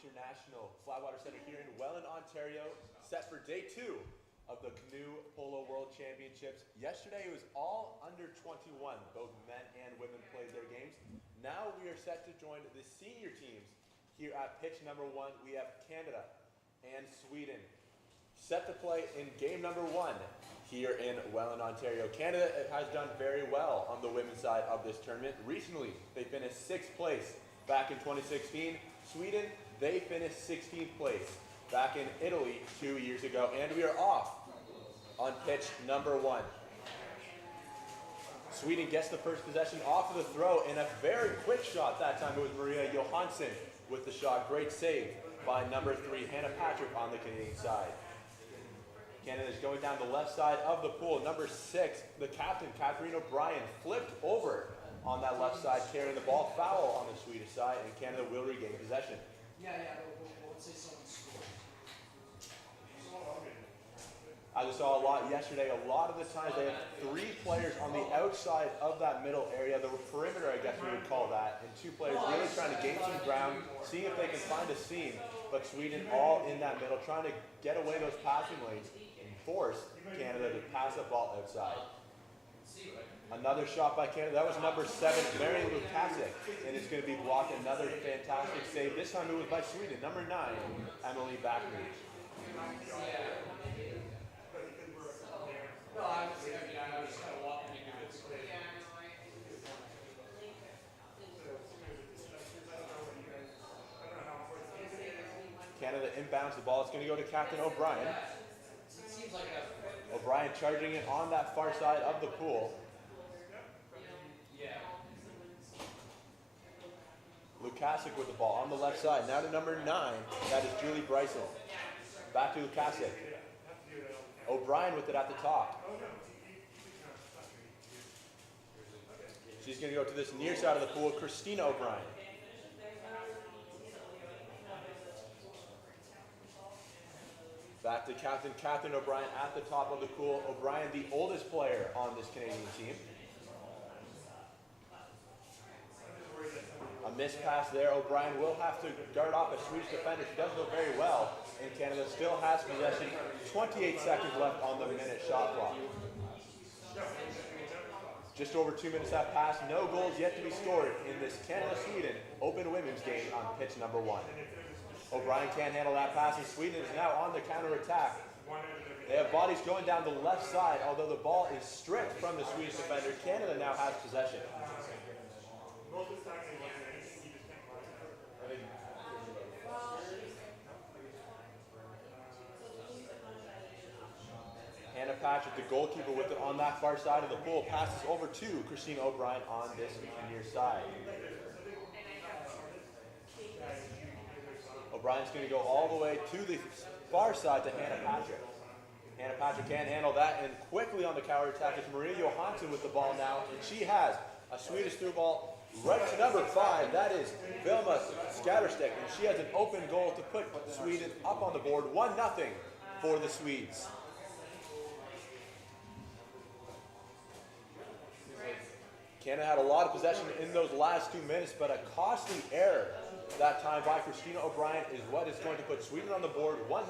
International Flatwater Center here in Welland, Ontario, set for day 2 of the Canoe Polo World Championships. Yesterday it was all under 21. Both men and women played their games. Now we are set to join the senior teams. Here at pitch number 1, we have Canada and Sweden set to play in game number 1 here in Welland, Ontario. Canada has done very well on the women's side of this tournament. Recently, they finished 6th place back in 2016. Sweden, they finished 16th place back in Italy 2 years ago. And we are off on pitch number 1. Sweden gets the first possession off of the throw in a very quick shot. That time it was Maria Johansson with the shot. Great save by number 3, Hannah Patrick on the Canadian side. Canada is going down the left side of the pool. Number 6, the captain, Catherine O'Brien, flipped over on that left side, carrying the ball. Foul on the Swedish side, and Canada will regain possession. As we saw a lot yesterday, a lot of the times they have 3 players on the outside of that middle area, the perimeter, I guess we would call that, and 2 players really trying to gain some ground, seeing if they can find a seam. But Sweden all in that middle, trying to get away those passing lanes and force Canada to pass the ball outside. Another shot by Canada. That was number 7, Marian Lukasic, and it's going to be blocked. Another fantastic save. This time it was by Sweden. Number 9, Emily Backreach. Canada inbounds the ball. It's going to go to Captain O'Brien. O'Brien charging it on that far side of the pool. Lukasic with the ball on the left side. Now to number 9. That is Julie Bryson. Back to Lukasic. O'Brien with it at the top. She's going to go to this near side of the pool. Christina O'Brien. Back to Captain Catherine O'Brien at the top of the pool. O'Brien, the oldest player on this Canadian team. A missed pass there. O'Brien will have to guard off a Swedish defender. She does look very well, and Canada still has possession. 28 seconds left on the minute shot clock. Just over 2 minutes have passed. No goals yet to be scored in this Canada-Sweden Open Women's game on pitch number 1. O'Brien can't handle that pass, and Sweden is now on the counter-attack. They have bodies going down the left side, although the ball is stripped from the Swedish defender. Canada now has possession. Hannah Patrick, the goalkeeper, with it on that far side of the pool, passes over to Christina O'Brien on this near side. O'Brien's going to go all the way to the far side to Hannah Patrick. Hannah Patrick can't handle that, and quickly on the counter-attack is Maria Johansson with the ball now, and she has a Swedish through ball right to number 5. That is Vilma Scatterstick, and she has an open goal to put Sweden up on the board. 1-0 for the Swedes. Canada had a lot of possession in those last 2 minutes, but a costly error that time by Christina O'Brien is what is going to put Sweden on the board. 1-0.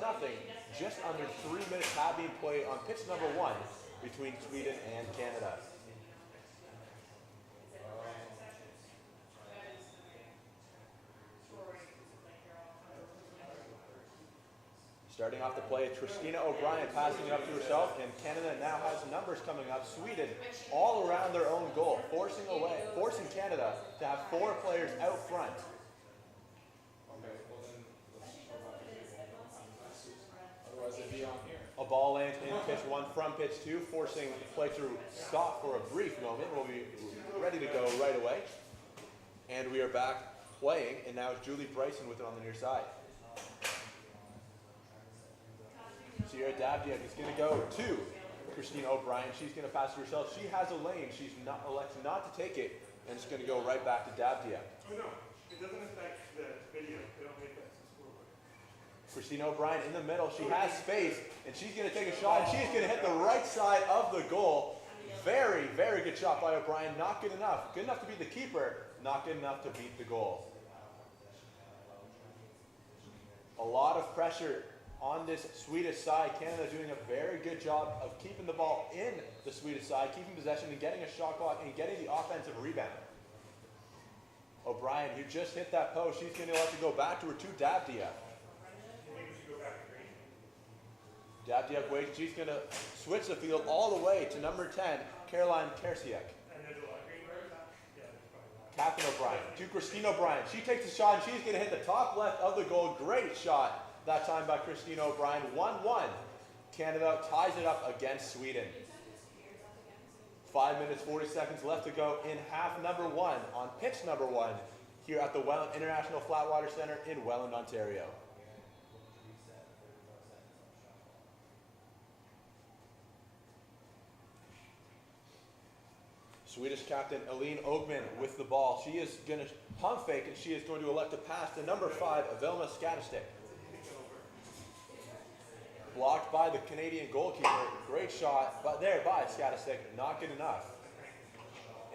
Just under 3 minutes have been played on pitch number 1 between Sweden and Canada. Starting off the play, Christina O'Brien passing it up to herself, and Canada now has numbers coming up. Sweden all around their own goal, forcing Canada to have 4 players out front. A ball lands in pitch 1 from pitch 2, forcing the play to stop for a brief moment. We'll be ready to go right away. And we are back playing, and now it's Julie Bryson with it on the near side. Sierra Dabdiak is going to go to Christina O'Brien. She's going to pass it herself. She has a lane. She's elects not to take it, and it's going to go right back to Dabdiak. Oh no, it doesn't affect the video. They don't make that scoreboard. Christina O'Brien in the middle. She has space, and she's going to take a shot, and she's going to hit the right side of the goal. Very, very good shot by O'Brien. Not good enough. Good enough to beat the keeper. Not good enough to beat the goal. A lot of pressure on this Swedish side. Canada doing a very good job of keeping the ball in the Swedish side, keeping possession and getting a shot clock and getting the offensive rebound. O'Brien, who just hit that post, she's going to have to go back to her to Davdia. Davdia waits. She's going to switch the field all the way to number 10, Caroline Kersiak. Captain O'Brien to Christine O'Brien. She takes the shot and she's going to hit the top left of the goal. Great shot that time by Christine O'Brien. 1-1. Canada ties it up against Sweden. 5 minutes, 40 seconds left to go in half number 1 on pitch number 1 here at the Welland International Flatwater Center in Welland, Ontario. Swedish captain Aline Ogman with the ball. She is going to pump fake and she is going to elect to pass to number 5, Velma Skadestik. Blocked by the Canadian goalkeeper. Great shot, but there by Skadestik, not good enough.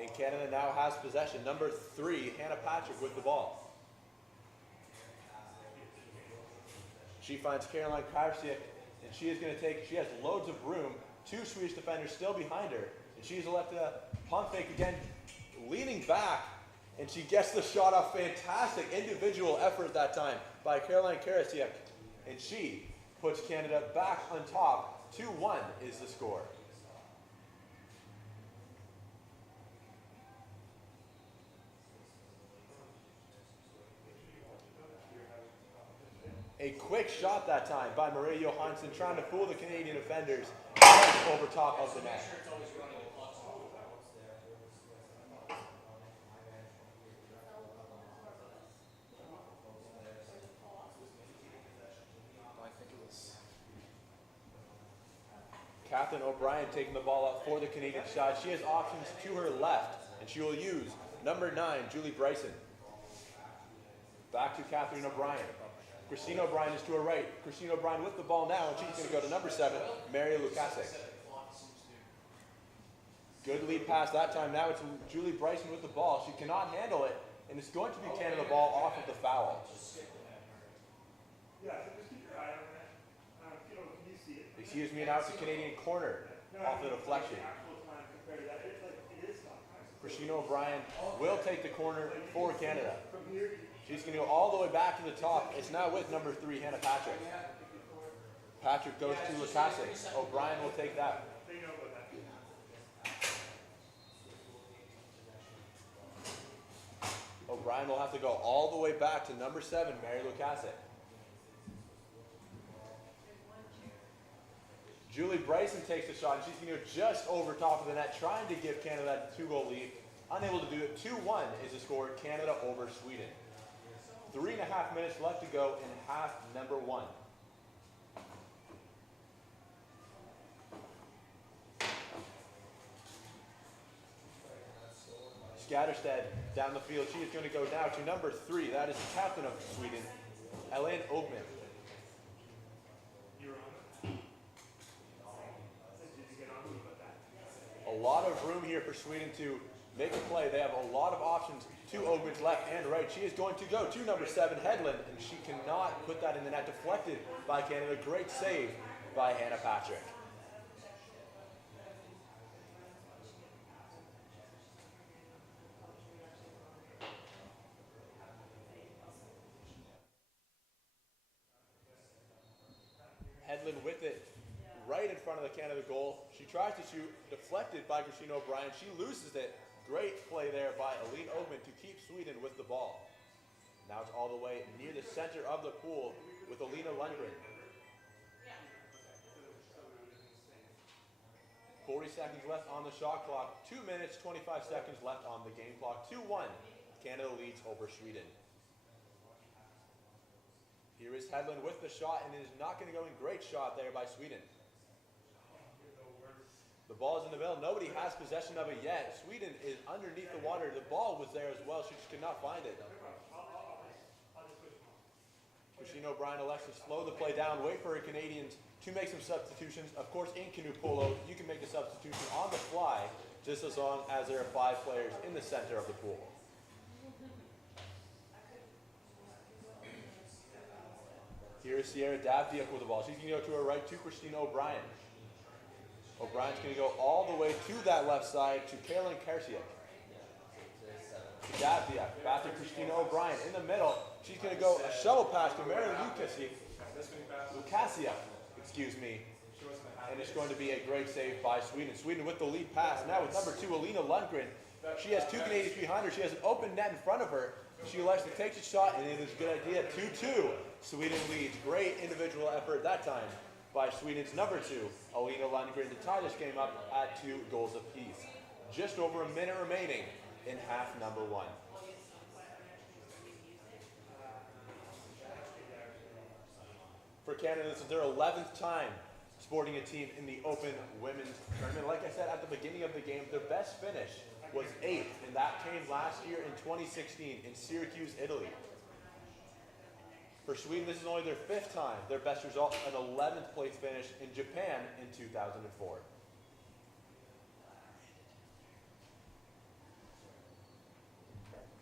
And Canada now has possession. Number 3, Hannah Patrick with the ball. She finds Caroline Karsiak, and she is going to take, she has loads of room. 2 Swedish defenders still behind her. And she's elected a pump fake again, leaning back, and she gets the shot off. Fantastic individual effort that time by Caroline Karasiak. And she puts Canada back on top. 2-1 is the score. A quick shot that time by Maria Johansson, trying to fool the Canadian defenders over top of the net. Captain O'Brien taking the ball up for the Canadian side. She has options to her left, and she will use number 9, Julie Bryson. Back to Catherine O'Brien. Christine O'Brien is to her right. Christine O'Brien with the ball now, and she's going to go to number 7, Mary Lukasik. Good lead pass that time. Now it's Julie Bryson with the ball. She cannot handle it, and it's going to be Canada ball off of the foul. Yeah, so just keep your eye on that. Can you see it? Excuse me, now it's the Canadian corner off the deflection. Christine O'Brien will take the corner for Canada. She's going to go all the way back to the top. It's now with number 3, Hannah Patrick. Patrick goes to Lukasik. O'Brien will take that. O'Brien will have to go all the way back to number 7, Mary Lukasik. Julie Bryson takes the shot, and she's going to go just over top of the net, trying to give Canada that 2-goal lead. Unable to do it. 2-1 is the score. Canada over Sweden. 3.5 minutes left to go in half number 1. Scatterstead down the field. She is going to go now to number 3. That is the captain of Sweden, Elaine Ogman. A lot of room here for Sweden to make a play. They have a lot of options to Ogman's left and right. She is going to go to number 7, Headland, and she cannot put that in the net. Deflected by Canada. Great save by Hannah Patrick. Headland with it right in front of the Canada goal. She tries to shoot, deflected by Christine O'Brien. She loses it. Great play there by Aline Ogman to keep Sweden with the ball. Now it's all the way near the center of the pool with Alina Lundgren. 40 seconds left on the shot clock. 2 minutes, 25 seconds left on the game clock. 2-1. Canada leads over Sweden. Here is Headland with the shot, and it is not going to go in. Great shot there by Sweden. The ball is in the middle. Nobody has possession of it yet. Sweden is underneath the water. The ball was there as well. She just could not find it. Christine O'Brien elects to slow the play down, wait for her Canadians to make some substitutions. Of course, in Canoe Polo, you can make a substitution on the fly just as long as there are 5 players in the center of the pool. Here's Sierra Davdiak with the ball. She's going to go to her right to Christina O'Brien. O'Brien's going to go all the way to that left side to Kaylin Karsiak. Davdiak, back to Christina O'Brien in the middle. She's going to go a shuttle pass to Mary Lukasiak, excuse me. And it's going to be a great save by Sweden. Sweden with the lead pass. Now with number 2, Alina Lundgren. She has 2 Canadians behind her. She has an open net in front of her. She elects to take the shot, and it is a good idea. 2-2. Sweden leads. Great individual effort that time by Sweden's number 2, Alina Lundgren, to tie this game up at 2 goals apiece. Just over a minute remaining in half number 1. For Canada, this is their 11th time sporting a team in the Open Women's Tournament. Like I said at the beginning of the game, their best finish was 8th, and that came last year in 2016 in Syracuse, Italy. For Sweden, this is only their 5th time. Their best result, an 11th place finish in Japan in 2004.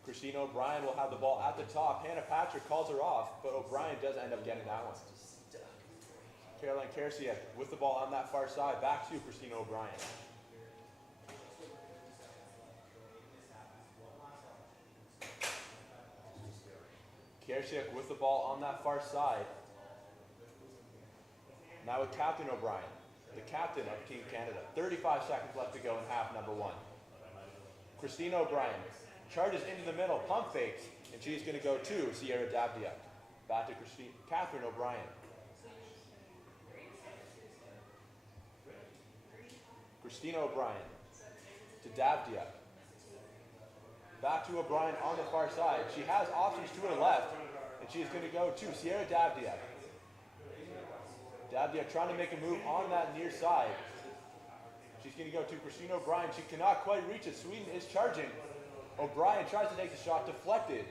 Christina O'Brien will have the ball at the top. Hannah Patrick calls her off, but O'Brien does end up getting that one. Caroline Karsiak with the ball on that far side, back to Christina O'Brien. Karsiak with the ball on that far side. Now with Captain O'Brien, the captain of Team Canada. 35 seconds left to go in half number 1. Christina O'Brien charges into the middle, pump fakes, and she's going to go to Sierra Davdiak. Back to Catherine O'Brien. Christina O'Brien to Davdiak. Back to O'Brien on the far side. She has options to her left, and she's going to go to Sierra Davdiak. Davdiak trying to make a move on that near side. She's going to go to Christina O'Brien. She cannot quite reach it. Sweden is charging. O'Brien tries to take the shot, deflected.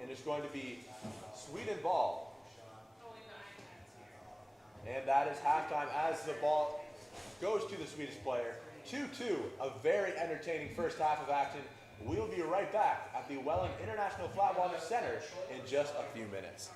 And it's going to be Sweden ball. And that is halftime as the ball goes to the Swedish player. 2-2, a very entertaining first half of action. We'll be right back at the Welland International Flatwater Center in just a few minutes.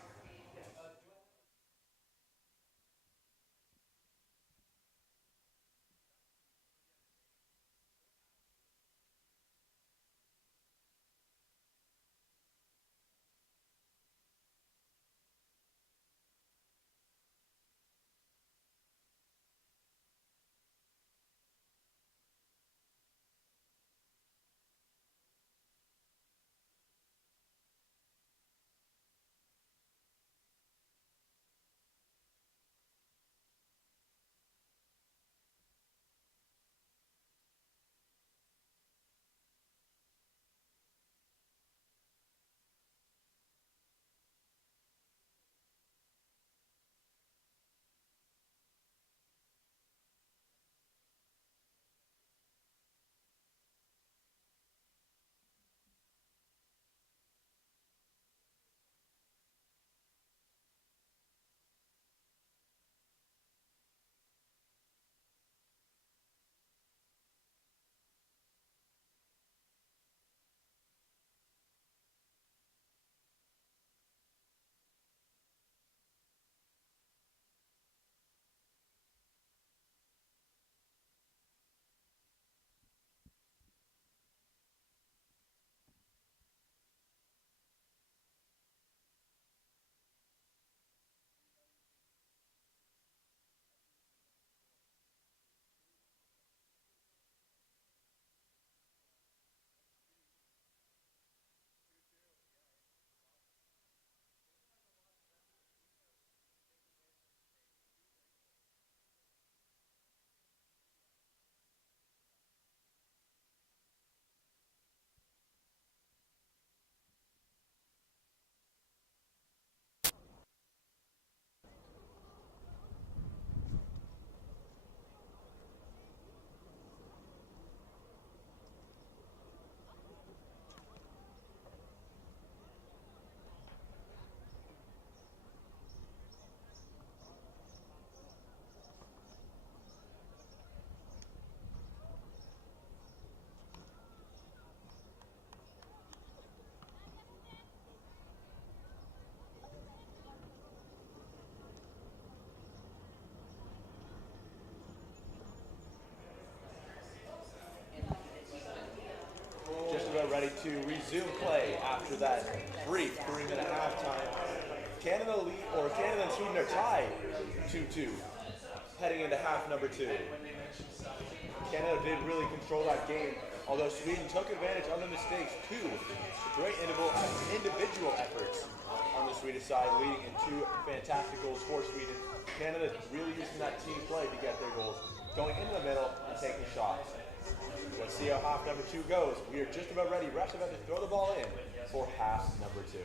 to resume play after that brief 3-minute halftime. Canada and Sweden are tied 2-2 heading into half number 2. Canada did really control that game, although Sweden took advantage of the mistakes. 2 great individual efforts on the Swedish side, leading in 2 fantastic goals for Sweden. Canada really using that team play to get their goals, going into the middle and taking shots. Let's see how half number 2 goes. We are just about ready. Refs about to throw the ball in for half number 2.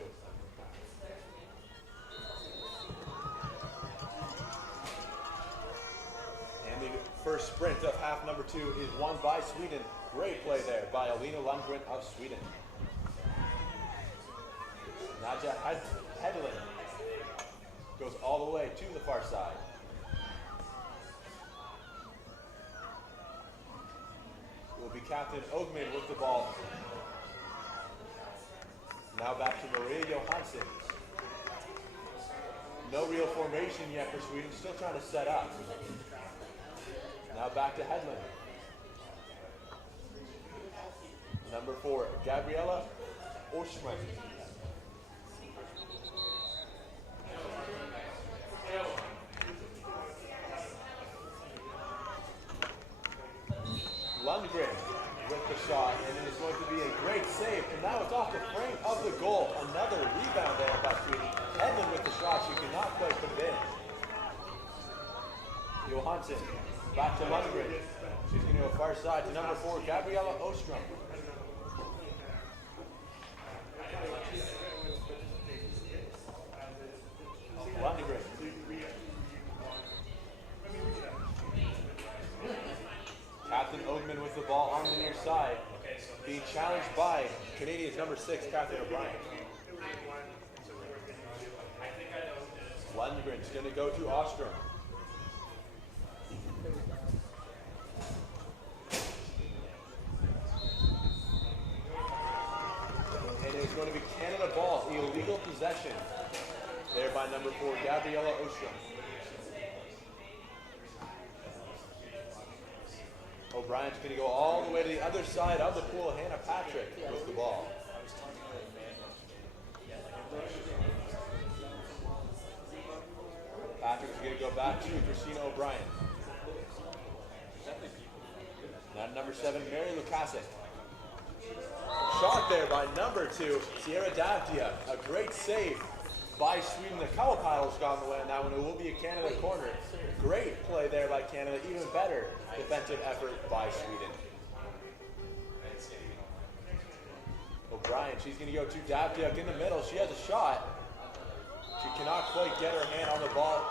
And the first sprint of half number 2 is won by Sweden. Great play there by Alina Lundgren of Sweden. Nadja Hedlund goes all the way to the far side. It will be Captain Ogman with the ball. Now back to Maria Johansson. No real formation yet for Sweden, still trying to set up. Now back to Hedlund. Number 4, Gabriella Oshman. Lundgren with the shot, and it is going to be a great save. And now it's off the frame of the goal. Another rebound there by Sweden. Edlund with the shot. She cannot quite put it in. Johansson back to Lundgren. She's going to go far side to number 4, Gabriella Ostrom. Lundgren. Captain Ogman with the ball on the near side, being challenged by Canadians number 6, Catherine O'Brien. Lundgren's going to go to Ostrom. And it's going to be Canada ball, illegal possession there by number 4, Gabriella Ostrom. O'Brien's going to go all the way to the other side of the pool. Hannah Patrick with the ball. Patrick's going to go back to Christina O'Brien. Now number 7, Mary Lukasic. Shot there by number 2, Sierra Davdia. A great save by Sweden. The cowl paddle's gone the way on that one. It will be a Canada corner. Great play there by Canada. Even better defensive effort by Sweden. O'Brien, she's going to go to Davdiak in the middle. She has a shot. She cannot quite get her hand on the ball.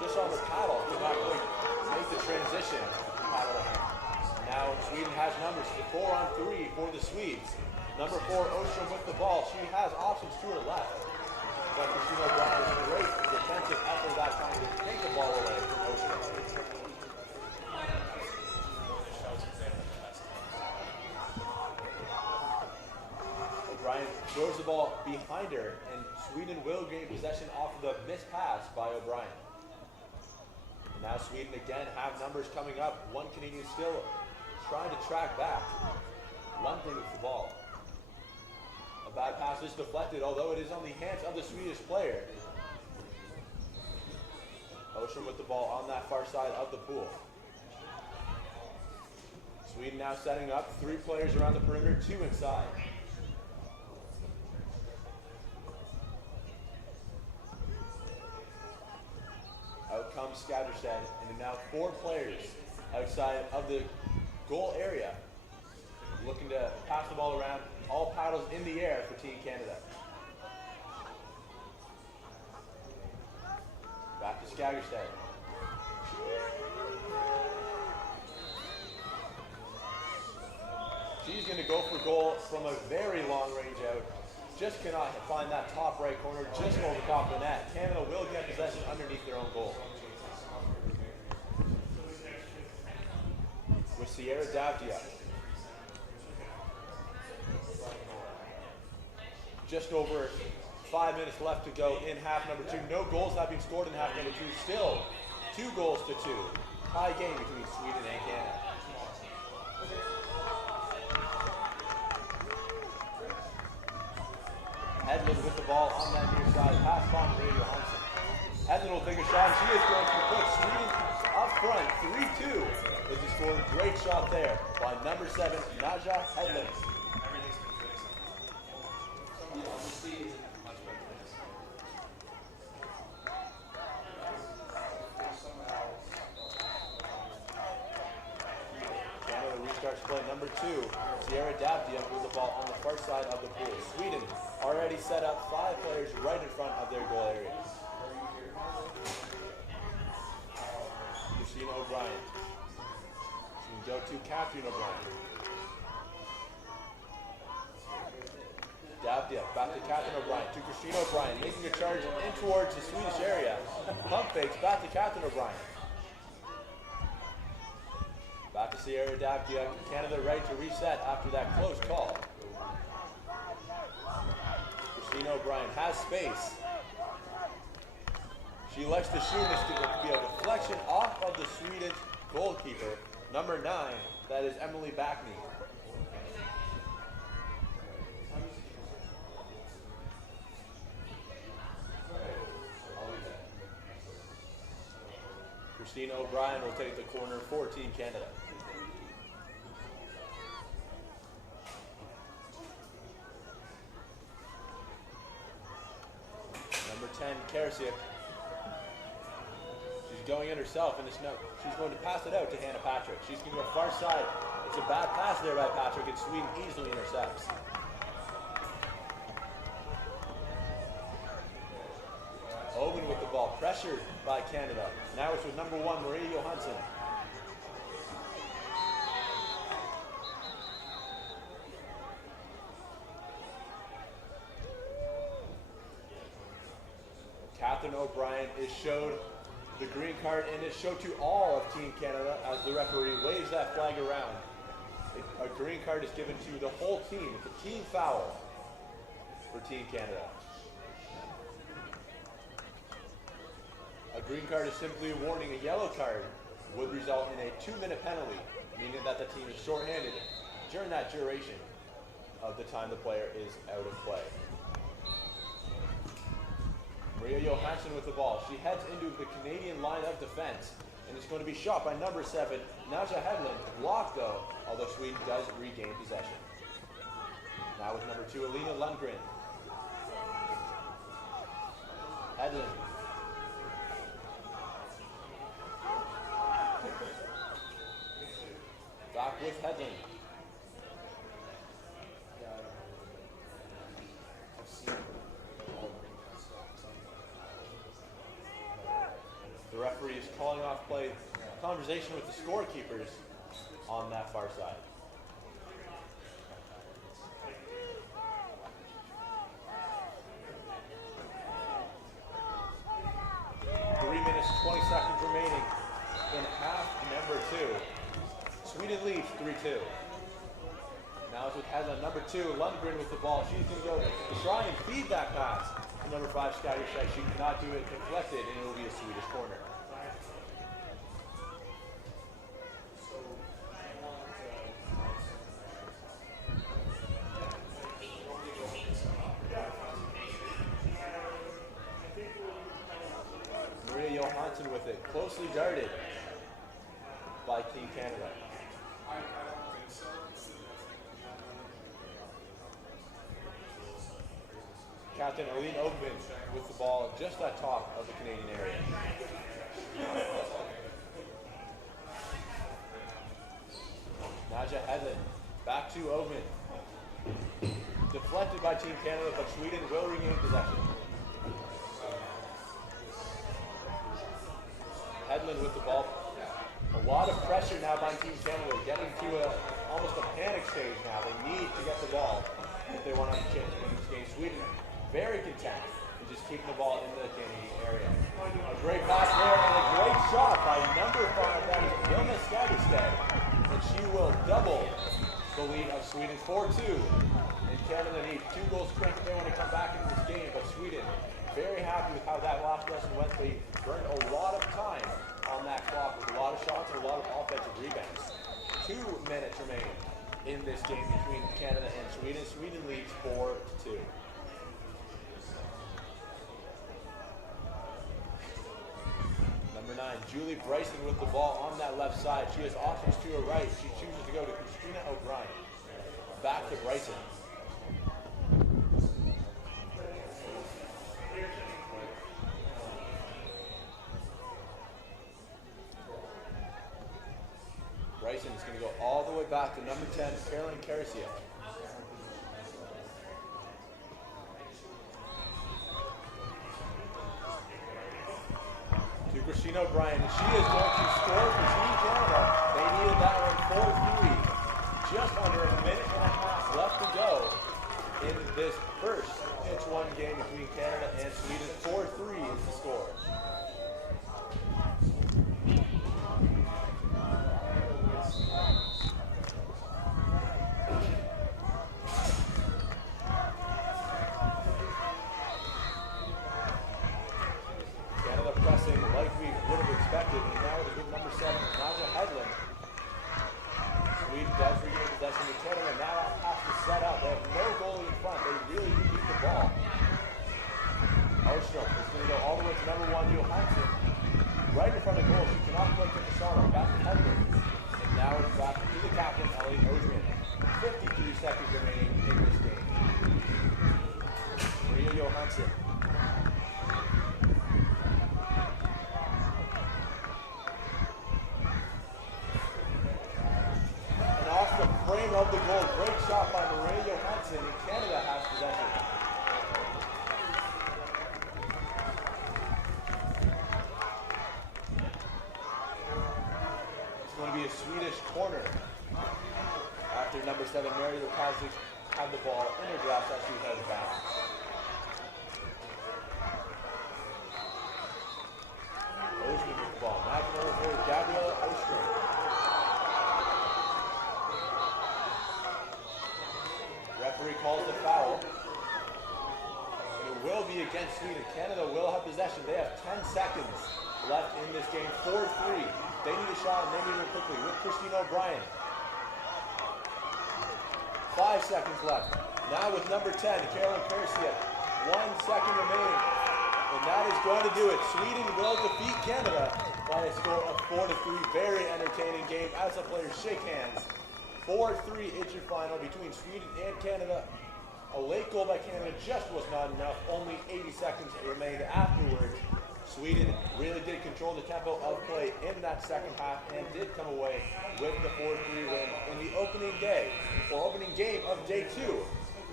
Just on the paddle. Cannot quite make the transition. Paddle to hand. Now Sweden has numbers. 4-on-3 for the Swedes. Number 4, Ostrom with the ball. She has options to her left. But Christina O'Brien is a great defensive effort that time to take the ball away from Ostrom. O'Brien throws the ball behind her, and Sweden will gain possession off of the missed pass by O'Brien. Now Sweden again have numbers coming up. One Canadian still trying to track back. Lundgren with the ball. A bad pass is deflected, although it is on the hands of the Swedish player. Ostrom with the ball on that far side of the pool. Sweden now setting up 3 players around the perimeter, 2 inside. Out comes Scatterstead, and now 4 players outside of the goal area, looking to pass the ball around. All paddles in the air for Team Canada. Back to Skagerstead. She's going to go for goal from a very long range out. Just cannot find that top right corner, just over top of the net. Canada will get possession underneath their own goal. With Sierra Davdia. Just over 5 minutes left to go in half number 2. No goals have been scored in half number 2. Still 2 goals to 2. Tie game between Sweden and Canada. Hedlund with the ball on that near side. Pass on Maria Johansson. Hedlund will take a shot, and she is going to put Sweden up front. 3-2. This is scoring. Great shot there by number 7, Naja Hedlund. Canada restarts play number 2. Sierra Dabdia with the ball on the far side of the pool. Sweden already set up 5 players right in front of their goal area. Christina O'Brien. She can go to Catherine O'Brien. Dabdia back to Catherine O'Brien, to Christina O'Brien, making a charge in towards the Swedish area. Pump fakes back to Catherine O'Brien. Back to Sierra Dabdia. Canada right to reset after that close call. Christina O'Brien has space. She elects to shoot. This could be a deflection off of the Swedish goalkeeper, number 9. That is Emily Backney. Christina O'Brien will take the corner for Team Canada. Number 10, Karasiuk. She's going in herself, and she's going to pass it out to Hannah Patrick. She's going to go far side. It's a bad pass there by Patrick, and Sweden easily intercepts. Owen with the ball, pressured by Canada. Now it's with number 1, Maria Johansson. Catherine O'Brien is showed the green card, and it's showed to all of Team Canada as the referee waves that flag around. A green card is given to the whole team. It's a team foul for Team Canada. A green card is simply a warning. A yellow card would result in a 2-minute penalty, meaning that the team is shorthanded during that duration of the time the player is out of play. Maria Johansson with the ball. She heads into the Canadian line of defense, and it's going to be shot by number 7, Naja Hedlund. Blocked though, although Sweden does regain possession. Now with number 2, Alina Lundgren. Hedlund. Back with Hedlund. The referee is calling off play. Conversation with the scorekeepers on that far side. Three minutes, 20 seconds remaining in half number 2. Sweden leads 3-2. Now it's with Hedlund, number 2, Lundgren with the ball. She's going to go to try and feed that pass to number 5, Skyler. She cannot do it, deflected, and it will be a Swedish corner. Maria Johansson with it, closely guarded by Team Canada. Captain Aline Oakman with the ball just at top of the Canadian area. Naja Hedlund back to Oakman. Deflected by Team Canada, but Sweden will regain possession. Hedlund with the ball. A lot of pressure now by Team Canada, getting to almost a panic stage now. They need to get the ball if they want to have a chance to win this game. Sweden very content with just keeping the ball in the Canadian area. A great pass there and a great shot by number 5, that is Vilma Skagerstedt. And she will double the lead of Sweden 4-2. And Canada needs 2 goals quick if they want to come back into this game. But Sweden very happy with how that last lesson went. They burned a lot of time on that clock with a lot of shots and a lot of offensive rebounds. 2 minutes remaining in this game between Canada and Sweden. Sweden leads 4-2. Julie Bryson with the ball on that left side. She has options to her right. She chooses to go to Christina O'Brien. Back to Bryson. Bryson is going to go all the way back to number 10, Carolyn Caricia. To Christina O'Brien, and she is going to score for Team Canada. They needed that one 4-3. Just under a minute and a half left to go in this first pitch one game between Canada and Sweden. 4-3 is the score. Canada pressing like we would have expected, and now with number 7, Naja Hedlund. Sweden does regain possession to Canada. Now has to set up. They have no goalie in front. They really do need the ball. Ostrom is going to go all the way to number 1, Johansson. Right in front of goal. She cannot quite get the shot on. Back to Hedlund. And now it's back to the captain, Ellie Osman. 53 seconds remaining in this game. Maria Johansson. Frame of the goal. Great shot by Maria Johansson, and Canada has possession. It's going to be a Swedish corner after number 7, Mary Lukazic, had the ball in her grasp as she was headed back. Ostrom with the ball. Now over for Gabriela Ostrom. Referee calls the foul. It will be against Sweden. Canada will have possession. They have 10 seconds left in this game. 4-3. They need a shot and they need it quickly with Christina O'Brien. 5 seconds left. Now with number 10, Carolyn Caricia. 1 second remaining. And that is going to do it. Sweden will defeat Canada by a score of 4-3. Very entertaining game as the players shake hands. 4-3 is your final between Sweden and Canada. A late goal by Canada just was not enough. Only 80 seconds remained afterwards. Sweden really did control the tempo of play in that second half and did come away with the 4-3 win in the opening game of day 2.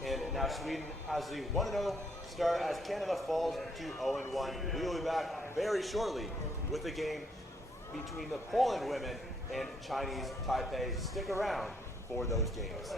And now Sweden has the 1-0 start as Canada falls to 0-1. We will be back very shortly with the game between the Poland women and Chinese Taipei. Stick around for those games.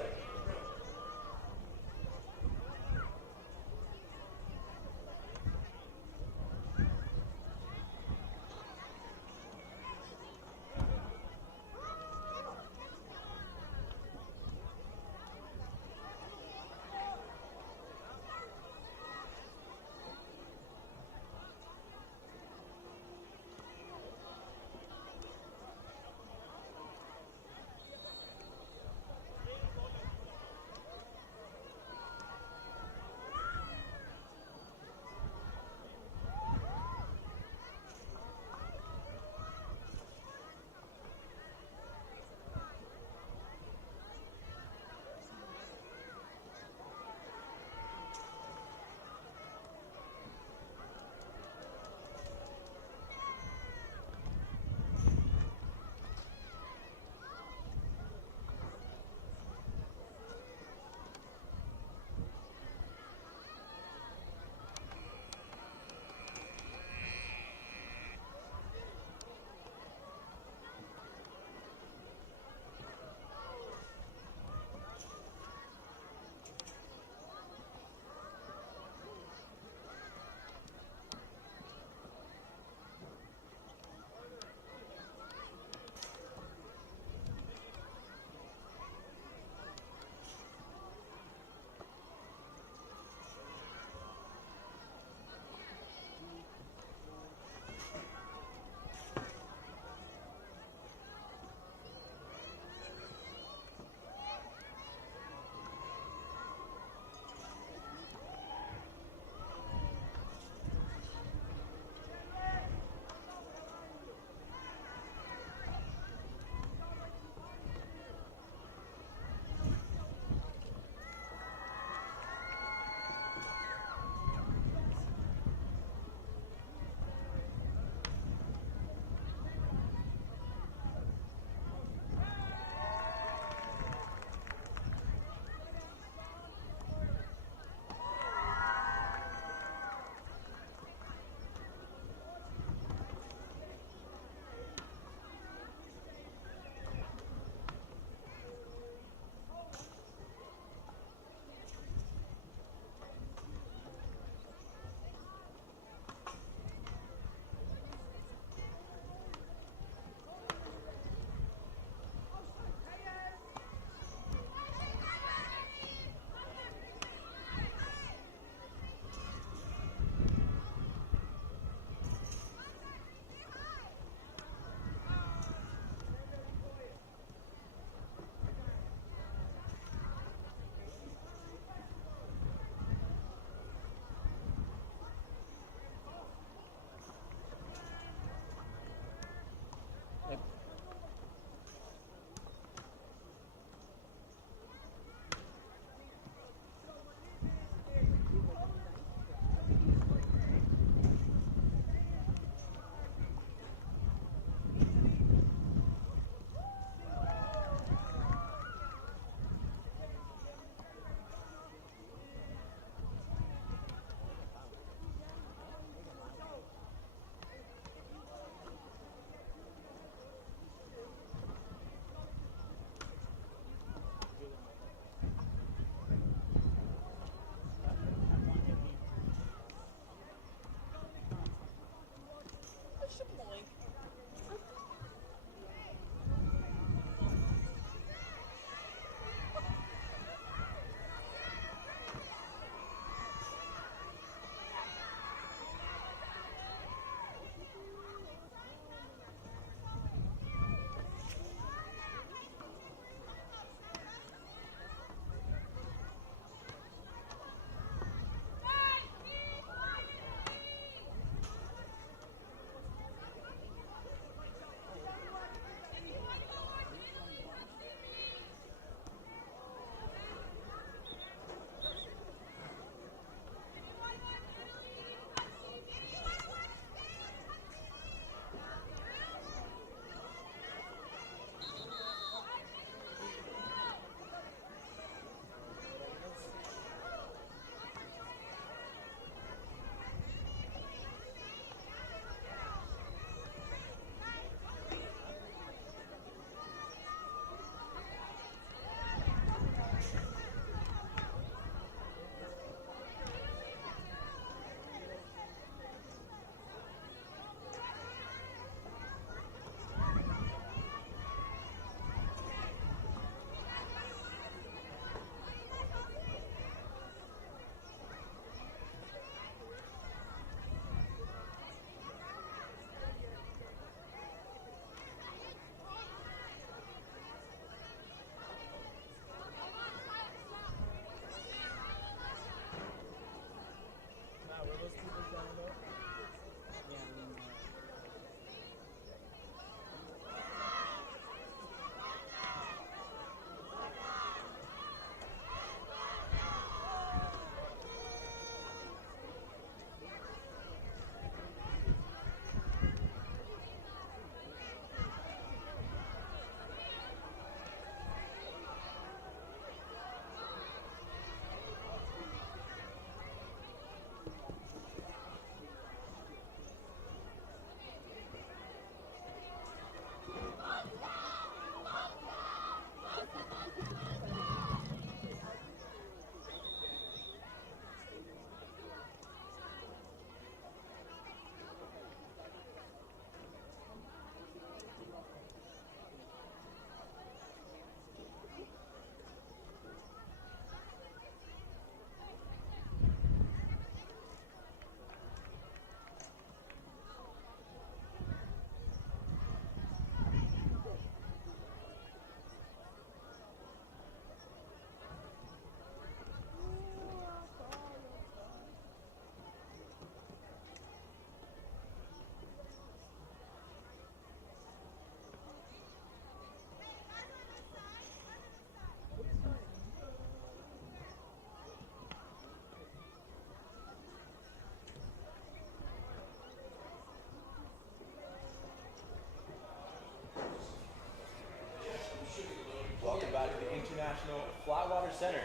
International Flatwater Center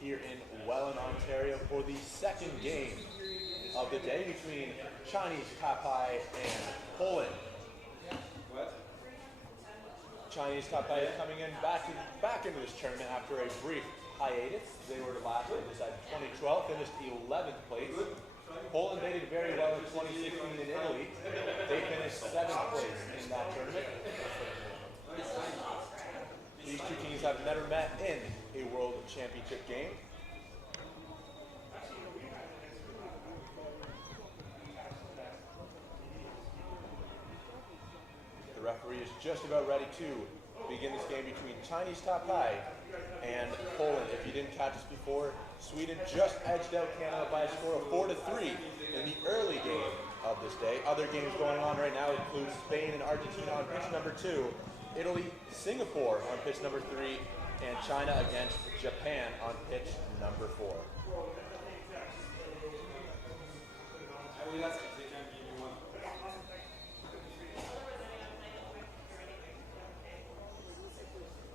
here in Welland, Ontario for the second game of the day between Chinese Taipei and Poland. Chinese Taipei coming in back into this tournament after a brief hiatus. They were last in this at 2012, finished 11th place. Poland they did very well in 2016 in Italy. They finished 7th place in that tournament. These two teams have never met in a World Championship game. The referee is just about ready to begin this game between Chinese Taipei and Poland. If you didn't catch this before, Sweden just edged out Canada by a score of 4-3 in the early game of this day. Other games going on right now include Spain and Argentina on pitch number 2, Italy, Singapore on pitch number 3, and China against Japan on pitch number 4.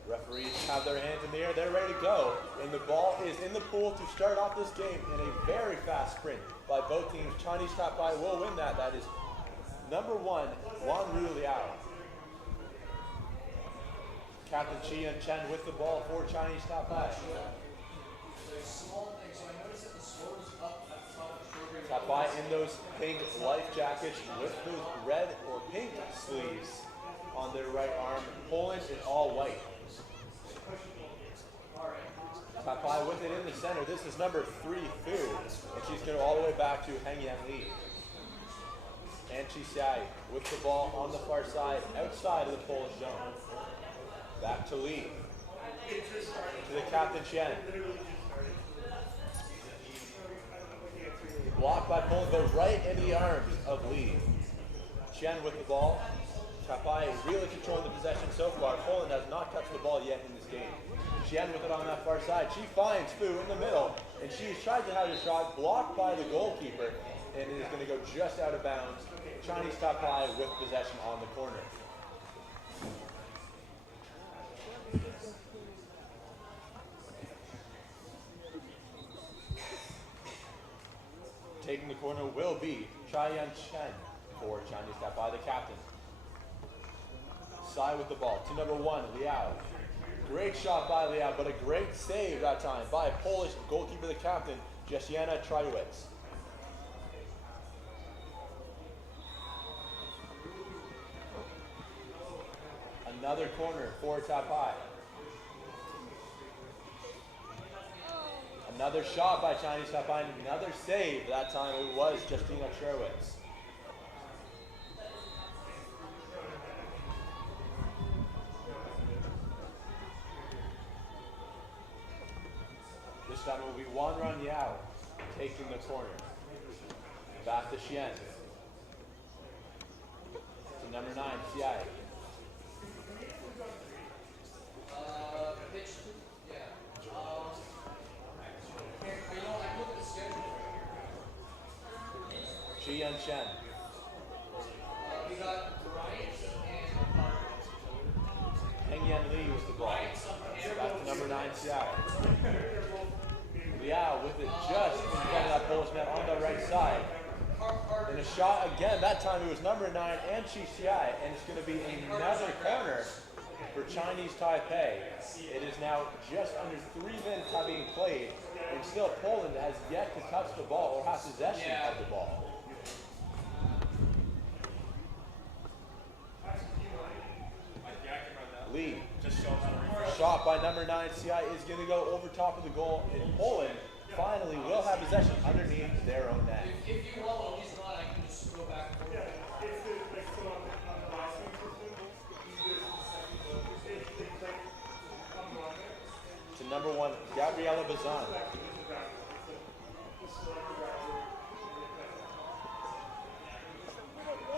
Referees have their hands in the air, they're ready to go, and the ball is in the pool to start off this game in a very fast sprint by both teams. Chinese Taipei will win that. That is number 1, Wan Ru Liao. Captain Chi and Chen with the ball for Chinese Taipei. Taipei in those pink life jackets with those red or pink sleeves on their right arm. Poland is all white. Taipei with it in the center. This is number 3, Fu, and she's going to go all the way back to Heng Yan Li. And Chi Xiai with the ball on the far side, outside of the Polish zone. Back to Li. To the captain Chen. Blocked by Poland, but right in the arms of Li. Chen with the ball. Taipei really controlling the possession so far. Poland has not touched the ball yet in this game. Chen with it on that far side. She finds Fu in the middle, and she's tried to have a shot blocked by the goalkeeper, and it is going to go just out of bounds. Chinese Taipei with possession on the corner. Taking the corner will be Chai-Yan Chen for Chinese Taipei, the captain. Side with the ball to number 1, Liao. Great shot by Liao, but a great save that time by Polish goalkeeper, the captain, Jesiana Trajewicz. Another corner for Taipei. Another shot by Chinese Taipei, another save. That time it was Jesiana Trajewicz. This time it will be Wan Ran Yao taking the corner. Back to Xian. To number 9, Xiai. Chi and Chen. We got Heng Yan Li with the ball. Back to number 9, Xiao. Liao with it just in front of that Polish net on the right side. And a shot again, that time it was number 9 and Chi Xiai, and it's going to be another corner for Chinese Taipei. It is now just under 3 minutes being played, and still Poland has yet to touch the ball or have possession of the ball. Lee, shot by number 9, CI is going to go over top of the goal, and Poland finally will have possession underneath their own net. If you want, he's not, I can just go back. To number 1, Gabriela Bazan.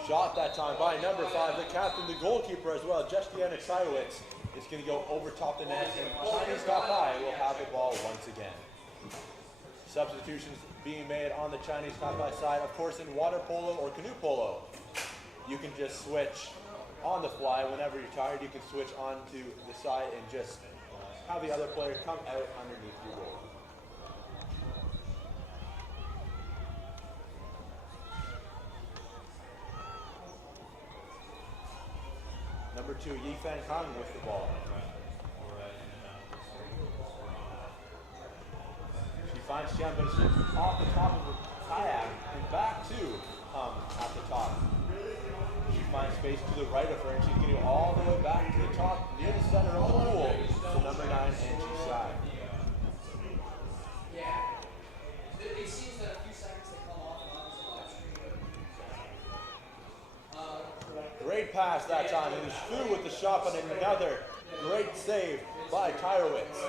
Shot that time by number 5, the captain, the goalkeeper as well, Jesiana Trajewicz, is going to go over top the net, and Chinese Taipei will have the ball once again. Substitutions being made on the Chinese Taipei side, of course, in water polo or canoe polo. You can just switch on the fly whenever you're tired. You can switch onto the side and just have the other player come out underneath your goal. Number 2, Yifan Kang with the ball. She finds Xian, but it's off the top of the kayak and back to at the top. She finds space to the right of her, and she's getting all the way back to the top near the center of the pool to number 9, Angie Sai. Yeah. It seems that a few seconds they come off and on the live stream. Great pass that time. It is through with the shot, but another great save by Tyrowitz.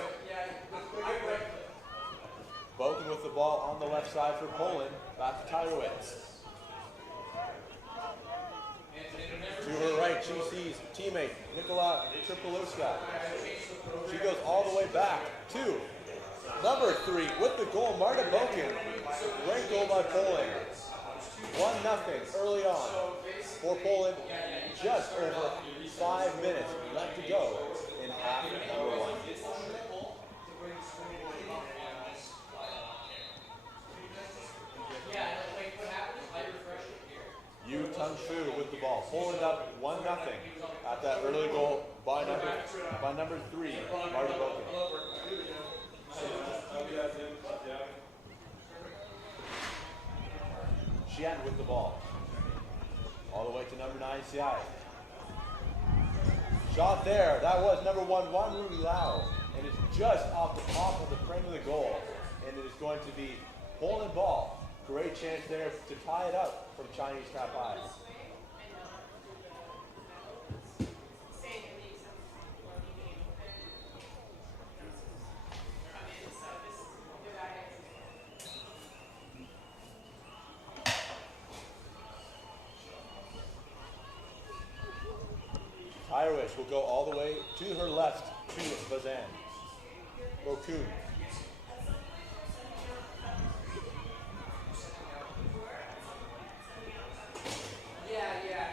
Boken with the ball on the left side for Poland. Back to Tyrowitz. To her right, she sees teammate Nikola Tripolowska. She goes all the way back to number 3 with the goal, Marta Boken. Great goal by Poland. 1-0 early on for Poland. Just over 5 minutes left to go in half number 1. Yu Tung Fu with the ball. Poland up 1-0 at that early goal by number 3, Marta Boken. Xian with the ball. All the way to number 9, Xiai. Shot there. That was number 1, Wan Rui Lau. And it's just off the top of the frame of the goal. And it is going to be Poland ball. Great chance there to tie it up from Chinese Taipei. Irish will go all the way to her left to Bazan. Bokun.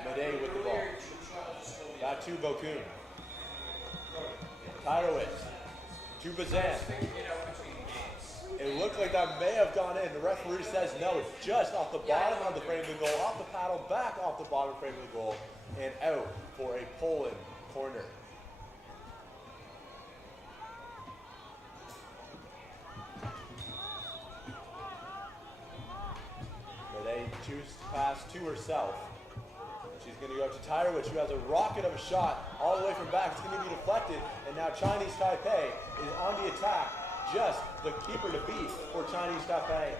Madej with the ball. Back to Bokun. Tyrowitz. To Bazan. It looked like that may have gone in. The referee says no. It's just off the bottom of the frame of the goal. Off the paddle, back off the bottom frame of the goal. And out for a Poland corner. Madej chooses to pass to herself. She's going to go up to Tyrowitz, who has a rocket of a shot all the way from back. It's going to be deflected, and now Chinese Taipei is on the attack. Just the keeper to beat for Chinese Taipei.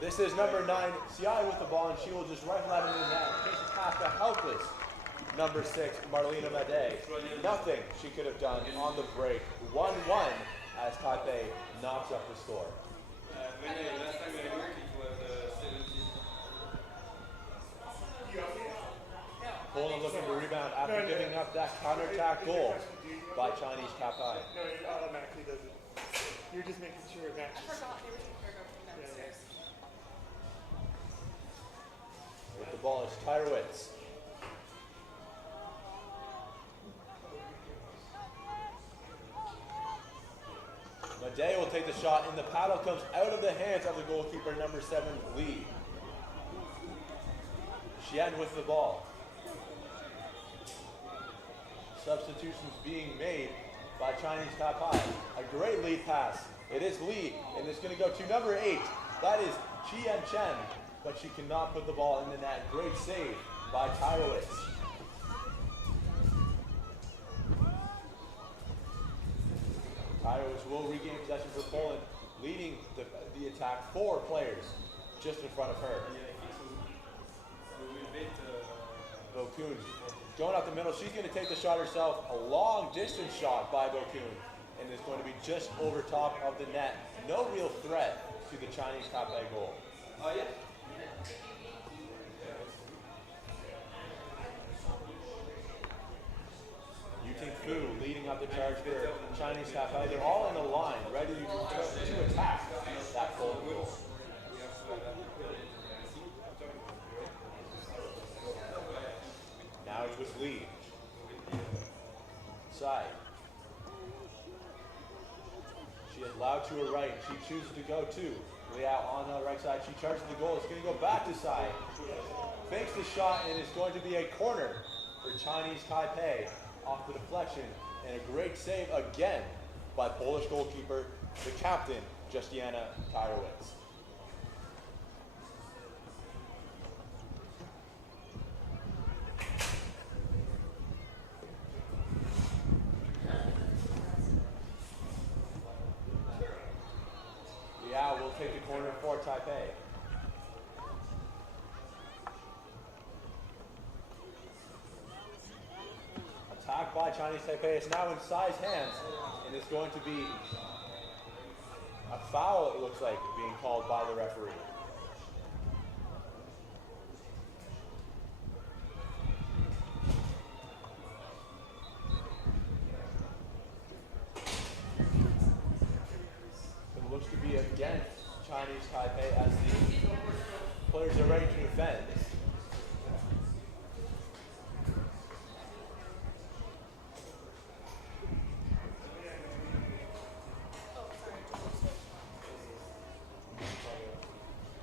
This is number 9, Xiai with the ball, and she will just rifle that into the net. Takes it past the helpless number 6, Marlena Madej. Nothing she could have done on the break. 1-1 as Taipei knocks up the score. Last time I worked, it was 17. Poland looking to rebound after giving up that counterattack goal by Chinese Taipei. No, it automatically does it. You're just making sure it matches. I forgot the original paragraph from downstairs. With the ball is Tyrowitz. Madej will take the shot, and the paddle comes out of the hands of the goalkeeper, number 7, Lee. Xian with the ball. Substitutions being made by Chinese Taipei. A great lead pass. It is Lee, and it's going to go to number 8. That is Qian Chen, but she cannot put the ball in the net. Great save by Tyrowitz. Tyrowitz will regain possession for Poland, leading the attack. 4 players just in front of her. Bokun going up the middle. She's going to take the shot herself. A long distance shot by Bokun, and it's going to be just over top of the net. No real threat to the Chinese Taipei goal. Oh, yeah? Yuting Fu leading up the charge for Chinese Taipei. They're all in the line, ready to attack that Poland goal. Now it's with Lee. Side. Loud to her right. She chooses to go to Liao on the right side. She charges the goal. It's going to go back to side. Fakes the shot, and it's going to be a corner for Chinese Taipei off the deflection. And a great save again by Polish goalkeeper, the captain, Justiana Tyrowitz. Liao will take the corner for Taipei. Attack by Chinese Taipei. It's now in Tsai's hands, and it's going to be a foul, it looks like, being called by the referee. It looks to be against Chinese Taipei as the players are ready to defend.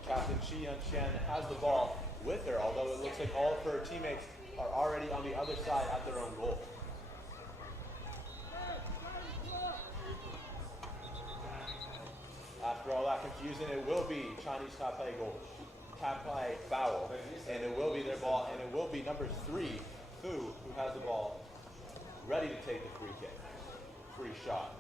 Captain Shi Yunshan has the ball with her, although it looks like all of her teammates are already on the other side at their own goal. After all that confusion, it will be Chinese Taipei goal, Taipei foul, and it will be their ball, and it will be number 3, Fu, who has the ball, ready to take the free kick, free shot.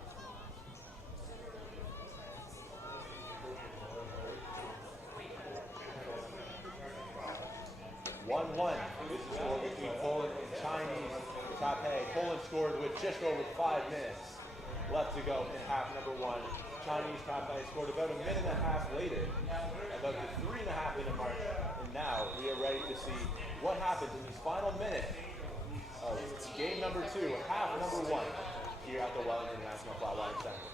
This is scored between Poland and Chinese Taipei. Poland scored with just over 5 minutes left to go in half number 1. Chinese Taipei scored about a minute and a half later, about the 3.5 minute mark. And now we are ready to see what happens in this final minute of game number 2, half number 1, here at the Welland International Flatwater Center.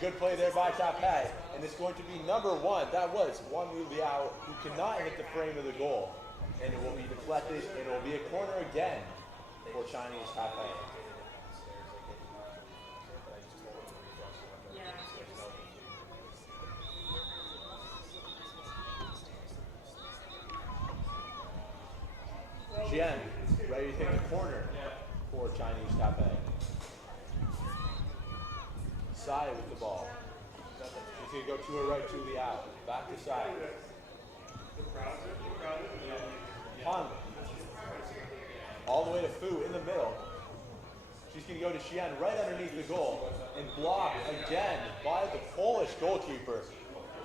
Good play there by Taipei, and it's going to be number 1. That was Wang Liao, who cannot hit the frame of the goal. And it will be deflected, and it will be a corner again for Chinese Taipei. Jian ready to take the corner for Chinese Taipei. Tsai with the ball. She's going to go to her right to Liao. Back to Tsai. Han. All the way to Fu in the middle. She's going to go to Xian right underneath the goal and blocked again by the Polish goalkeeper,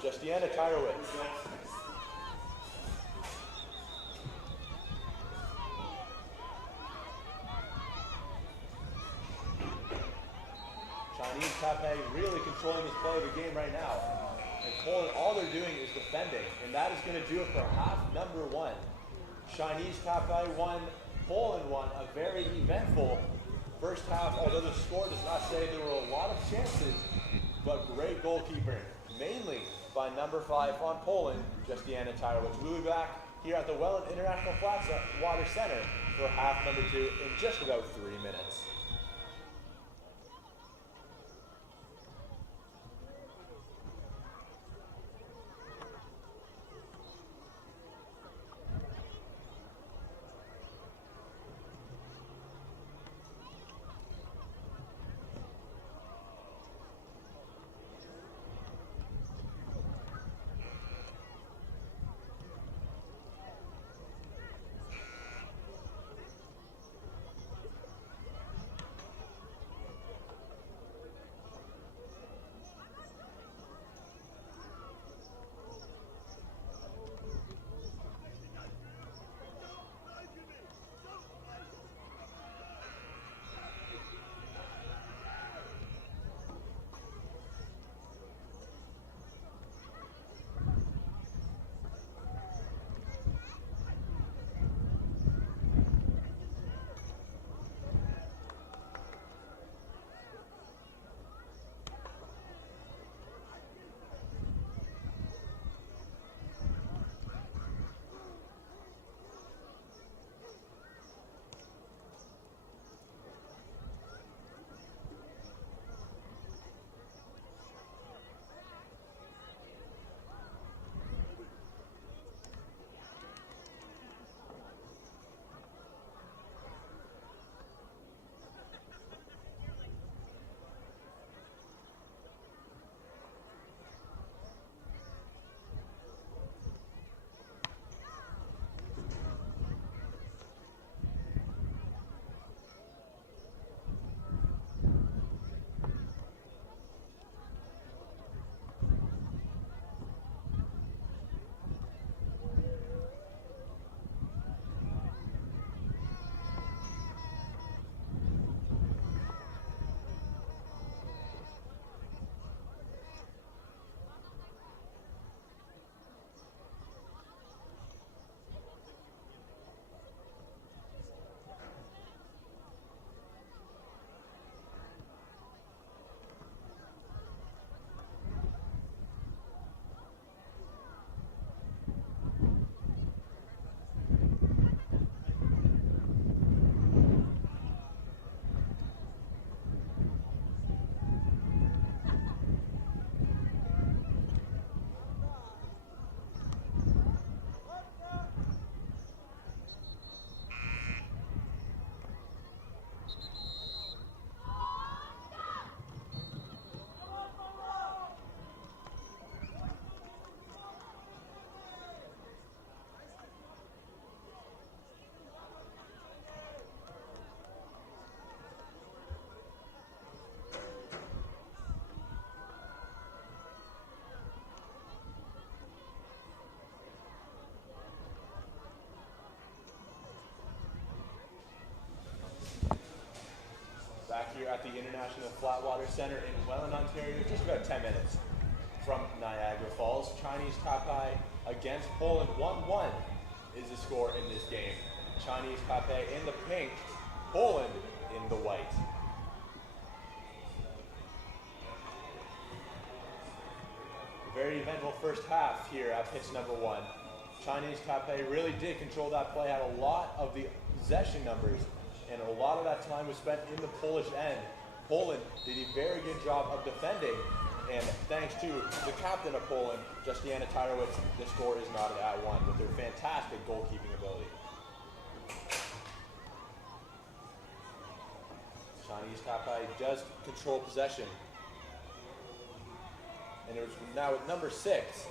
Justiana Tyrowitz. Chinese Taipei really controlling this play of the game right now. And Poland, all they're doing is defending, and that is going to do it for half number 1. Chinese Taipei won, Poland won a very eventful first half, although the score does not say there were a lot of chances, but great goalkeeping, mainly by number 5 on Poland, Justiana Tyrowitz. We'll be back here at the Welland International Flatwater Center for half number 2 in just about 3 minutes. at the International Flatwater Center in Welland, Ontario, just about 10 minutes from Niagara Falls. Chinese Taipei against Poland. 1-1 is the score in this game. Chinese Taipei in the pink, Poland in the white. Very eventful first half here at pitch number 1. Chinese Taipei really did control that play, had a lot of the possession numbers, and a lot of that time was spent in the Polish end. Poland did a very good job of defending, and thanks to the captain of Poland, Justyna Tyrowicz, the score is knotted at 1 with her fantastic goalkeeping ability. Chinese Taipei does control possession. And it was now with number 6,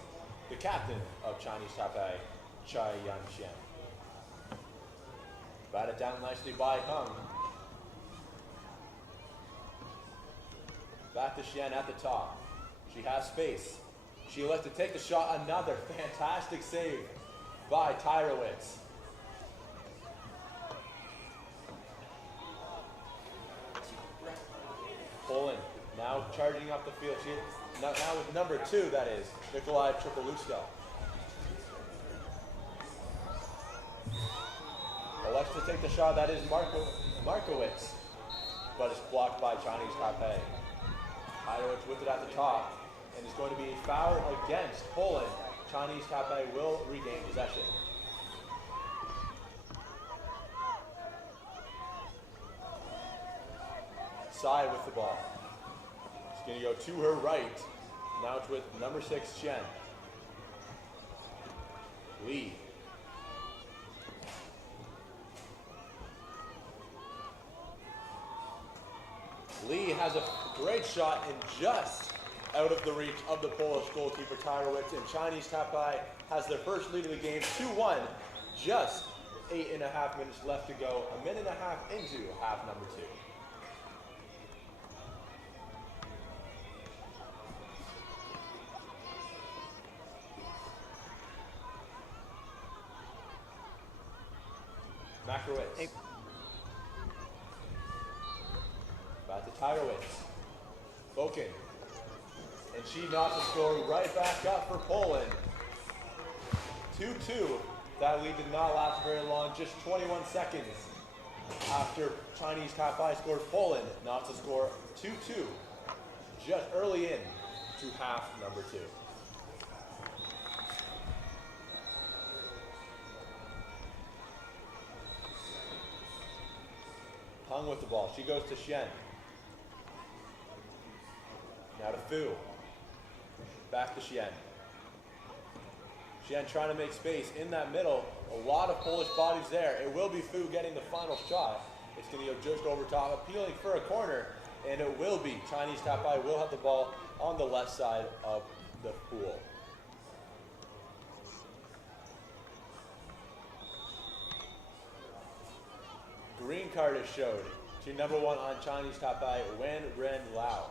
the captain of Chinese Taipei, Chai Yanxian. Batted down nicely by Hung. Back to Xian at the top. She has space. She elects to take the shot. Another fantastic save by Tyrowicz. Poland now charging up the field. Now with number 2, that is, Nikolai Tripaluska. Elects to take the shot, that is Markowitz, but it's blocked by Chinese Taipei. Tyrowicz with it at the top, and it's going to be a foul against Poland. Chinese Taipei will regain possession. Tsai with the ball. She's going to go to her right. Now it's with number 6, Chen. Lee. Lee has a great shot and just out of the reach of the Polish goalkeeper Tyrowicz, and Chinese Taipei has their first lead of the game, 2-1. Just 8.5 minutes left to go, a minute and a half into half number 2. Makrowitz. Back to Tyrowicz. Boken. And she knocks the score right back up for Poland. 2-2. That lead did not last very long, just 21 seconds after Chinese Taipei scored. Poland knocks the score 2-2. Just early in to half number 2. Hung with the ball. She goes to Xian. Now to Fu. Back to Xian. Xian trying to make space in that middle. A lot of Polish bodies there. It will be Fu getting the final shot. It's going to go just over top, appealing for a corner, and it will be. Chinese Taipei will have the ball on the left side of the pool. Green card is showed to number 1 on Chinese Taipei, Wen Ren Lao.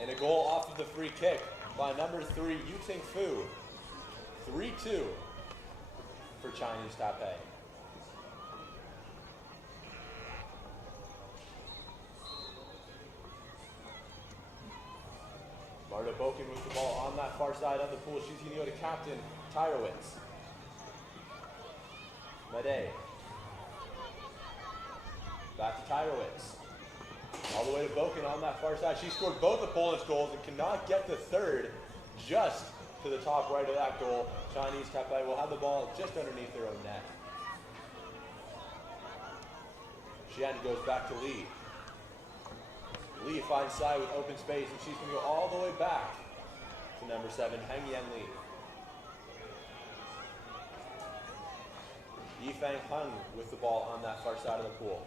And a goal off of the free kick by number 3, Yuting Fu. 3-2 for Chinese Taipei. Marta Boken with the ball on that far side of the pool. She's going to go to captain Tyrowicz. Mede. Back to Tyrowicz. All the way to Boken on that far side. She scored both of Poland's goals and cannot get the third, just to the top right of that goal. Chinese Taipei will have the ball just underneath their own net. Xian goes back to Lee. Lee finds Tsai with open space, and she's going to go all the way back to number 7, Heng Yan Lee. Yifang Hung with the ball on that far side of the pool.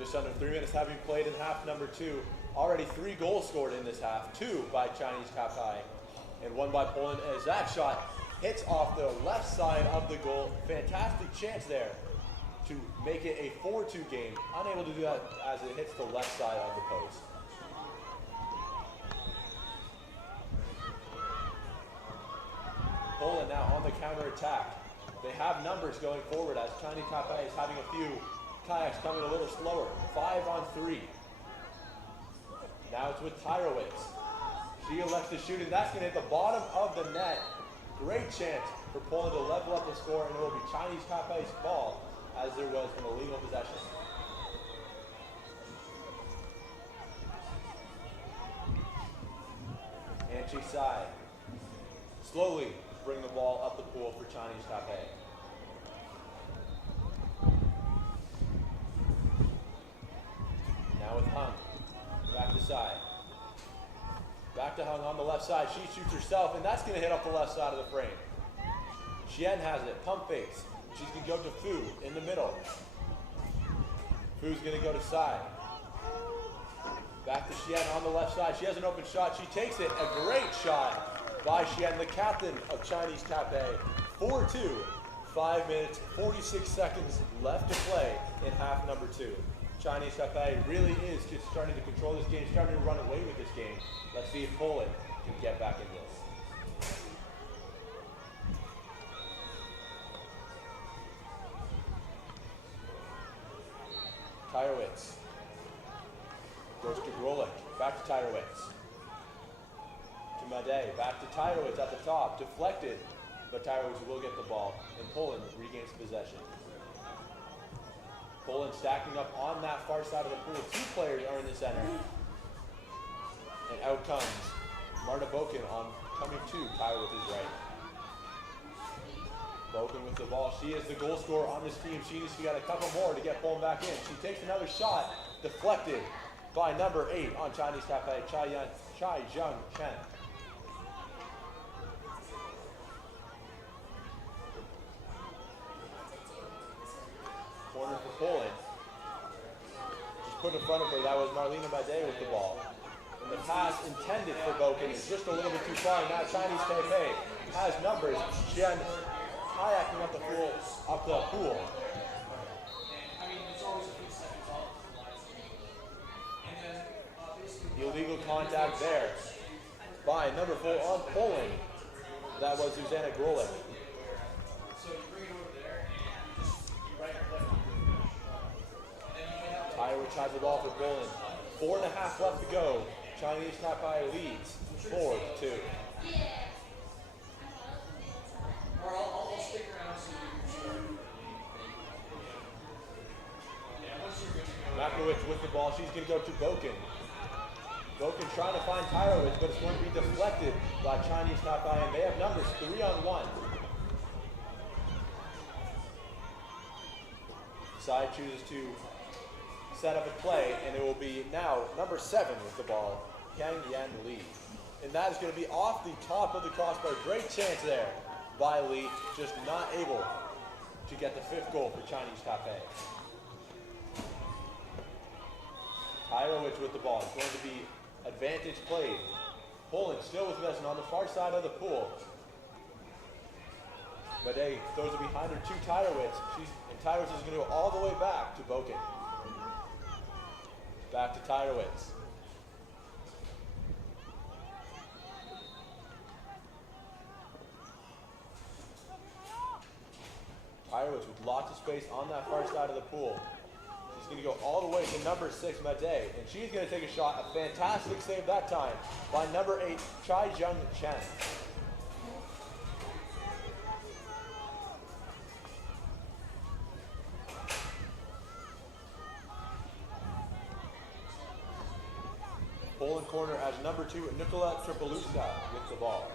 Just under 3 minutes having played in half number 2. Already 3 goals scored in this half, 2 by Chinese Taipei and 1 by Poland, as that shot hits off the left side of the goal. Fantastic chance there to make it a 4-2 game. Unable to do that as it hits the left side of the post. Poland now on the counter attack. They have numbers going forward as Chinese Taipei is having a few kayaks coming a little slower. 5 on 3. Now it's with Tyrowitz. She elects to shoot, and that's going to hit the bottom of the net. Great chance for Poland to level up the score, and it will be Chinese Taipei's ball as there was an illegal possession. And Chisai slowly bring the ball up the pool for Chinese Taipei. Now with Hung. Back to Sai. Back to Hung on the left side. She shoots herself, and that's going to hit off the left side of the frame. Xian has it. Pump fakes. She's going to go to Fu in the middle. Fu's going to go to Sai. Back to Xian on the left side. She has an open shot. She takes it. A great shot by Xian, the captain of Chinese Taipei. 4-2. 5 minutes, 46 seconds left to play in half number 2. Chinese Taipei really is just starting to control this game, starting to run away with this game. Let's see if Poland can get back in this. Tyrowitz goes to Grolik, back to Tyrowitz. To Made, back to Tyrowitz at the top, deflected, but Tyrowitz will get the ball, and Poland regains possession. Poland stacking up on that far side of the pool. 2 players are in the center. And out comes Marta Boken on coming to Tyrowitz's right. Boken with the ball. She is the goal scorer on this team. She needs to get a couple more to get Poland back in. She takes another shot, deflected by number 8 on Chinese Taipei, Chai Zhang Chen. Corner for Poland. Just put in front of her, that was Marlena Bade with the ball. And the pass intended for Boken is just a little bit too far. Now Chinese Taipei has numbers. Xian kayaking up the pool. Illegal contact there by number 4 on Poland. That was Zuzana Grolik. Tyrowitz has the ball for Poland. 4.5 left to go. Chinese Taipei leads 4-2. I'll stick around so you can Makowicz with the ball. She's going to go to Boken. Boken trying to find Tyrowitz, but it's going to be deflected by Chinese Taipei, and they have numbers 3 on 1. Side chooses to set up a play, and it will be now number 7 with the ball, Yang Yan Li. And that is going to be off the top of the crossbar. Great chance there by Li, just not able to get the 5th goal for Chinese Taipei. Tyrowitz with the ball. It's going to be advantage played. Poland still with possession on the far side of the pool. Made throws it behind her to Tyrowitz. And Tyrowitz is going to go all the way back to Boken. Back to Tyrowitz. Tyrowitz with lots of space on that far side of the pool. She's going to go all the way to number 6, Made, and she's going to take a shot. A fantastic save that time by number 8, Chai Zhang Chen. Poland corner as number 2, Nikola Tripaluska with the ball.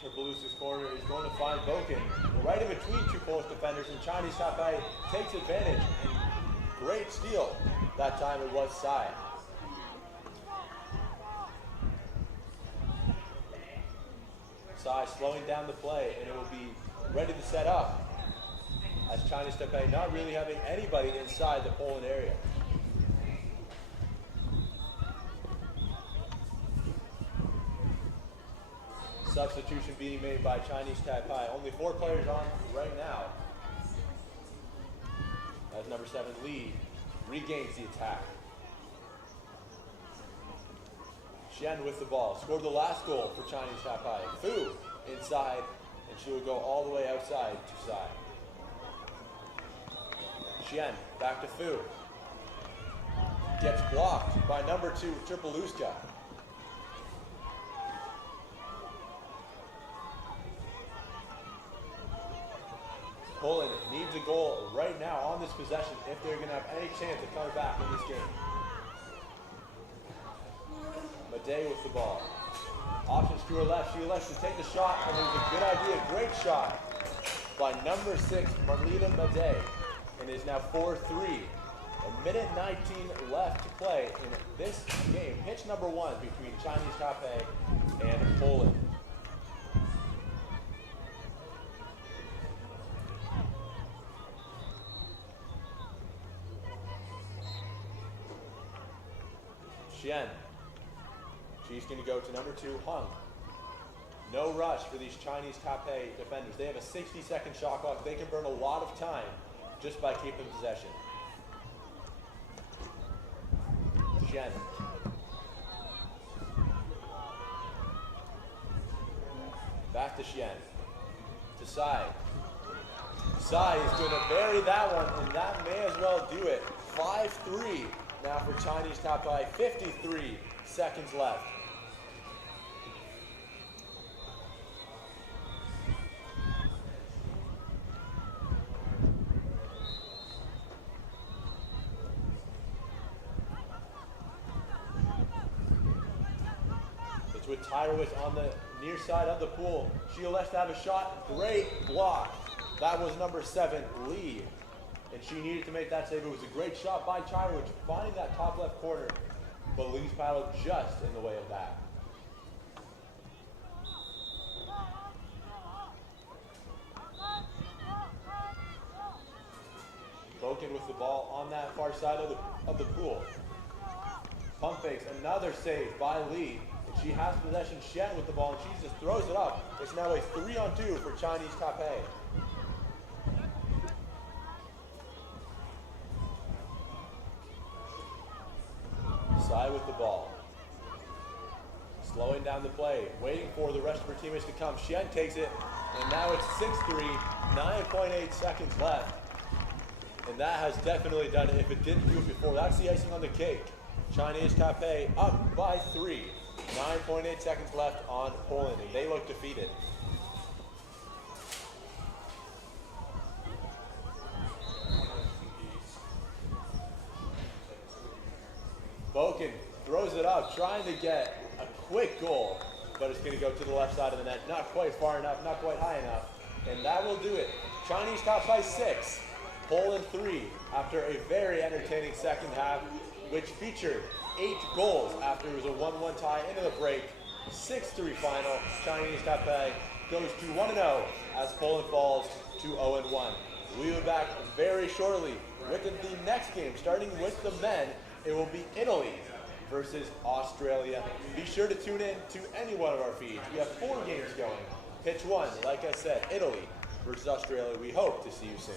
Tripaluska's corner is going to find Boken right in between 2 Polish defenders, and Chinese Taipei takes advantage. Great steal. That time it was Sai. Sai slowing down the play, and it will be ready to set up as Chinese Taipei not really having anybody inside the Poland area. Substitution being made by Chinese Taipei. Only 4 players on right now as number 7, Li, regains the attack. Xian with the ball, scored the last goal for Chinese Taipei. Fu inside, and she will go all the way outside to side. Xian back to Fu. Gets blocked by number 2, Tripaluska. Poland needs a goal right now on this possession if they're going to have any chance of coming back in this game. Madej with the ball. Options to her left. She elects to take the shot, and it was a good idea. Great shot by number 6, Marlena Madej. And it is now 4-3. A minute 19 left to play in this game. Pitch number 1 between Chinese Taipei and Poland. Xian. She's going to go to number 2, Hung. No rush for these Chinese Taipei defenders. They have a 60-second shot clock. They can burn a lot of time just by keeping possession. Xian. Back to Xian. To Sai. Sai is going to bury that one, and that may as well do it. 5-3 now for Chinese Taipei. 53 seconds left. It's with Tyrowitz on the near side of the pool. She elects to have a shot. Great block. That was number 7, Li. And she needed to make that save. It was a great shot by Tyrowitz, finding that top left corner. But Li's paddle just in the way of that. Boken with the ball on that far side of the pool. Pump fakes, another save by Li. And she has possession. Xian with the ball, and she just throws it up. It's now a 3-on-2 for Chinese Taipei. Sai with the ball. Slowing down the play, waiting for the rest of her teammates to come. Xian takes it, and now it's 6-3, 9.8 seconds left. And that has definitely done it. If it didn't do it before, that's the icing on the cake. Chinese Taipei up by 3. 9.8 seconds left on Poland, and they look defeated. Boken throws it up, trying to get a quick goal, but it's going to go to the left side of the net. Not quite far enough, not quite high enough, and that will do it. Chinese Taipei 6, Poland 3, after a very entertaining second half, which featured 8 goals after it was a 1-1 tie into the break. 6-3 final. Chinese Taipei goes to 1-0 as Poland falls to 0-1. We'll be back very shortly with the next game, starting with the men. It will be Italy versus Australia. Be sure to tune in to any one of our feeds. We have 4 games going. Pitch 1, like I said, Italy versus Australia. We hope to see you soon.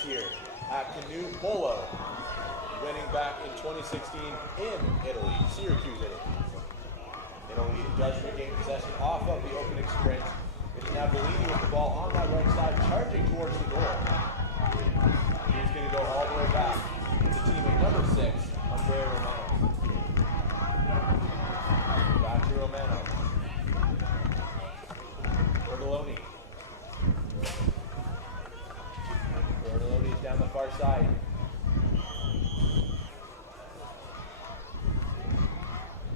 champions here at Canoe Polo, winning back in 2016 in Italy, Syracuse, Italy. Italy does regain possession off of the opening sprint. It is now Bellini with the ball on that right side, charging towards the goal. He's going to go all the way back to teammate number 6, Andrea Romano. Back to Romano. Bertoloni. Bertoloni is down the far side.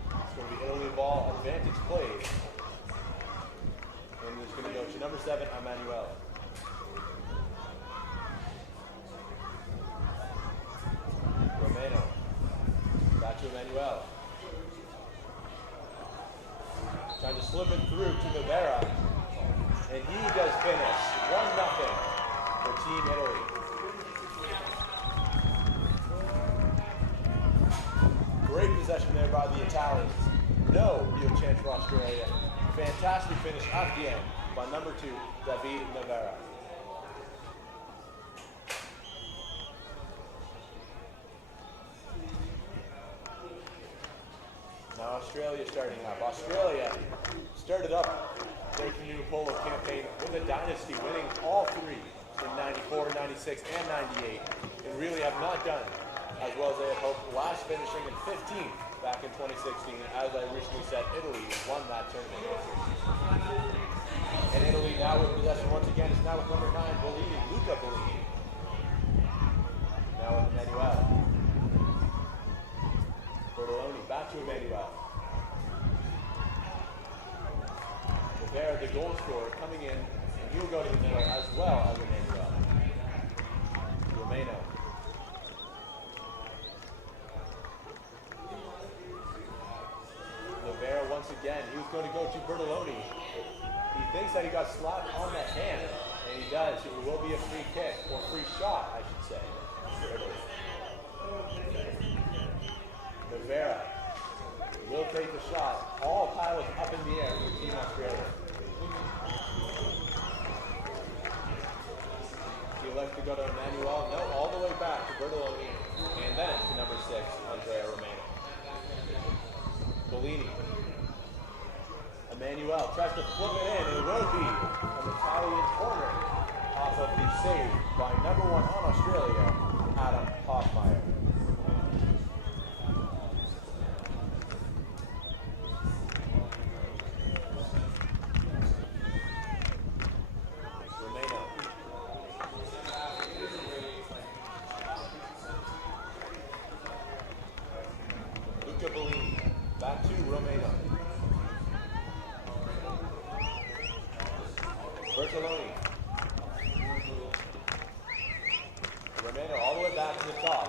It's going to be Italy ball, advantage played. And it's going to go to number 7, Emmanuel. Romano. Back to Emmanuel. Trying to slip it through to Rivera. And he does finish. 1-0 for Team Italy. Great possession there by the Italians. No real chance for Australia. Fantastic finish at the end by number 2, David Navarra. Now Australia starting up. Australia started up their Canoe Polo campaign with a dynasty, winning all 3 in 94, 96, and 98, and really have not done as well as they had hoped, last finishing in 15th back in 2016. As I recently said, Italy won that tournament. And Italy now with possession once again is now with number 9, Bellini, Luca Bellini. Now with Emmanuel. Bertoloni, back to Emmanuel. There, the goal scorer coming in, and he'll go to the middle as well as Emmanuel. Romano. Rivera once again, he was going to go to Bertoloni. He thinks that he got slapped on the hand, and he does. It will be a free kick, or free shot, I should say, for Italy. Rivera will take the shot. All pilots up in the air for Team Australia. He elects to go to Emmanuel. No, all the way back to Bertoloni. And then to number 6, Andrea Romano. Bellini. Emmanuel tries to flip it in. It will be an Italian corner off of the save by number 1 on Australia, Adam Hoffmeyer. Bellini, back to Romano. Bertoloni. Romano all the way back to the top.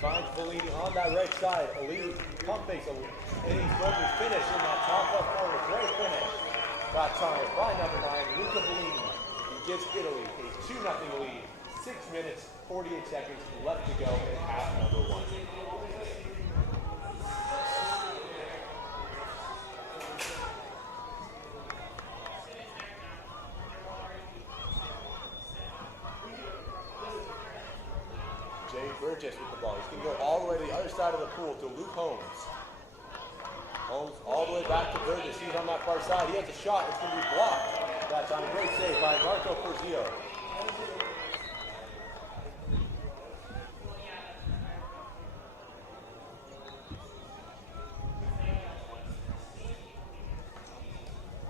Finds Bellini on that right side. Elite pump fakes, and he's going to finish in that top left corner. Great finish. That time by number 9, Luca Bellini. He gives Italy a 2-0 lead. 6 minutes, 48 seconds left to go in half number 1. Jay Burgess with the ball. He's going to go all the way to the other side of the pool to Luke Holmes. Holmes all the way back to Burgess. He's on that far side. He has a shot. It's going to be blocked. That time, great save by Marco Porzio.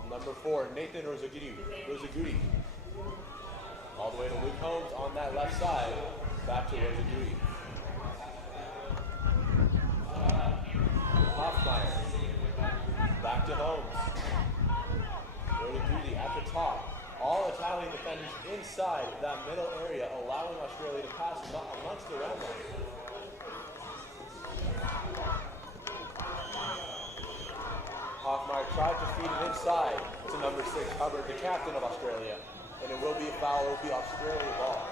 Number 4, Nathan Rosagudi. All the way to Luke Holmes on that left side. Back to Rosagudi. Hoffmeyer. Back to Holmes. Rosagudi at the top. All Italian defenders inside that middle area, allowing Australia to pass amongst around them. Hoffmeyer tried to feed it inside to number 6, Hubbard, the captain of Australia. And it will be a foul. It will be Australia ball.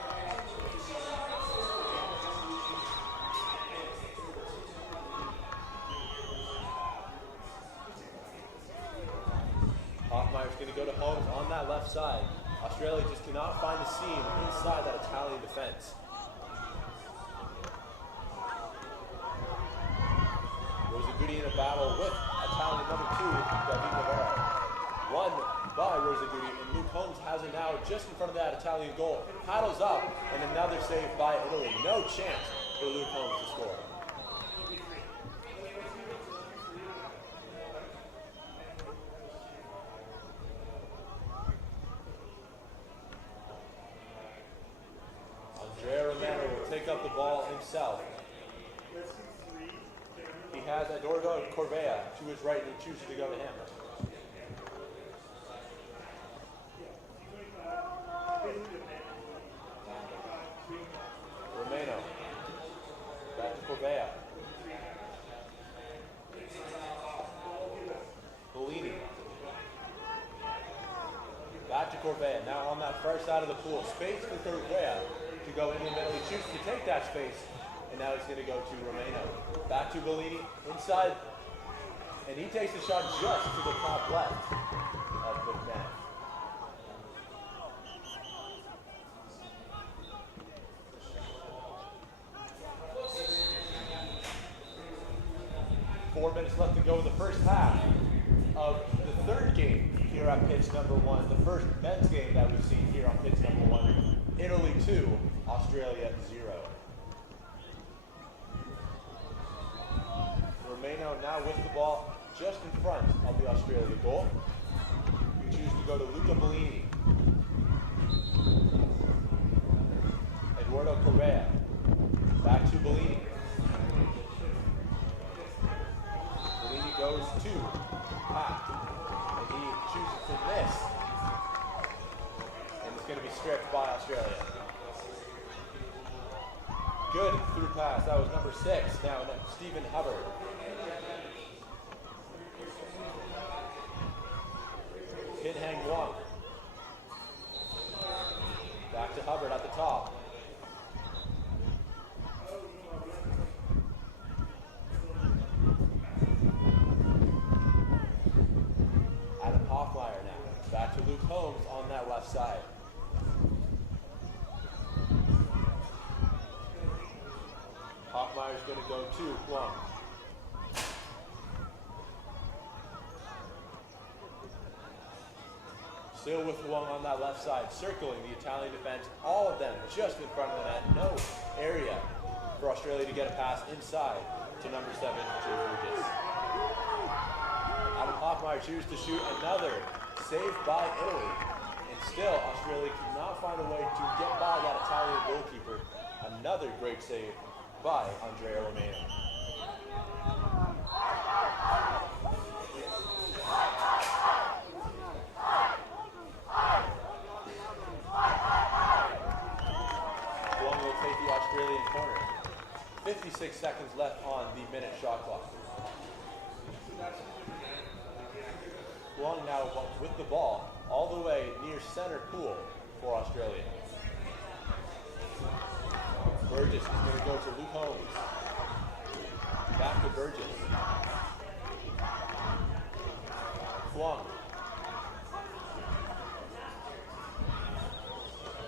Hoffmeyer's going to go to Holmes on that left side. Australia Australia just cannot find a seam inside that Italian defense. Rosagudi in a battle with Italian number 2, David Navarro. Won by Rosagudi, and Luke Holmes has it now just in front of that Italian goal. Paddles up, and another save by Italy. No chance for Luke Holmes to score. Andrea Romano will take up the ball himself. He has Eduardo Corvea to his right, and he chooses to go to him. Romano. Back to Corvea. Bellini. Back to Corvea. Now on that far side of the pool. Space for Corvea to go in the middle. He chooses to take that space. And now he's going to go to Romano. Back to Bellini, inside, and he takes the shot just to the top left of the net. Four minutes left to go in the first half of the third game here at pitch number 1. The first men's game that we've seen here on pitch number 1. Italy 2, Australia 0. Romano now with the ball just in front of the Australia goal. We choose to go to Luca Bellini. Eduardo Correa. Back to Bellini. Bellini goes to Pat. And he chooses to miss. And it's going to be stripped by Australia. Good through pass. That was number 6. Now Stephen Hubbard. Pinhang Wong. Back to Hubbard at the top. Adam Hoffmeyer now. Back to Luke Holmes on that left side. Hoffmeyer's going to go to Wong. Still with Wong on that left side, circling the Italian defense, all of them just in front of the net. No area for Australia to get a pass inside to number 7, Jay Burgess. Adam Hoffmeyer chooses to shoot another save by Italy. And still, Australia cannot find a way to get by that Italian goalkeeper. Another great save by Andrea Romano. Wong will take the Australian corner. 56 seconds left on the minute shot clock. Wong now with the ball all the way near center pool for Australia. Burgess is going to go to Luke Holmes. Back to Burgess. Kwong.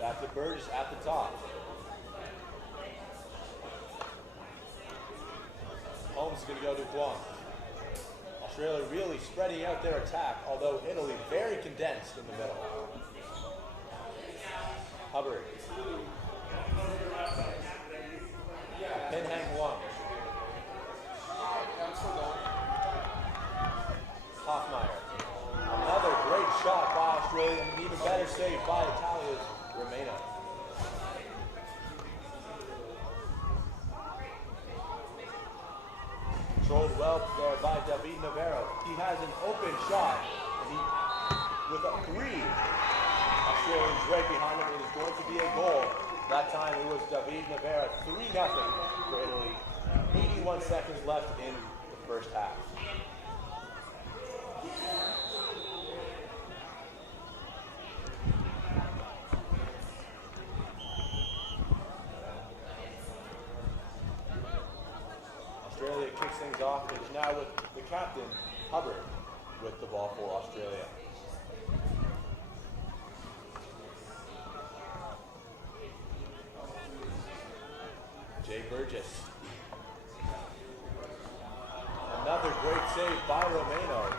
Back to Burgess at the top. Holmes is going to go to Kwong. Australia really spreading out their attack, although Italy very condensed in the middle. Hubbard. Pinhang Wong. Hoffmeyer. Another great shot by Australia, and an even better save by Italia's Romano. Controlled well there by David Navarro. He has an open shot, and he, with a 3, Australians right behind him. It is going to be a goal. That time it was David Navarro, 3-0 for Italy. 81 seconds left in the first half. Australia kicks things off. It is now with the captain, Hubbard, with the ball for Australia. Burgess. Another great save by Romano.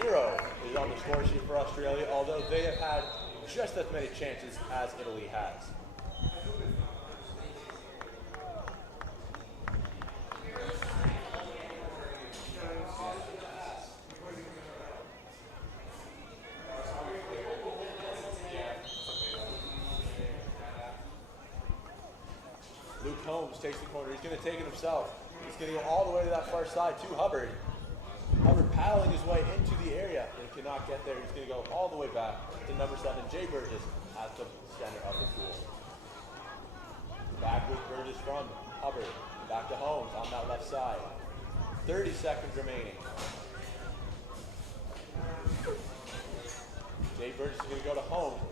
0 is on the score sheet for Australia, although they have had just as many chances as Italy has. Luke Holmes takes the corner. He's going to take it himself. He's going to go all the way to that far side to Hubbard. Hubbard paddling his way into the area and cannot get there. He's going to go all the way back to number 7, Jay Burgess, at the center of the pool. Back with Burgess from Hubbard. Back to Holmes on that left side. 30 seconds remaining. Jay Burgess is going to go to Holmes.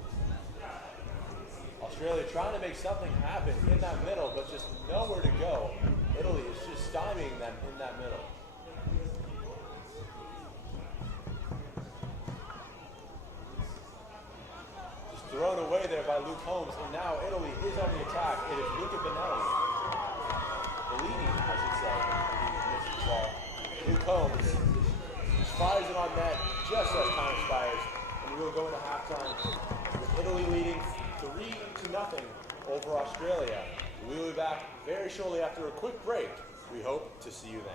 Australia trying to make something happen in that middle, but just nowhere to go. Italy is just stymieing them in that middle. Just thrown away there by Luke Holmes, and now Italy is on the attack. It is Luca Benelli. Bellini, I should say. He misses the ball. Luke Holmes just fires it on net just as time expires, and we will go into halftime with Italy leading 3-0 over Australia. We will be back very shortly after a quick break. We hope to see you then.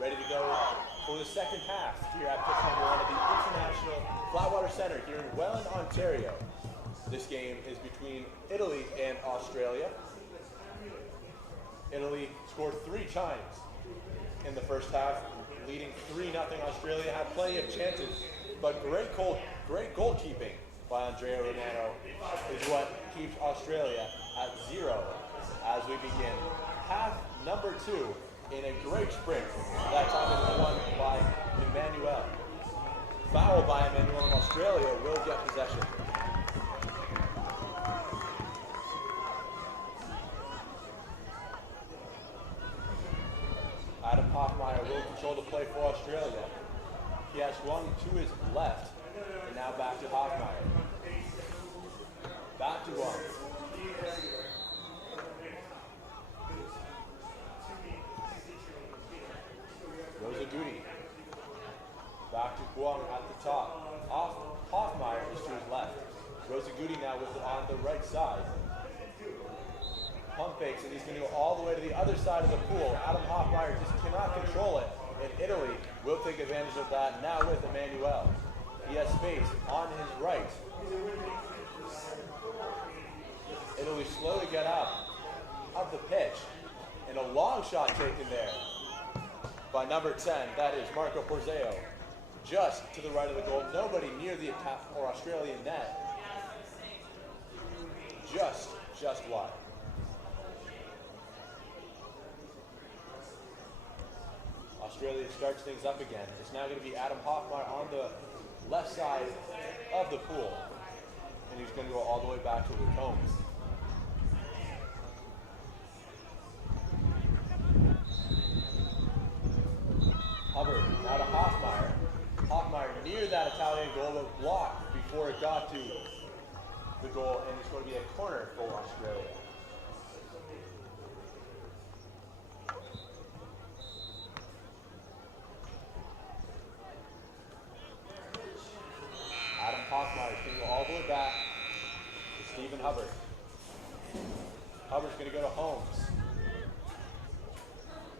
Ready to go for the second half here at pitch number 1 of the International Flatwater Center here in Welland, Ontario. This game is between Italy and Australia. Italy scored 3 times in the first half, leading 3-0. Australia had plenty of chances, but great goalkeeping by Andrea Romano is what keeps Australia at 0 as we begin half number 2 in a great sprint. That time it is won by Emmanuel. Foul by Emmanuel, and Australia will get possession. Adam Hoffmeyer will control the play for Australia. He has swung to his left, and now back to Hoffmeyer. Back to one. fakes, and he's going to go all the way to the other side of the pool. Adam Hoffmeyer just cannot control it, and Italy will take advantage of that now with Emmanuel. He has space on his right. Italy slowly get out of the pitch, and a long shot taken there by number 10, that is Marco Porzeo, just to the right of the goal. Nobody near the attack or Australian net. Just wide. Australia starts things up again. It's now going to be Adam Hoffmeyer on the left side of the pool, and he's going to go all the way back to Luke Holmes. Hubbard, now to Hoffmeyer. Hoffmeyer near that Italian goal, but blocked before it got to the goal, and it's going to be a corner for Australia. Adam Hoffmeyer is going to go all the way back to Stephen Hubbard. Hubbard's going to go to Holmes.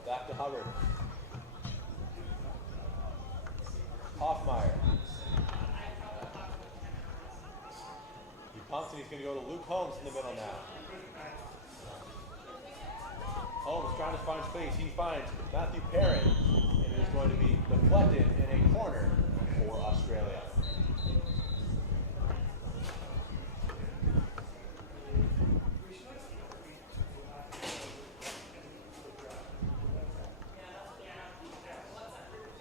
Back to Hubbard. Hoffmeyer. He pumps and he's going to go to Luke Holmes in the middle now. Holmes trying to find space. He finds Matthew Perrin, and it is going to be deflected in a corner for Australia.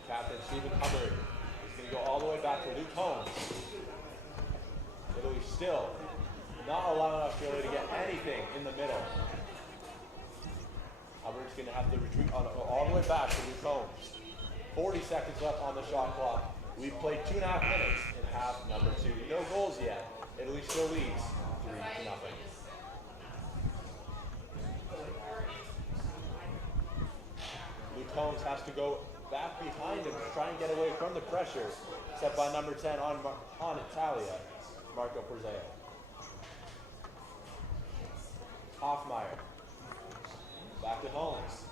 Captain Stephen Hubbard is going to go all the way back to Luke Holmes. Italy still not allowing Australia to get anything in the middle. Hubbard's going to have to retreat all the way back to Luke Holmes. 40 seconds left on the shot clock. We've played 2.5 minutes in half number 2. No goals yet. Italy still leads 3-0. Luke Holmes has to go back behind him to try and get away from the pressure set by number 10 on Italia, Marco Porzeo. Hoffmeyer. Back to Holmes.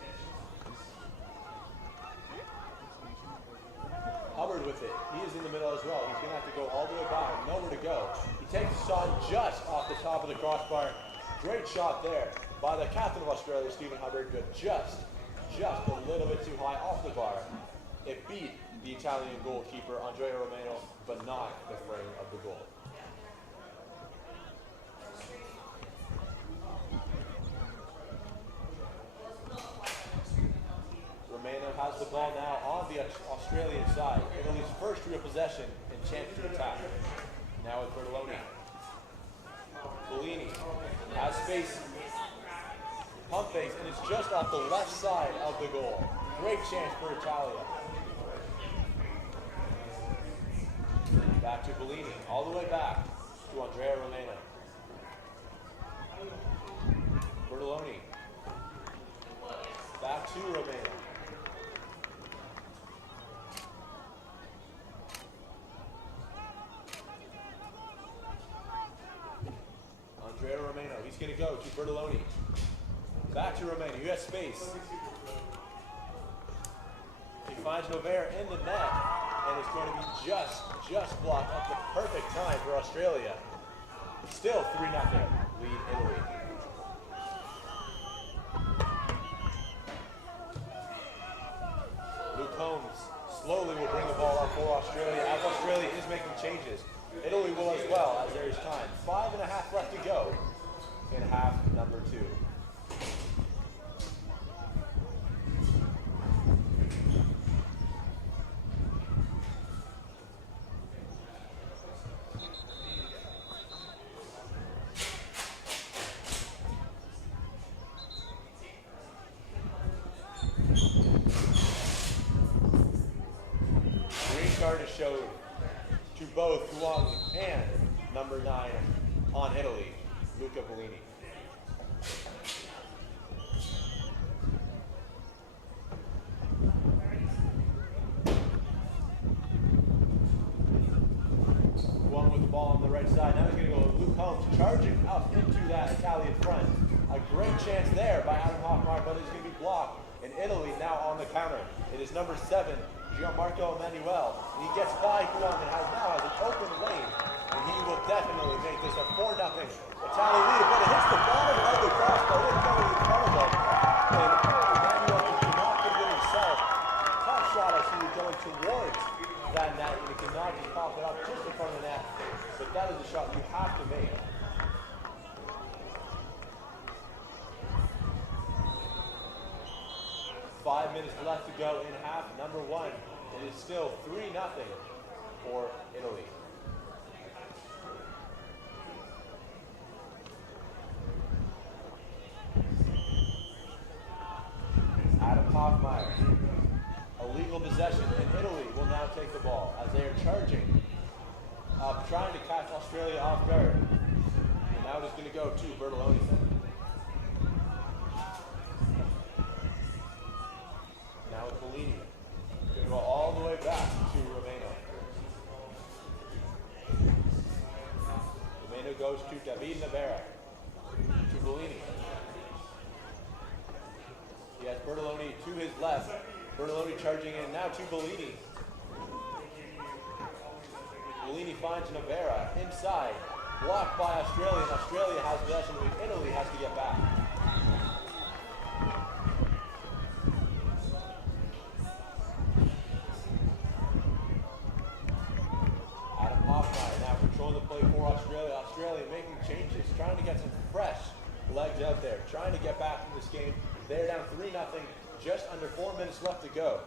Hubbard with it. He is in the middle as well. He's going to have to go all the way back. Nowhere to go. He takes a shot just off the top of the crossbar. Great shot there by the captain of Australia, Stephen Hubbard, but just a little bit too high off the bar. It beat the Italian goalkeeper, Andrea Romano, but not the frame of the goal. Romano has the ball now on the Australian side. Italy's first real possession and chance to attack. Now with Bertoloni. Bellini has space. Pump fakes, and it's just off the left side of the goal. Great chance for Italia. Back to Bellini, all the way back to Andrea Romano. Bertoloni. Back to Romano. Andrea Romano, he's going to go to Bertoloni. Back to Romano, he has space. He finds Novair in the net, and it's going to be just blocked at the perfect time for Australia. Still 3-0, lead Italy. Luke Holmes slowly will bring the ball up for Australia, as Australia is making changes. Italy will as well, as there is time. 5.5 left to go in half number 2. Card is showed to both Huang and number 9 on Italy, Luca Bellini. Huang with the ball on the right side. Now he's going to go Luke Holmes charging up into that Italian front. A Great chance there by Adam Hoffmeyer, but it's going to be blocked. And Italy now on the counter. It is number 7, Gianmarco Emanuele. And he gets by Guam and now has an open lane. And he will definitely make this a 4-0 Italian lead. But it hits the bottom of the cross, but it's going in front of him. And Emanuele cannot get it himself. Top shot as he was going towards that net, and he cannot just pop it up just in front of the net. But that is a shot you have to make. Five minutes left to go in half number 1. It is still 3-0 for Italy. Adam Hoffmeyer. Illegal possession, and Italy will now take the ball as they are charging up, trying to catch Australia off guard. And now it is going to go to Bertoloni. Now it's Bellini. Going to go all the way back to Romano. Romano goes to David Navarra. To Bellini. He has Bertoloni to his left. Bertoloni charging in now to Bellini. Bellini finds Navarra inside. Blocked by Australia. And Australia has possession. Italy has to get back. Adam Hoffmeyer now controlling the play for Australia. Australia making changes, trying to get some fresh legs out there, trying to get back in this game. They're down 3-0, just under 4 minutes left to go.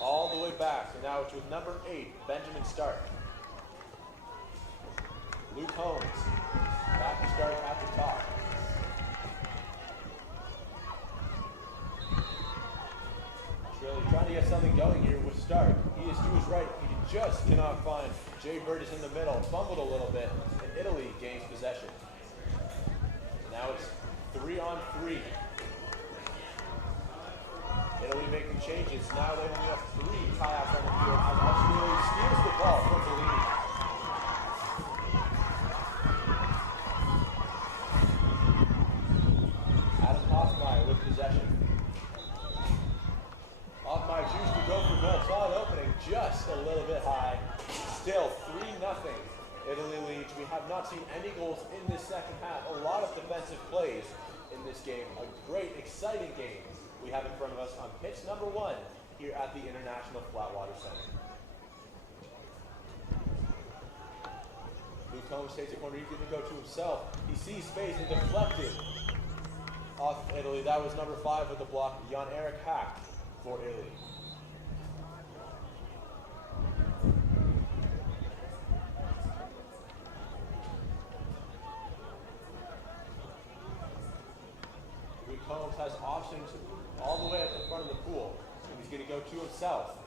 All the way back, and now it's with number 8, Benjamin Stark. Luke Holmes, back to Stark at the top. Australia trying to get something going here with Stark. He is to his right, he just cannot find. Jay Bird is in the middle, fumbled a little bit, and Italy gains possession. Now it's 3-on-3. Italy making changes. Now they only have 3 tie-outs on the field as Australia steals the ball from Bellini. Adam Hoffmeyer with possession. Hoffmeyer chooses to go for goal. Saw an opening just a little bit high. Still 3-0. Italy leads. We have not seen any goals in this second half. A lot of defensive plays in this game. A great, exciting game we have in front of us on pitch number 1 here at the International Flatwater Center. Luke Holmes takes a corner. He's going to go to himself. He sees space and deflected off Italy. That was number 5 with the block, Jan-Erik Hack for Italy. Holmes has options all the way at the front of the pool. And he's going to go to himself.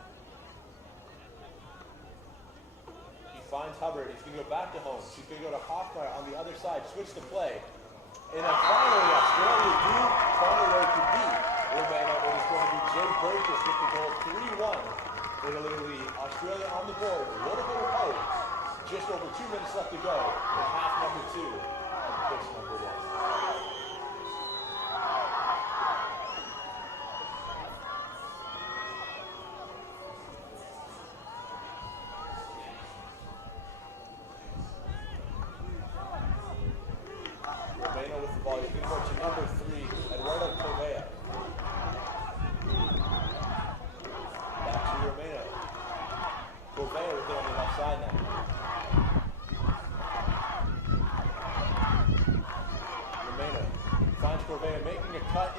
He finds Hubbard. He's going to go back to Holmes. He's going to go to Hoffmeyer on the other side. Switch the play. And then finally, Australia do find a way to beat Romano. It is going to be Jay Burgess with the goal. 3-1. Italy lead. Australia on the board. A little bit of hope. Just over 2 minutes left to go in half number 2 of pitch number 1.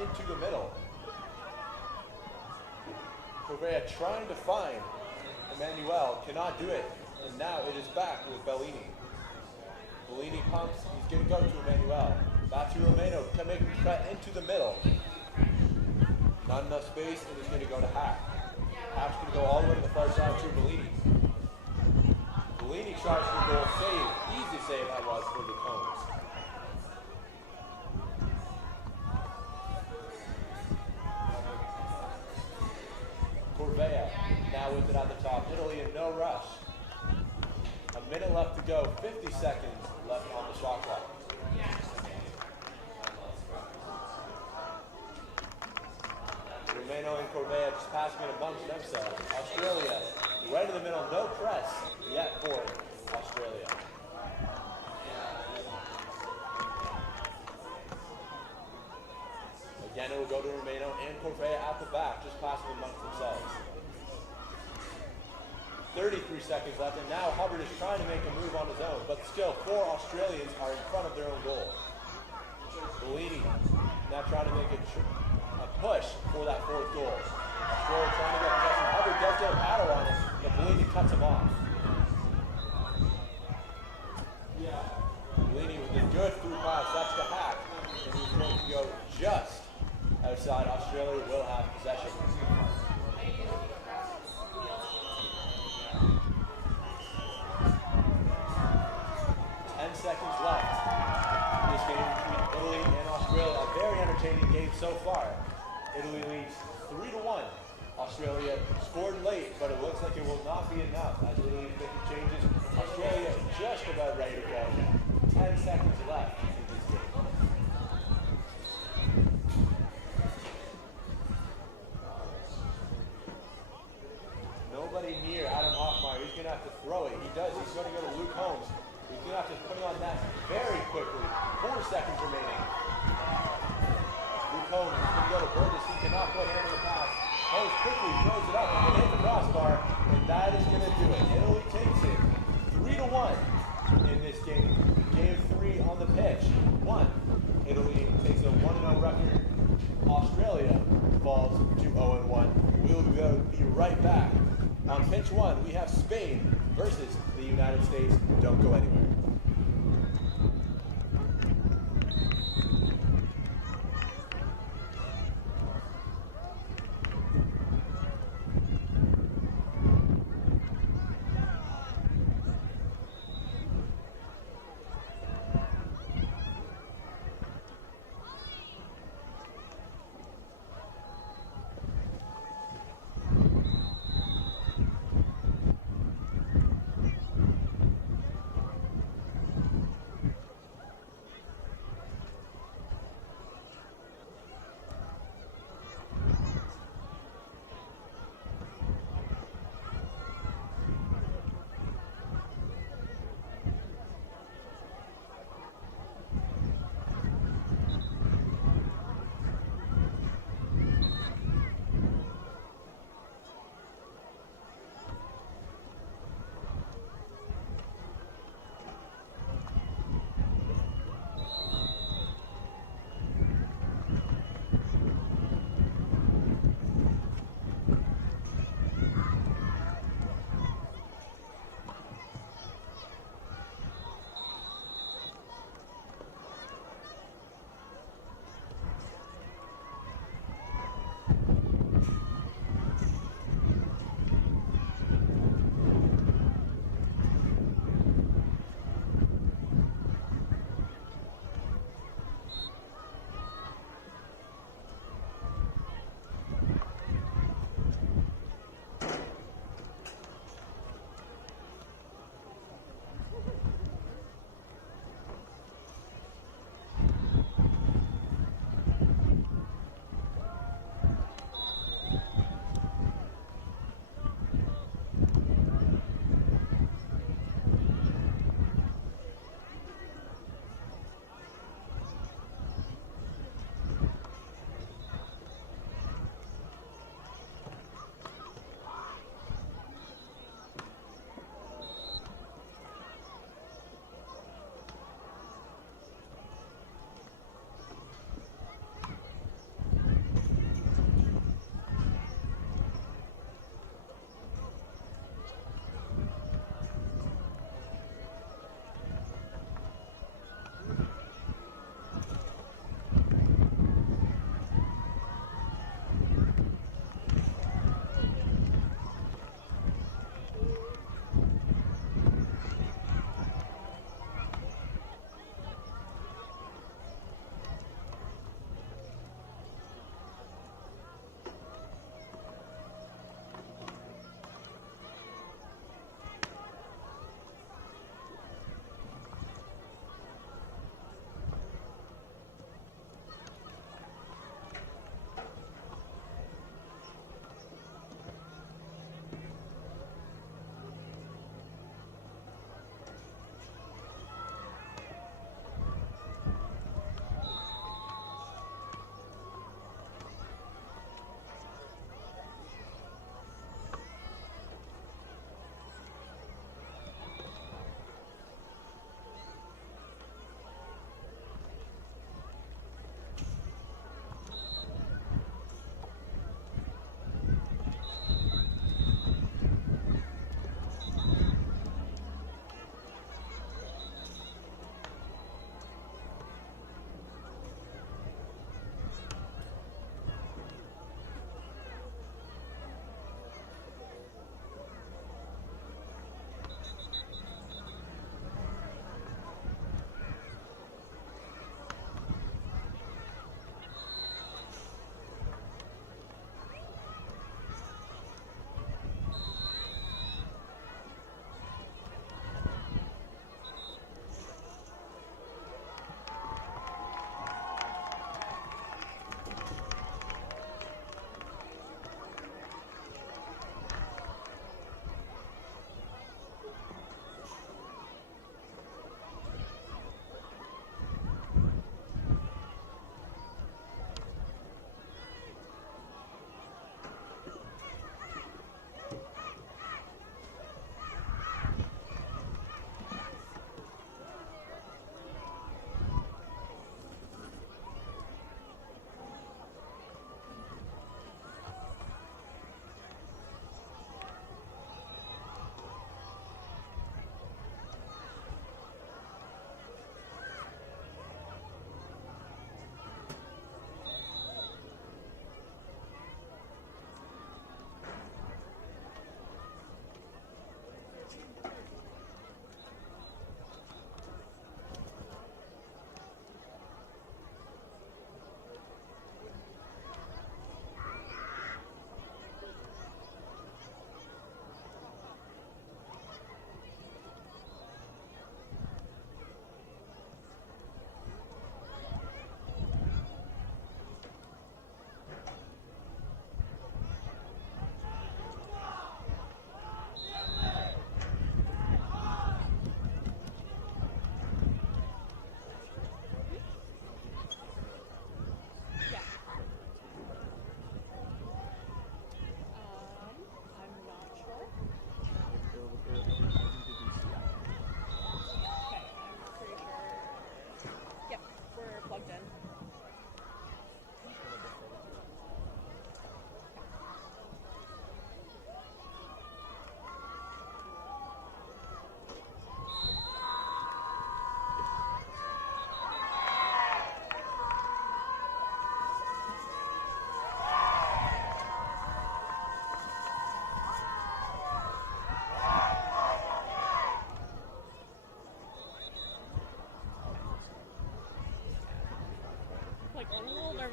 Into the middle. Correa trying to find Emanuele, cannot do it, and now it is back with Bellini. Bellini pumps, he's going to go to Emanuele. Back to Romano, can make a cut into the middle. Not enough space, and he's going to go to Hack. Hack's going to go all the way to the far side to Bellini. Bellini tries for goal, save, easy save that was for the Cones. Correa now with it at the top. Italy in no rush. A minute left to go. 50 seconds left passing it amongst themselves. Australia, right in the middle, no press yet for Australia. Again, it will go to Romano and Corvea at the back, just passing amongst themselves. 33 seconds left, and now Hubbard is trying to make a move on his own, but still, 4 Australians are in front of their own goal. Bellini now trying to make a push for that 4th goal. Australia trying to get possession. Hubbard does get a paddle on it, but Bellini cuts him off. Bellini with a good through pass, that's the hack, and he's going to go just outside. Australia will have possession. 10 seconds left in this game between Italy and Australia. A very entertaining game so far. Italy leads 3-1. Australia scored late, but it looks like it will not be enough as Italy is making changes. Australia just about ready to go. 10 seconds left in this game. Nobody near Adam Hoffmeyer. He's going to have to throw it. He does. He's going to go to Luke Holmes. He's going to have to put it on that very quickly. 4 seconds remaining. Luke Holmes is going to go to Burgess. He cannot put hand in the pass. Holmes quickly throws it up and hit the crossbar, and that is going to do it. Italy takes it 3-1 in this game. Game 3 on the pitch. 1. Italy takes a 1-0 record. Australia falls to 0-1. We'll be right back. On pitch 1, we have Spain versus the United States. Don't go anywhere.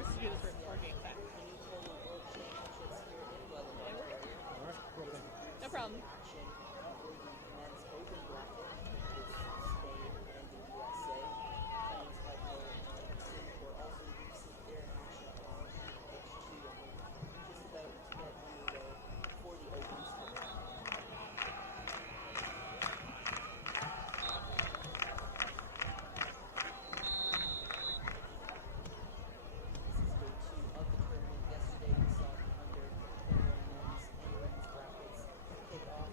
nervous to do this before game time. Canoe Polo World Championships here in Welland, Ontario. All right, cool thing. No problem. Action for the men's open bracket with Spain and the USA. Chinese Taipei and Singapore also received their action on H2, and we're just about to get underway for the opens today. This is day 2 of the tournament. Yesterday we saw the under 21 men's and women's brackets kick off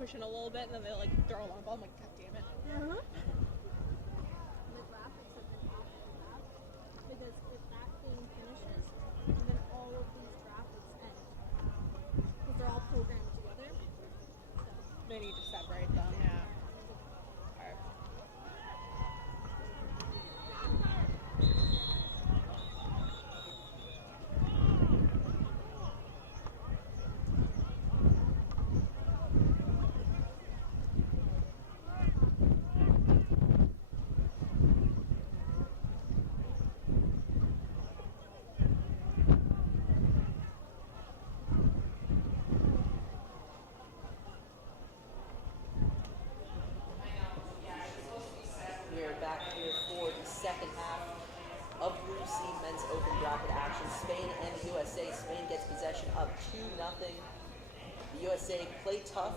pushing a little bit, and then they like throw a long ball. I'm like, God damn it. The graphics have been awful with that, because if that game finishes, then all of these graphics end, because they're all programmed together. So, They need to separate them, yeah. Alright. We are back here for the second half of Group C Men's Open Bracket action. Spain and the USA. Spain gets possession of 2-0. The USA play tough.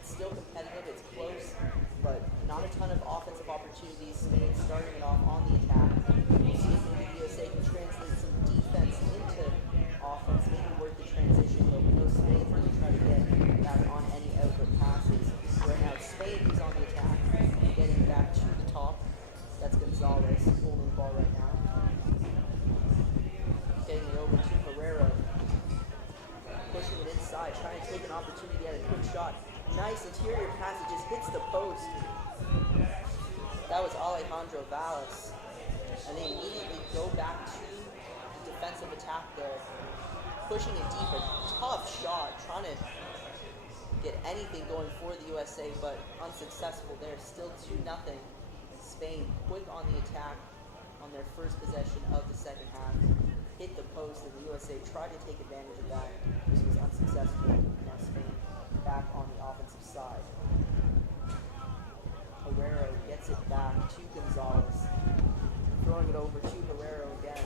It's still competitive. It's close, but not a ton of offensive opportunities. Spain starting it off on the attack. We'll see if maybe the USA can translate some defense into offense. Maybe work the transition, but we know Spain really try to get back on any outlet passes. Right now, it's Spain who's on the attack, getting back to the top. That's Gonzalez holding the ball right now. Getting it over to Herrera. Pushing it inside, trying to take an opportunity at a quick shot. Nice interior pass, it just hits the post. That was Alejandro Valles. And they immediately go back to the defensive attack there. Pushing it deep, a tough shot, trying to get anything going for the USA, but unsuccessful there. Still 2-0. Spain quick on the attack on their first possession of the second half. Hit the post, and the USA tried to take advantage of that. This was unsuccessful. Now Spain back on the offensive side. Herrera gets it back to Gonzalez. Throwing it over to Herrera again.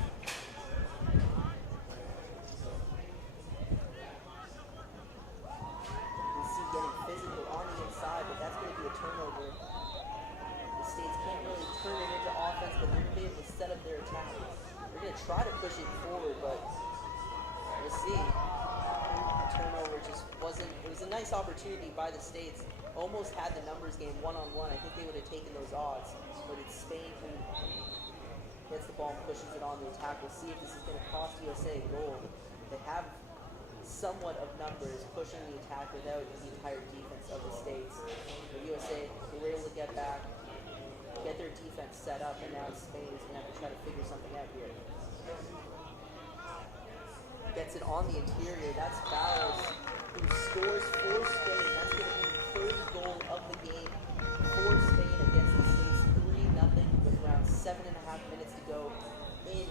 We see getting physical on the inside, but that's going to be a turnover. The States can't really turn it into offense, but they're going to be able to set up their attack. They're going to try to push it forward, but we'll see. The turnover just wasn't, it was a nice opportunity by the States. Almost had the numbers game one-on-one. I think they would have taken those odds, but it's Spain who gets the ball and pushes it on the attack. We'll see if this is going to cost USA a goal. They have somewhat of numbers pushing the attack without the entire defense of the States. The USA were able to get back, get their defense set up, and now Spain is going to have to try to figure something out here. Gets it on the interior. That's Valles, who scores for Spain. That's going to be the third goal of the game for Spain against the States. 3-0 with around 7.5 minutes to go in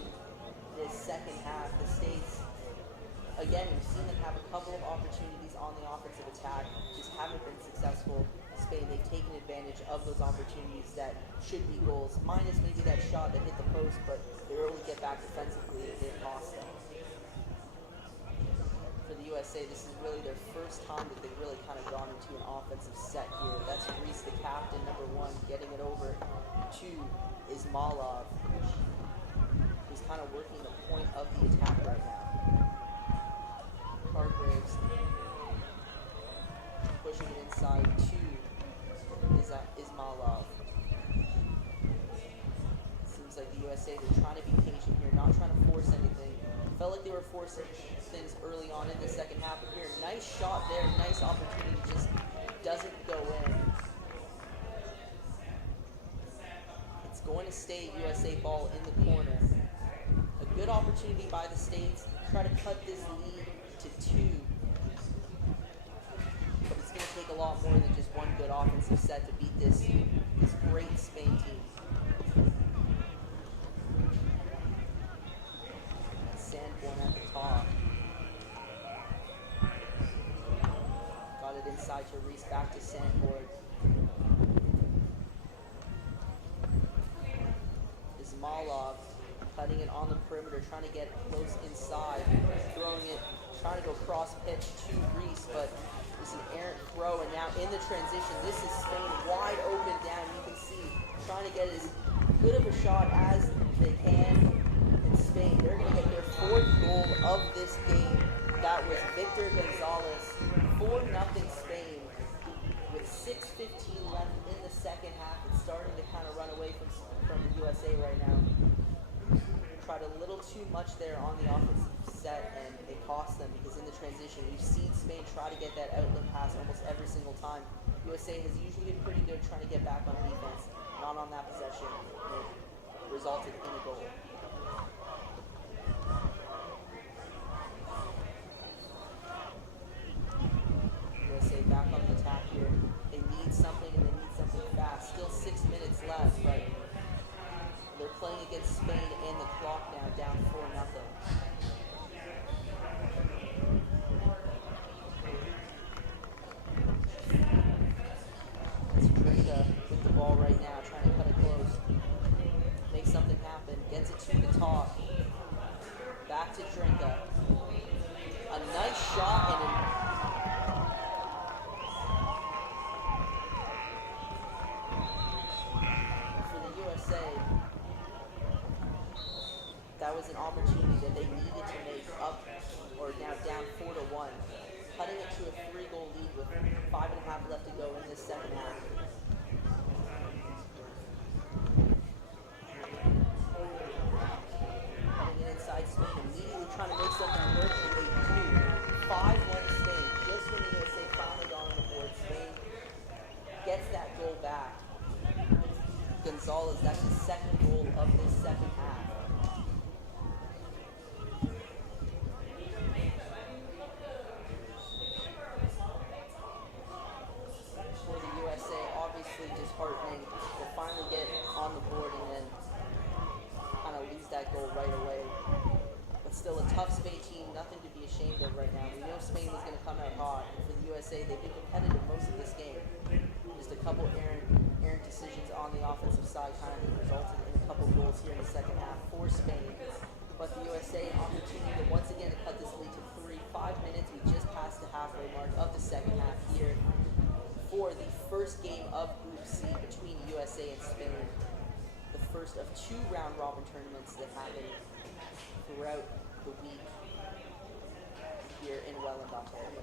this second half. The States, again, we've seen them have a couple of opportunities on the offensive attack, just haven't been successful. Spain, they've taken advantage of those opportunities that should be goals, minus maybe that shot that hit the post, but they were able to get back defensively. It did cost them. For the USA, this is really their first time that they've really kind of gone into an offensive set here. That's Reese, the captain, number 1, getting it over to Ismailov, who's kind of working the point of the attack right now. Hargraves pushing it inside to Ismailov. Seems like the USA, they're trying to be patient here, not trying to force anything. Felt like they were forcing things early on in the second half of here. Nice shot there, nice opportunity, just doesn't go in. It's going to stay USA ball in the corner. A good opportunity by the States, try to cut this lead to 2. But it's going to take a lot more than just one good offensive set to beat this great Spain team. Sanborn at the top. Got it inside to Reese, back to Sanborn. Ismailov cutting it on the perimeter, trying to get close inside, throwing it, trying to go cross pitch to Reese, but it's an errant throw, and now in the transition, this is Spain wide open down. You can see trying to get as good of a shot as they can. And Spain, they're going to get their 4th goal of this game. That was Victor Gonzalez. 4-0 Spain. 6:15 left in the second half. It's starting to kind of run away from the USA right now. Tried a little too much there on the offensive set, and it cost them because in the transition, we've seen Spain try to get that outlet pass almost every single time. USA has usually been pretty good trying to get back on defense, not on that possession, and it resulted in a goal. USA back on the attack here. They need something, and they need something fast. Still 6 minutes left, but they're playing against Spain and the clock now down 4-0. It's Drinka with the ball right now, trying to cut it close. Make something happen. Gets it to the top. Back to Drinka. A nice shot and that was an opportunity that they needed to make up, or now down 4-1, cutting it to a 3-goal lead with 5.5 left to go in this second half. Cutting it inside Spain, immediately trying to make something work, and they do. 5-1 Spain, just when the USA finally got on the board. Spain gets that goal back. Gonzalez, that's the second goal of this second half. For the USA, obviously disheartening to finally get on the board and then kind of lose that goal right away. But still a tough Spain team, nothing to be ashamed of right now. We know Spain was going to come out hot. And for the USA, they've been competitive most of this game. Just a couple errant decisions on the offensive side kind of resulted in a couple goals here in the second half for Spain. But the USA opportunity to once again to cut this lead to 3. 5 minutes, we just passed the halfway mark of the second half here for the first game of Group C between USA and Spain. The first of 2 round-robin tournaments that happen throughout the week here in Welland, Ontario.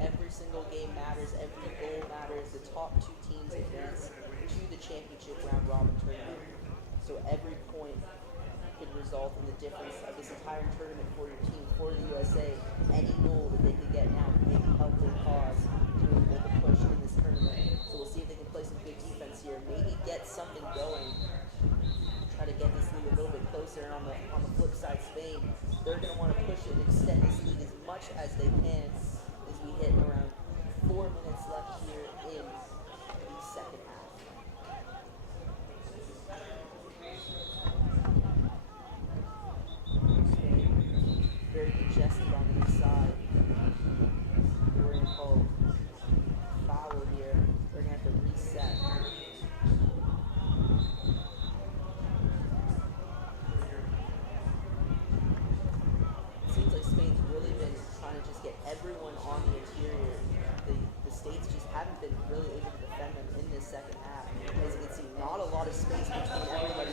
Every single game matters, every goal matters. The top 2 teams advance to the championship round-robin tournament. So every point could result in the difference of this entire tournament for your team. For the USA, any goal that they could get now could maybe help their cause to make a push in this tournament. So we'll see if they can play some good defense here. Maybe get something going. Try to get this lead a little bit closer. And on the flip side, Spain, they're going to want to push it and extend this lead as much as they can. We hit around 4 minutes left here in the second half. Spain, very congested on the east side. We're going to call foul here. We're going to have to reset. It seems like Spain's really been trying to just get everyone on the interior. The States just haven't been really able to defend them in this second half. As you can see, not a lot of space between everybody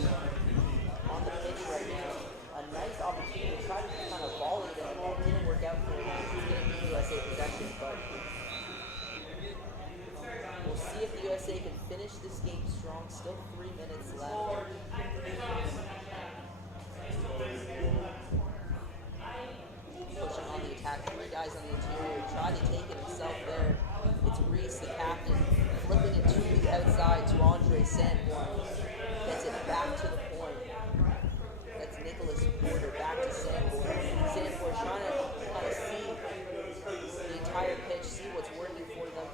on the pitch right now. A nice opportunity to try to kind of volley it, and it didn't work out for them. It's going to be USA possession, but we'll see if the USA can finish this game strong. Still 3 minutes left. Pushing on the attack, 3 guys on the interior, try to take it himself there. It's Reese, the captain, flipping it to the outside to Andre Sanborn. Gets it back to the point. That's Nicholas Porter back to Sanborn. Sanborn trying to kind of see the entire pitch, see what's working for them.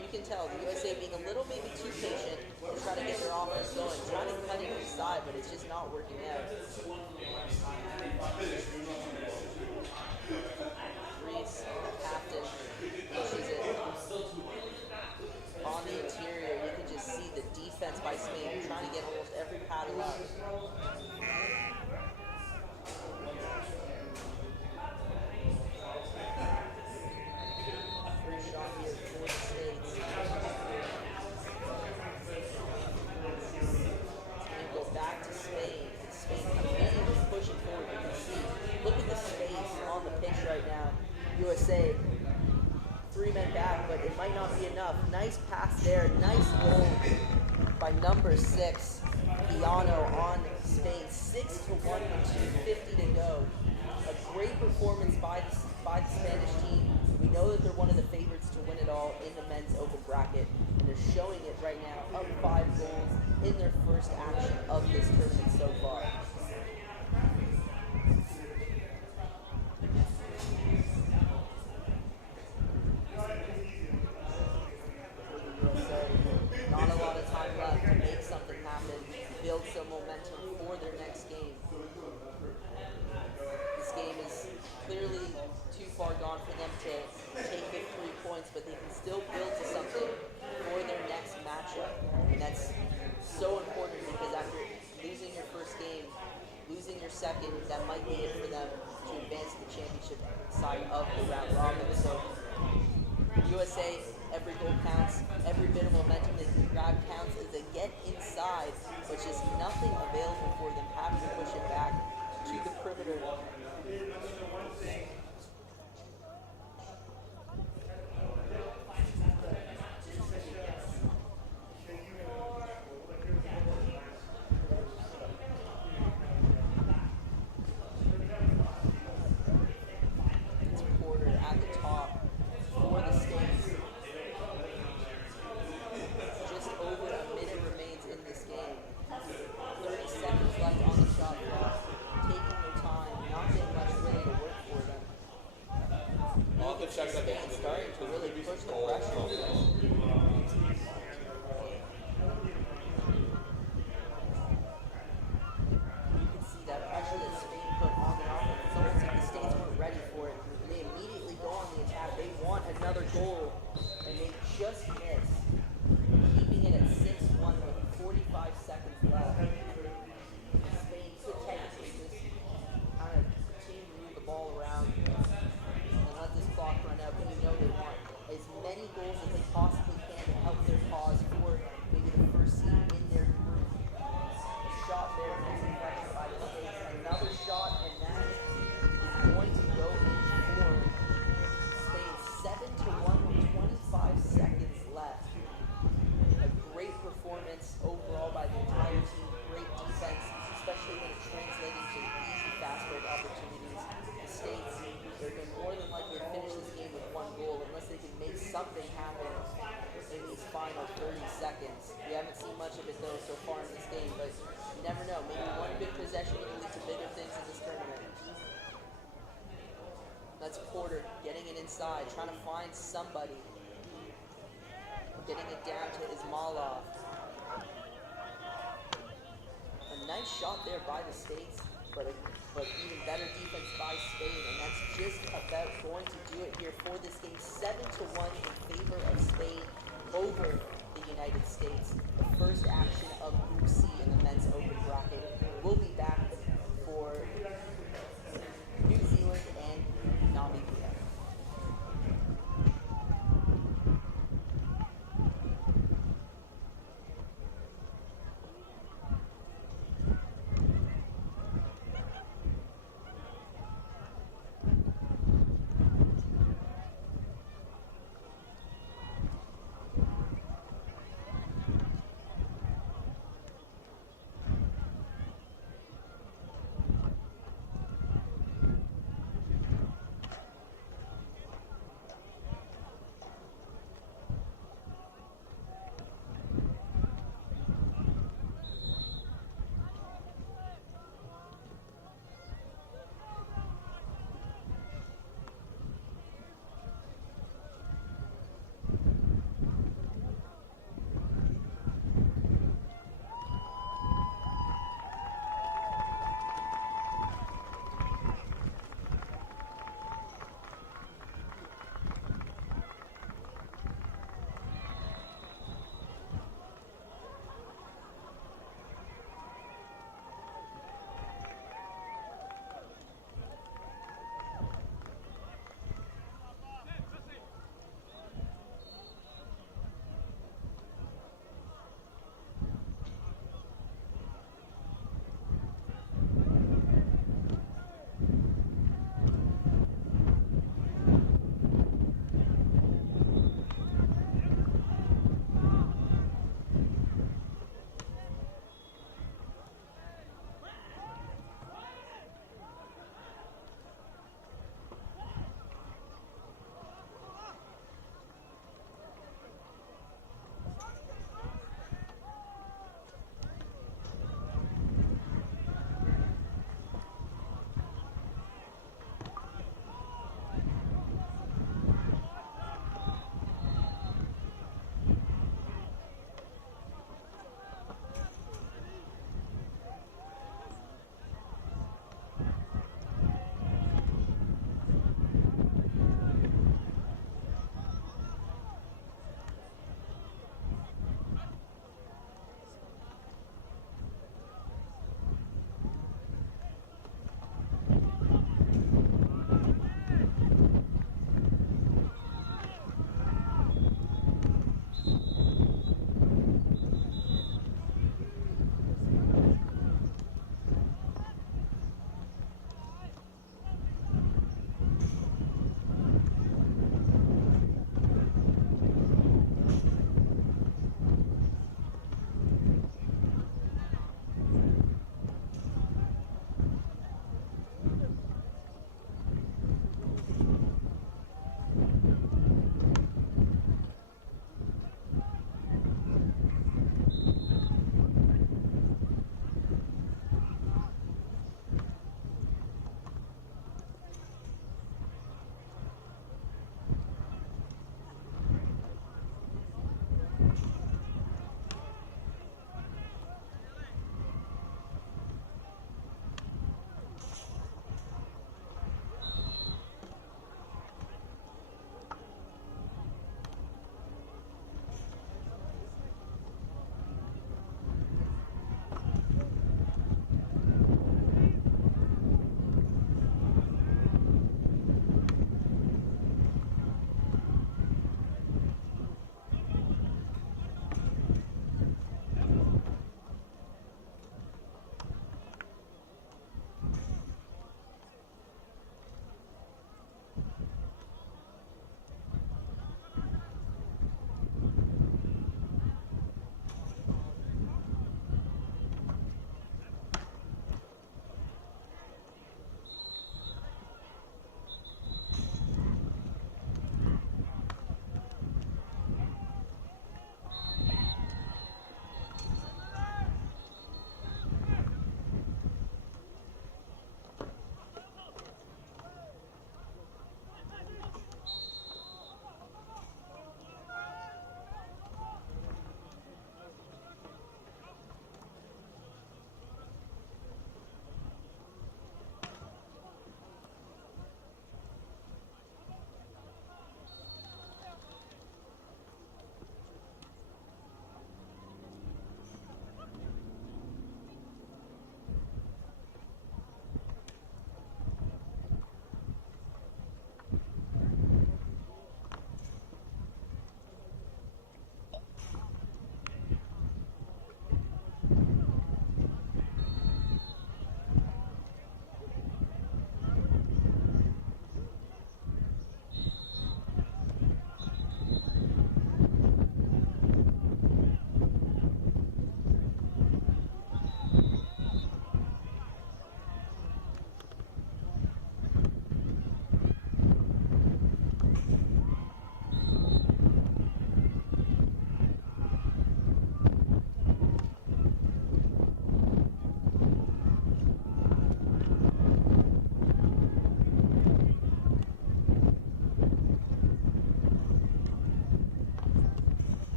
You can tell the USA being a little maybe too patient to try to get their offense going, trying to cut it inside, but it's just not working out. Reese, captain, pushes it on the interior. You can just see the defense by Spain trying to get almost every paddle out. but it might not be enough. Nice pass there, nice goal by number 6, Piano on Spain. 6-1 with 2:50 to go. A great performance by the Spanish team. We know that they're one of the favorites to win it all in the men's open bracket, and they're showing it right now, up 5 goals in their first action of this tournament so far. Not a lot of time left to make something happen, build some momentum for their next game. This game is clearly too far gone for them to take the 3 points, but they can still build to something for their next matchup. And that's so important because after losing your first game, losing your second, that might be it for them to advance to the championship side of the round robin. So USA, every goal counts, every bit of momentum they can grab counts as they get inside, but just nothing available for them, having to push it back to the perimeter. Starting to really push the pressure. You can see that pressure that Spain put on the offense. It's almost like the States weren't ready for it. They immediately go on the attack. They want another goal, and they just miss, keeping it at 6-1 with 45 seconds left. Spain could technically just kind of continue to move the ball around and let this clock run out, but you know they want as many goals as they possibly can to help their cause for maybe the first seed in their group. A shot there, nice deflection by the States. Another shot, and that is going to go in for Spain. 7-1 with 25 seconds left. A great performance overall by the entire team. Great defense, especially when it translated to easy fast break opportunities. The States, they're going to more than likely finish this game with 1 goal unless they can make something happen in these final 30 seconds. We haven't seen much of it though so far in this game, but you never know. Maybe one good possession will lead to bigger things in this tournament. That's Porter getting it inside, trying to find somebody. Getting it down to Ismailov. A nice shot there by the States, but even better defense by Spain, and that's just about going to do it here for this game. 7-1 in favor of Spain over the United States. The first action of Group C in the men's open bracket. We'll be back for New Zealand and Namibia.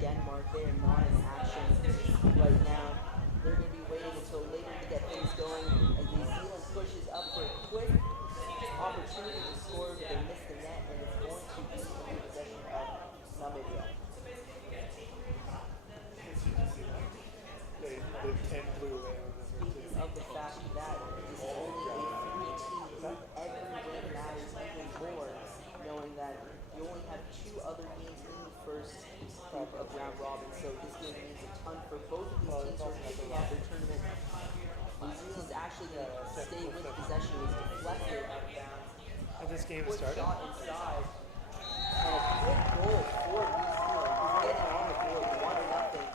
Denmark, they are not in action right now. They're going to be waiting until later to get things going as New Zealand pushes up for a quick opportunity to score, but they miss the net, and it's going to be in possession of Namibia. They 10 blew away on this one Speaking too. of the fact that this is only a 3-team group, every game matters even more, knowing that you only have 2 other games in the first group of round robin, so this game means a ton for both of these teams who are kicking off their tournament. New Zealand's actually going to stay with possession. It was deflected out of bounds. Has this game Quick started? shot inside. And a quick goal for New Zealand, who's getting on the board 1-0.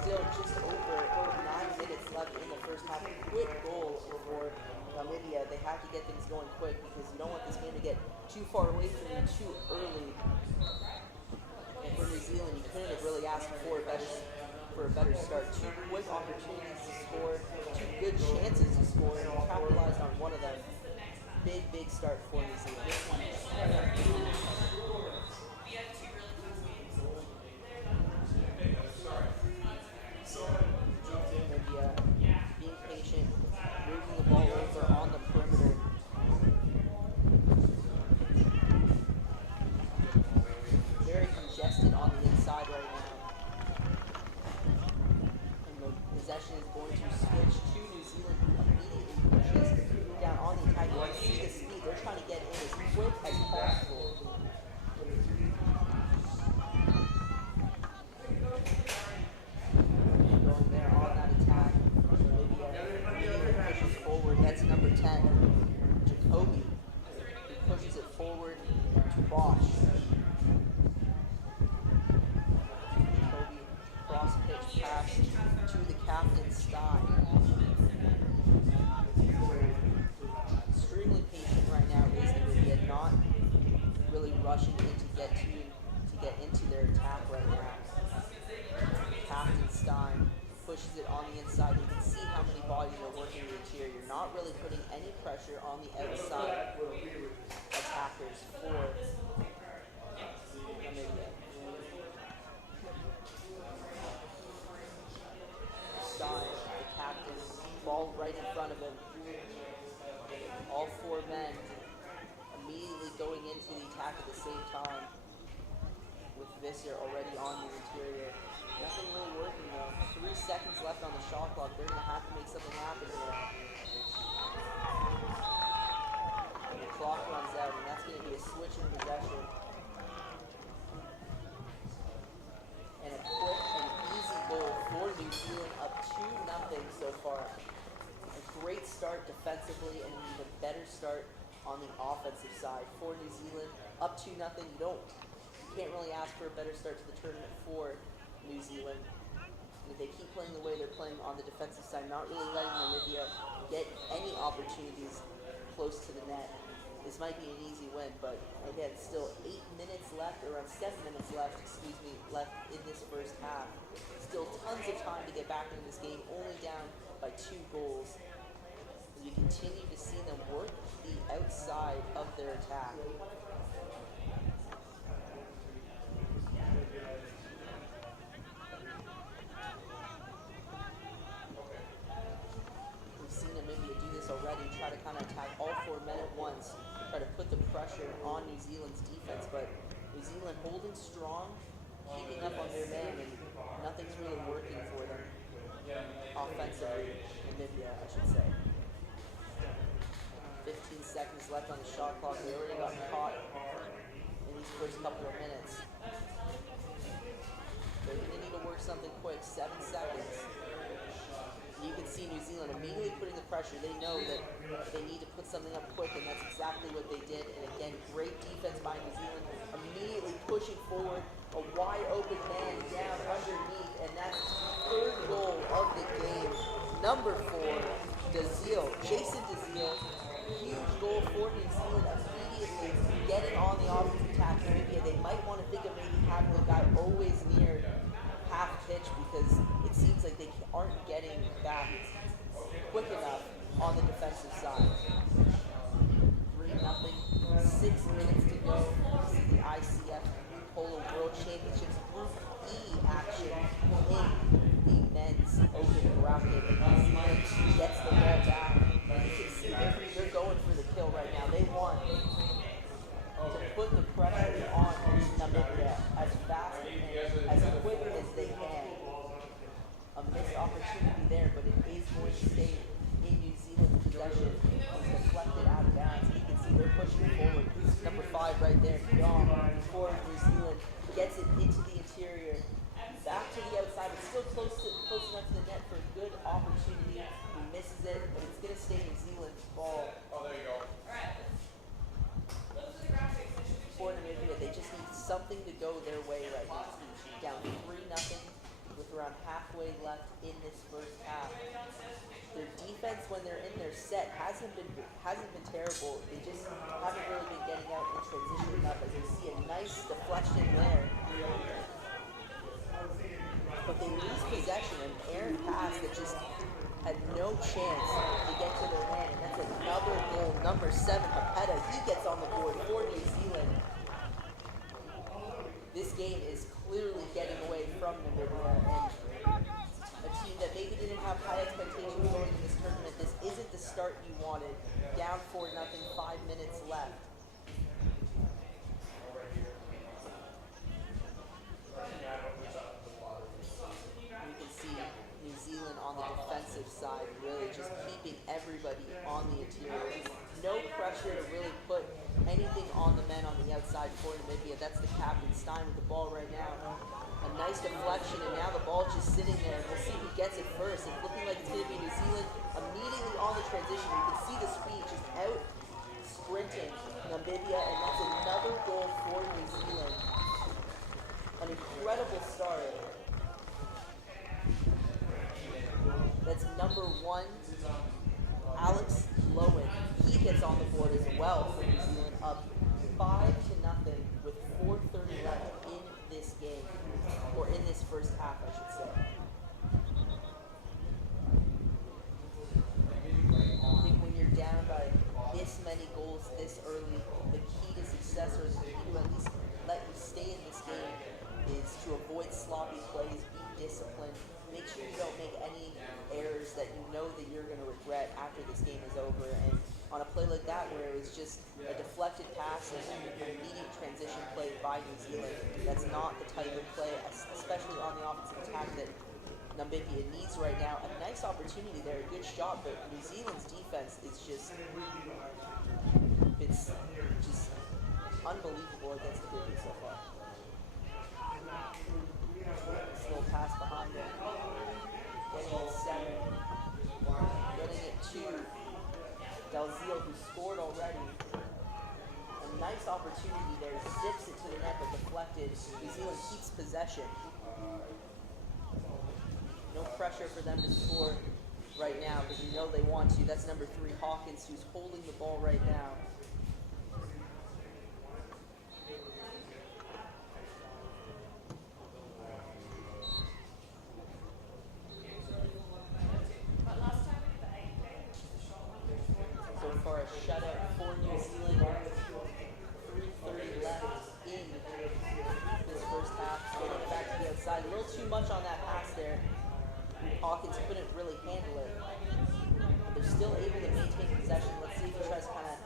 Still just over 9 minutes left in the first half. Quick goal for Namibia. They have to get things going quick because you don't want this game to get too far away from you too early. And for New Zealand, you couldn't have really asked for a better start. 2 quick opportunities to score, 2 good chances to score, and capitalized on one of them. Big start for New Zealand. Namibia being patient, moving the ball over on the perimeter. Very congested on the inside right now. And the possession is going to switch to New Zealand, who immediately pushes down on the attack. You want to see the speed. They're trying to get in as quick as possible. Going there on that attack. Namibia immediately pushes forward. That's number 10, Jacoby, who pushes it forward to Bosch. Jacoby cross pitch pass to the captain, Stein. Extremely patient right now is Namibia, not really rushing in to get into their attack right now. Captain Stein pushes it on the inside. You can see how many bodies are working the interior. You're not really putting any pressure on the outside attackers for Namibia. Stein, the captain, ball right in front of him. All 4 men immediately going into the attack at the same time, with Visser already on the interior. Nothing really working though. 3 seconds left on the shot clock. They're going to have to make something happen here. And the clock runs out, and that's going to be a switch in possession. And a quick and easy goal for New Zealand, up 2-0 so far. A great start defensively, and an even better start on the offensive side for New Zealand. Up 2-0. You can't really ask for a better start to the tournament for New Zealand. And if they keep playing the way they're playing on the defensive side, not really letting Namibia get any opportunities close to the net, this might be an easy win. But again, still 8 minutes left, or around 7 minutes left, left in this first half. Still tons of time to get back into this game, only down by 2 goals. We continue to see them work the outside of their attack. We've seen Namibia do this already, try to kind of attack all 4 men at once, try to put the pressure on New Zealand's defense, but New Zealand holding strong, keeping up on their man, and nothing's really working for them offensively. Namibia, I should say. 15 seconds left on the shot clock. They already got caught in these first couple of minutes. They're going to need to work something quick. 7 seconds. You can see New Zealand immediately putting the pressure. They know that they need to put something up quick, and that's exactly what they did. And again, great defense by New Zealand, immediately pushing forward. A wide open man down underneath, and that's the 3rd goal of the game. Number 4, Jason Dazil. Huge goal for New Zealand, immediately getting on the offensive attack. Namibia, they might want to think of maybe having a guy always near half pitch, because it seems like they aren't getting back quick enough on the defensive side. 3-0, 6 minutes to go. This is the ICF Polo World Championships Group as quick as they can. A missed opportunity there, but it is going to stay in New Zealand's possession. It's deflected out of bounds. You can see they're pushing it forward. Number 5 right there, Young, for New Zealand, gets it into the interior. Back to the outside, but still close enough to the net for a good opportunity. He misses it, but it's going to stay New Zealand's ball. Oh, there you go. For Namibia, they just need something to go their way right now. Down 3-0 with around halfway left in this first half. Their defense, when they're in their set, hasn't been terrible. They just haven't really been getting out and transitioning up. As you see a nice deflection there. But they lose possession, an errant pass that just had no chance to get to their hand. And that's another goal. Number 7, Hapeta, he gets on the board for New Zealand. This game is clearly getting away from Namibia, and a team that maybe didn't have high expectations going into this tournament. This isn't the start you wanted. Down 4-0, 5 minutes left. You can see New Zealand on the defensive side really just keeping everybody on the interior. No pressure to really put anything on the men on the outside for Namibia. That's the captain, Stein, with the ball right now. A nice deflection, and now the ball's just sitting there. We'll see who gets it first. It's looking like it's going to be New Zealand immediately on the transition. You can see the speed just out sprinting Namibia, and that's another goal for New Zealand. An incredible start. That's number 1, Alex Lowen. He gets on the board as well for New Zealand, up 5-0 with 4:30 left in this game, or in this first half, I should say. I think when you're down by this many goals this early, the key to success, or the key to at least let you stay in this game, is to avoid sloppy plays, be disciplined, make sure you don't make any errors that you know that you're going to regret after this game is over. And on a play like that, where it was just a deflected pass and an immediate transition play by New Zealand, that's not the type of play, especially on the offensive attack, that Namibia needs right now. A nice opportunity there, a good shot, but New Zealand's defense is just unbelievable against Namibia so far. This little pass behind him. Getting it 7. Getting it 2. Dalziel, who scored already. A nice opportunity there. Zips it to the net, but deflected. New Zealand keeps possession. No pressure for them to score right now, because you know they want to. That's number 3, Hawkins, who's holding the ball right now. For a shutout for New Zealand. 3:30 left in this first half. Getting it back to the outside. A little too much on that pass there. Hawkins couldn't really handle it. They're still able to maintain possession. Let's see if he tries to kind of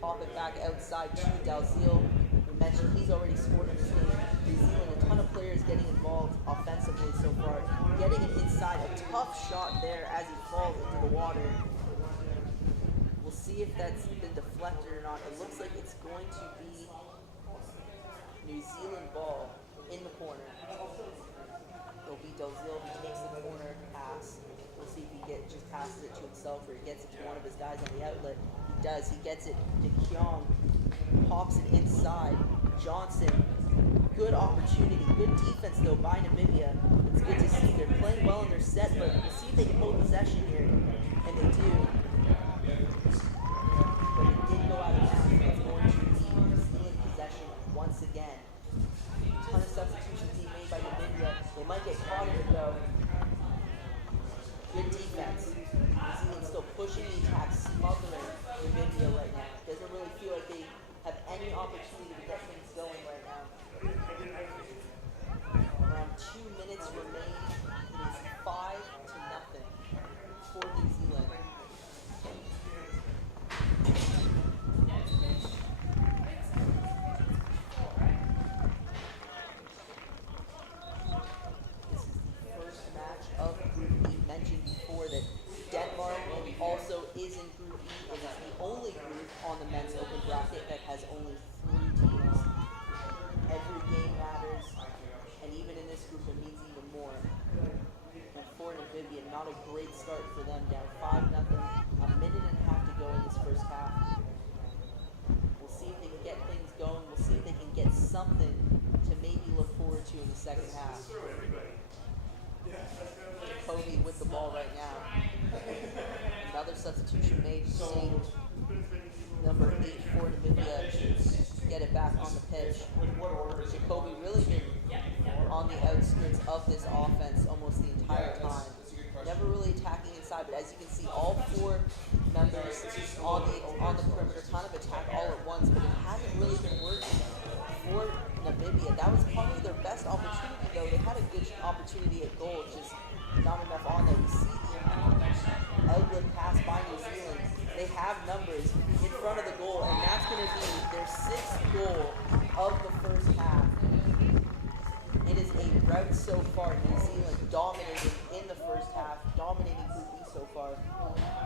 pop it back outside to Dalziel. We mentioned he's already scored in this game. New Zealand, a ton of players getting involved offensively so far. Getting it inside. A tough shot there as he falls into the water. We'll see if that's been deflected or not. It looks like it's going to be New Zealand ball in the corner. It'll be Dalziel who takes the corner pass. We'll see if he just passes it to himself, or he gets it to one of his guys on the outlet. He does. He gets it to Kyong. Pops it inside. Johnson. Good opportunity. Good defense, though, by Namibia. It's good to see. They're playing well in their set, but we'll see if they can hold possession here. And they do. But it did go out of bounds. It's going to be stealing possession once again. A ton of substitutions being made by Namibia. They might get caught in it, though. Good defense. New Zealand still pushing the attack, smothering Namibia right now. Doesn't really feel like they have any opportunity to get things going right now. Around 2 minutes remain. It is 5-0 for New Zealand. start for them, down 5-0. A minute and a half to go in this first half. We'll see if they can get things going. We'll see if they can get something to maybe look forward to in the second half. Kobe with the ball right now. Another substitution made. Seeing number 8 for Namibia get it back on the pitch. Jacoby really been on the outskirts of this offense almost the entire time. Never really attacking inside, but as you can see, all 4 members on the perimeter kind of attack all at once, but it hasn't really been working for Namibia. That was probably their best opportunity, though. They had a good opportunity at goal, just not enough on there. We see the outlet pass by New Zealand. They have numbers in front of the goal, and that's going to be their 6th goal of the first half. It is a rout so far. New Zealand dominating in the first half, dominating Group B so far.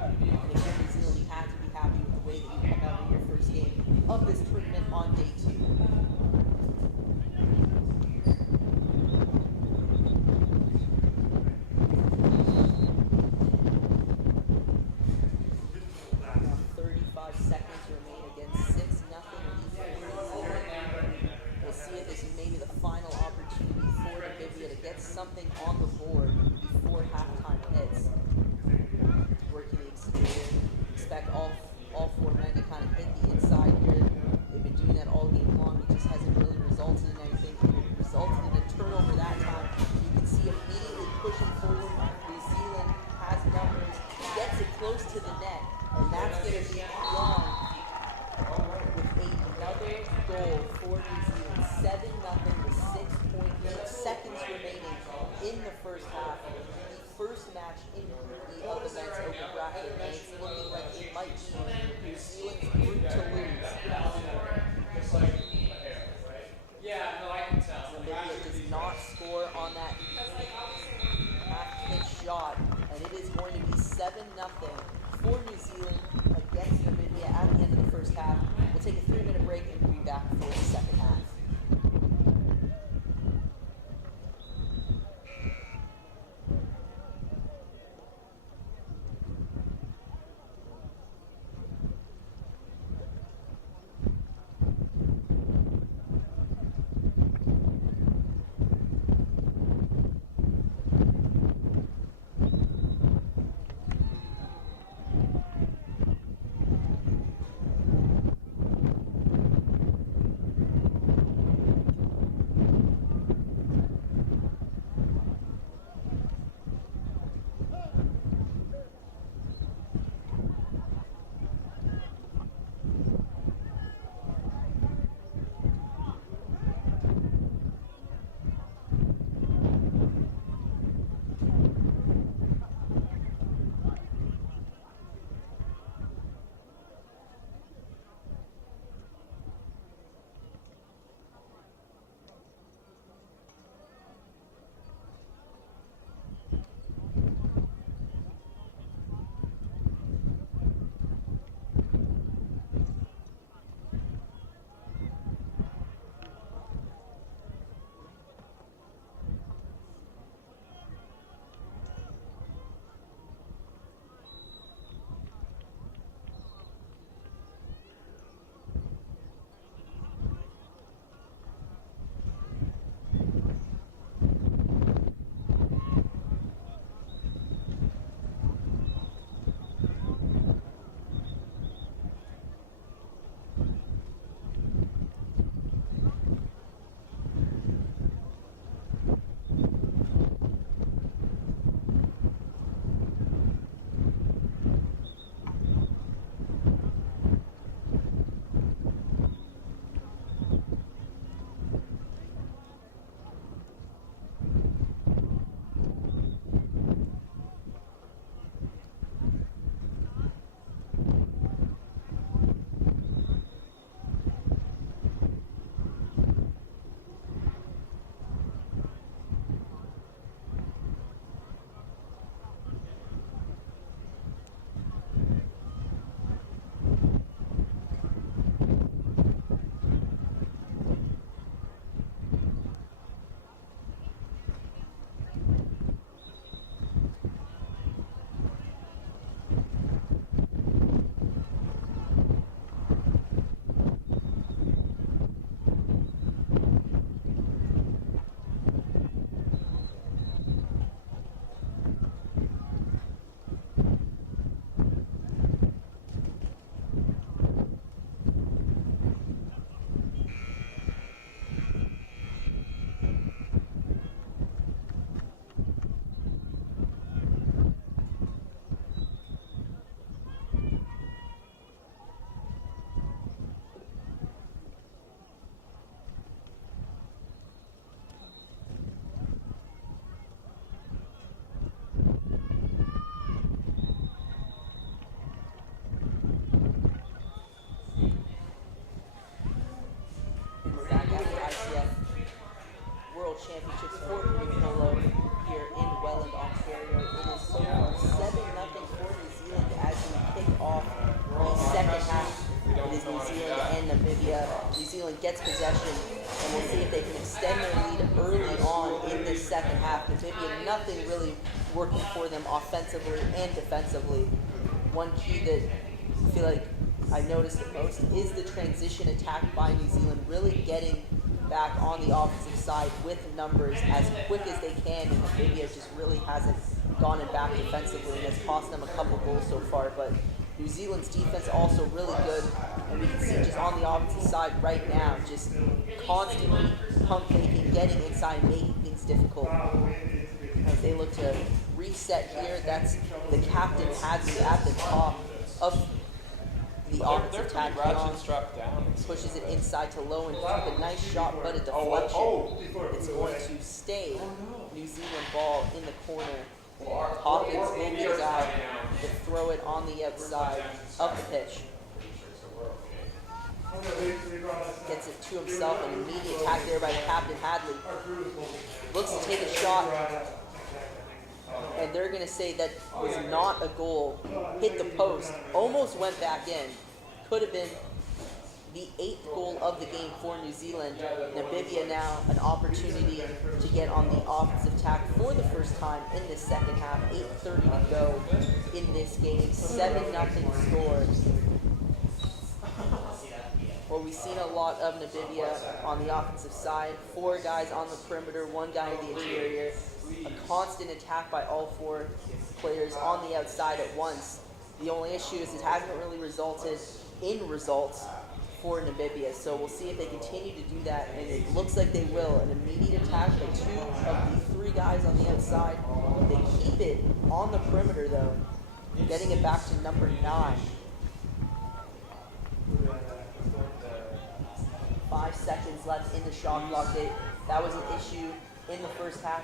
And if you're New Zealand, you have to be happy with the way that you come out in your first game of this tournament on day 2. Something on the board before halftime hits. Working the exterior. Expect all 4 men to kind of hit the inside here. They've been doing that all game long. It just hasn't really resulted in anything. It resulted in a turnover that time. You can see immediately pushing forward. New Zealand has numbers. Gets it close to the net. And that's going to be long with another goal for New Zealand. 7-0 with 6.8 seconds remaining in the first half. The first match in Group E of the men's open bracket, and it's looking like it might be New Zealand's group to lose. Yeah, no, I can tell. Namibia does not score on that half-pitch shot, and it is going to be 7-0 for New Zealand against Namibia at the end of the first half. We'll take a 3-minute break and we'll be back for the second half. Championships for Polo here in Welland, Ontario. It is so far 7-0 for New Zealand as we kick off the second half. It is New Zealand and Namibia. New Zealand gets possession, and we'll see if they can extend their lead early on in this second half. Namibia, nothing really working for them offensively and defensively. One key that I feel like I noticed the most is the transition attack by New Zealand, really getting back on the offensive side with numbers as quick as they can, and Namibia just really hasn't gone back defensively, and has cost them a couple goals so far. But New Zealand's defense also really good, and we can see just on the offensive side right now, just constantly pump faking, getting inside, making things difficult. As they look to reset here, that's the captain Hadley at the top of the offensive attack. Pushes it inside to Lowen, took a nice shot, but a deflection. It's going to stay New Zealand ball in the corner. Hawkins will be the guy to throw it on the outside of the pitch. Gets it to himself, an immediate attack there by Captain Hadley. Looks to take a shot, and they're going to say that was not a goal. Hit the post, almost went back in. Could have been the 8th goal of the game for New Zealand. Namibia now an opportunity to get on the offensive attack for the first time in this second half. 8:30 to go in this game. 7-0 score. Well, we've seen a lot of Namibia on the offensive side. 4 guys on the perimeter, 1 guy in the interior. A constant attack by all 4 players on the outside at once. The only issue is it hasn't really resulted in results for Namibia, so we'll see if they continue to do that, and it looks like they will. An immediate attack by 2 of the 3 guys on the outside. They keep it on the perimeter though, getting it back to number 9. 5 seconds left in the shot clock. That was an issue in the first half.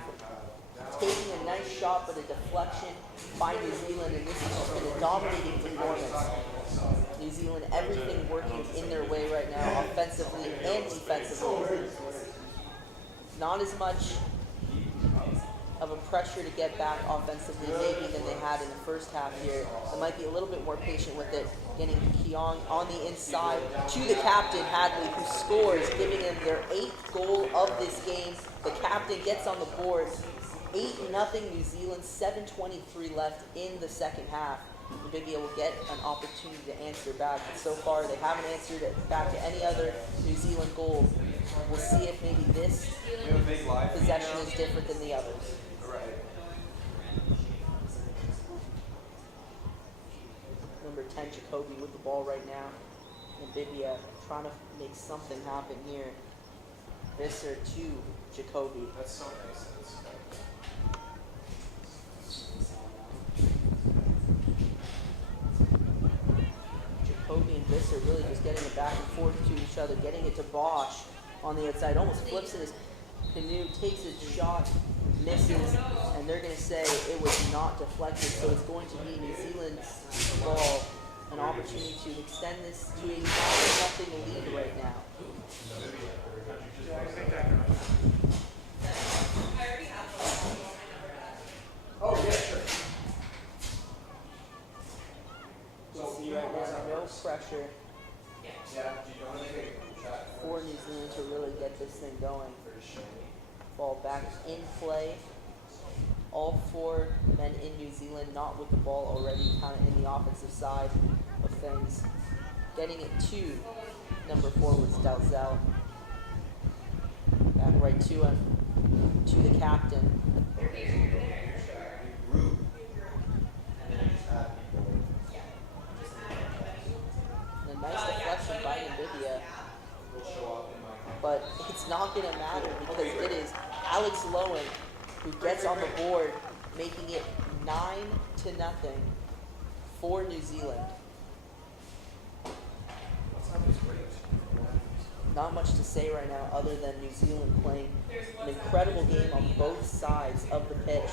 Taking a nice shot, but a deflection by New Zealand, and this has just been a dominating performance. New Zealand, everything working in their way right now, offensively and defensively. Not as much of a pressure to get back offensively maybe than they had in the first half here. They might be a little bit more patient with it, getting Keong on the inside to the captain, Hadley, who scores, giving them their 8th goal of this game. The captain gets on the board. 8-0 New Zealand, 7:23 left in the second half. Namibia will get an opportunity to answer back, but so far they haven't answered it back to any other New Zealand goals. We'll see if maybe this possession is different than the others. Number 10, Jacoby with the ball right now. Namibia trying to make something happen here. Visser to Jacoby. That's so nice. Jacoby and Visser really just getting it back and forth to each other, getting it to Bosch on the outside, almost flips in his canoe, takes his shot, misses, and they're going to say it was not deflected, so it's going to be New Zealand's ball, an opportunity to extend this to a 9-0 lead right now. Oh, yeah, sure. We see right now no pressure Yeah, do you want to take a shot? for New Zealand to really get this thing going. Ball back in play. All 4 men in New Zealand not with the ball already, kind of in the offensive side of things. Getting it to number 4 was Dalzell. Back right to him, to the captain. And a nice deflection by Namibia. But it's not going to matter because it is Alex Lowen who gets on the board, making it 9-0 for New Zealand. Not much to say right now other than New Zealand playing an incredible game on both sides of the pitch.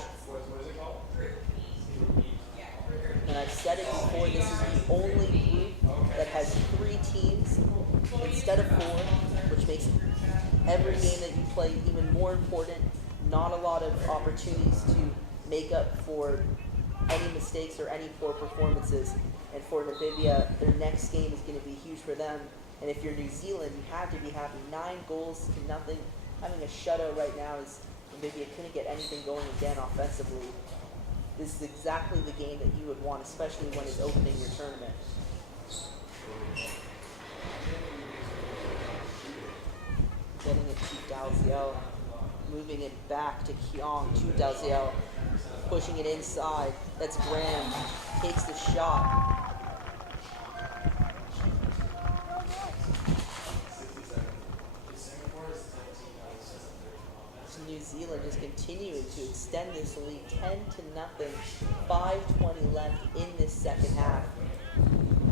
And I've said it before, this is the only group that has 3 teams instead of 4, which makes every game that you play even more important not a lot of opportunities to make up for any mistakes or any poor performances. And for Namibia, their next game is going to be huge for them. And if you're New Zealand, you have to be happy. 9 goals to nothing. Having a shutout right now is Namibia couldn't get anything going again offensively. This is exactly the game that you would want, especially when it's opening your tournament. Getting it to Dalziel, moving it back to Keong, to Dalziel, pushing it inside. That's Graham, takes the shot. New Zealand just continuing to extend this lead 10-0, 5:20 left in this second half.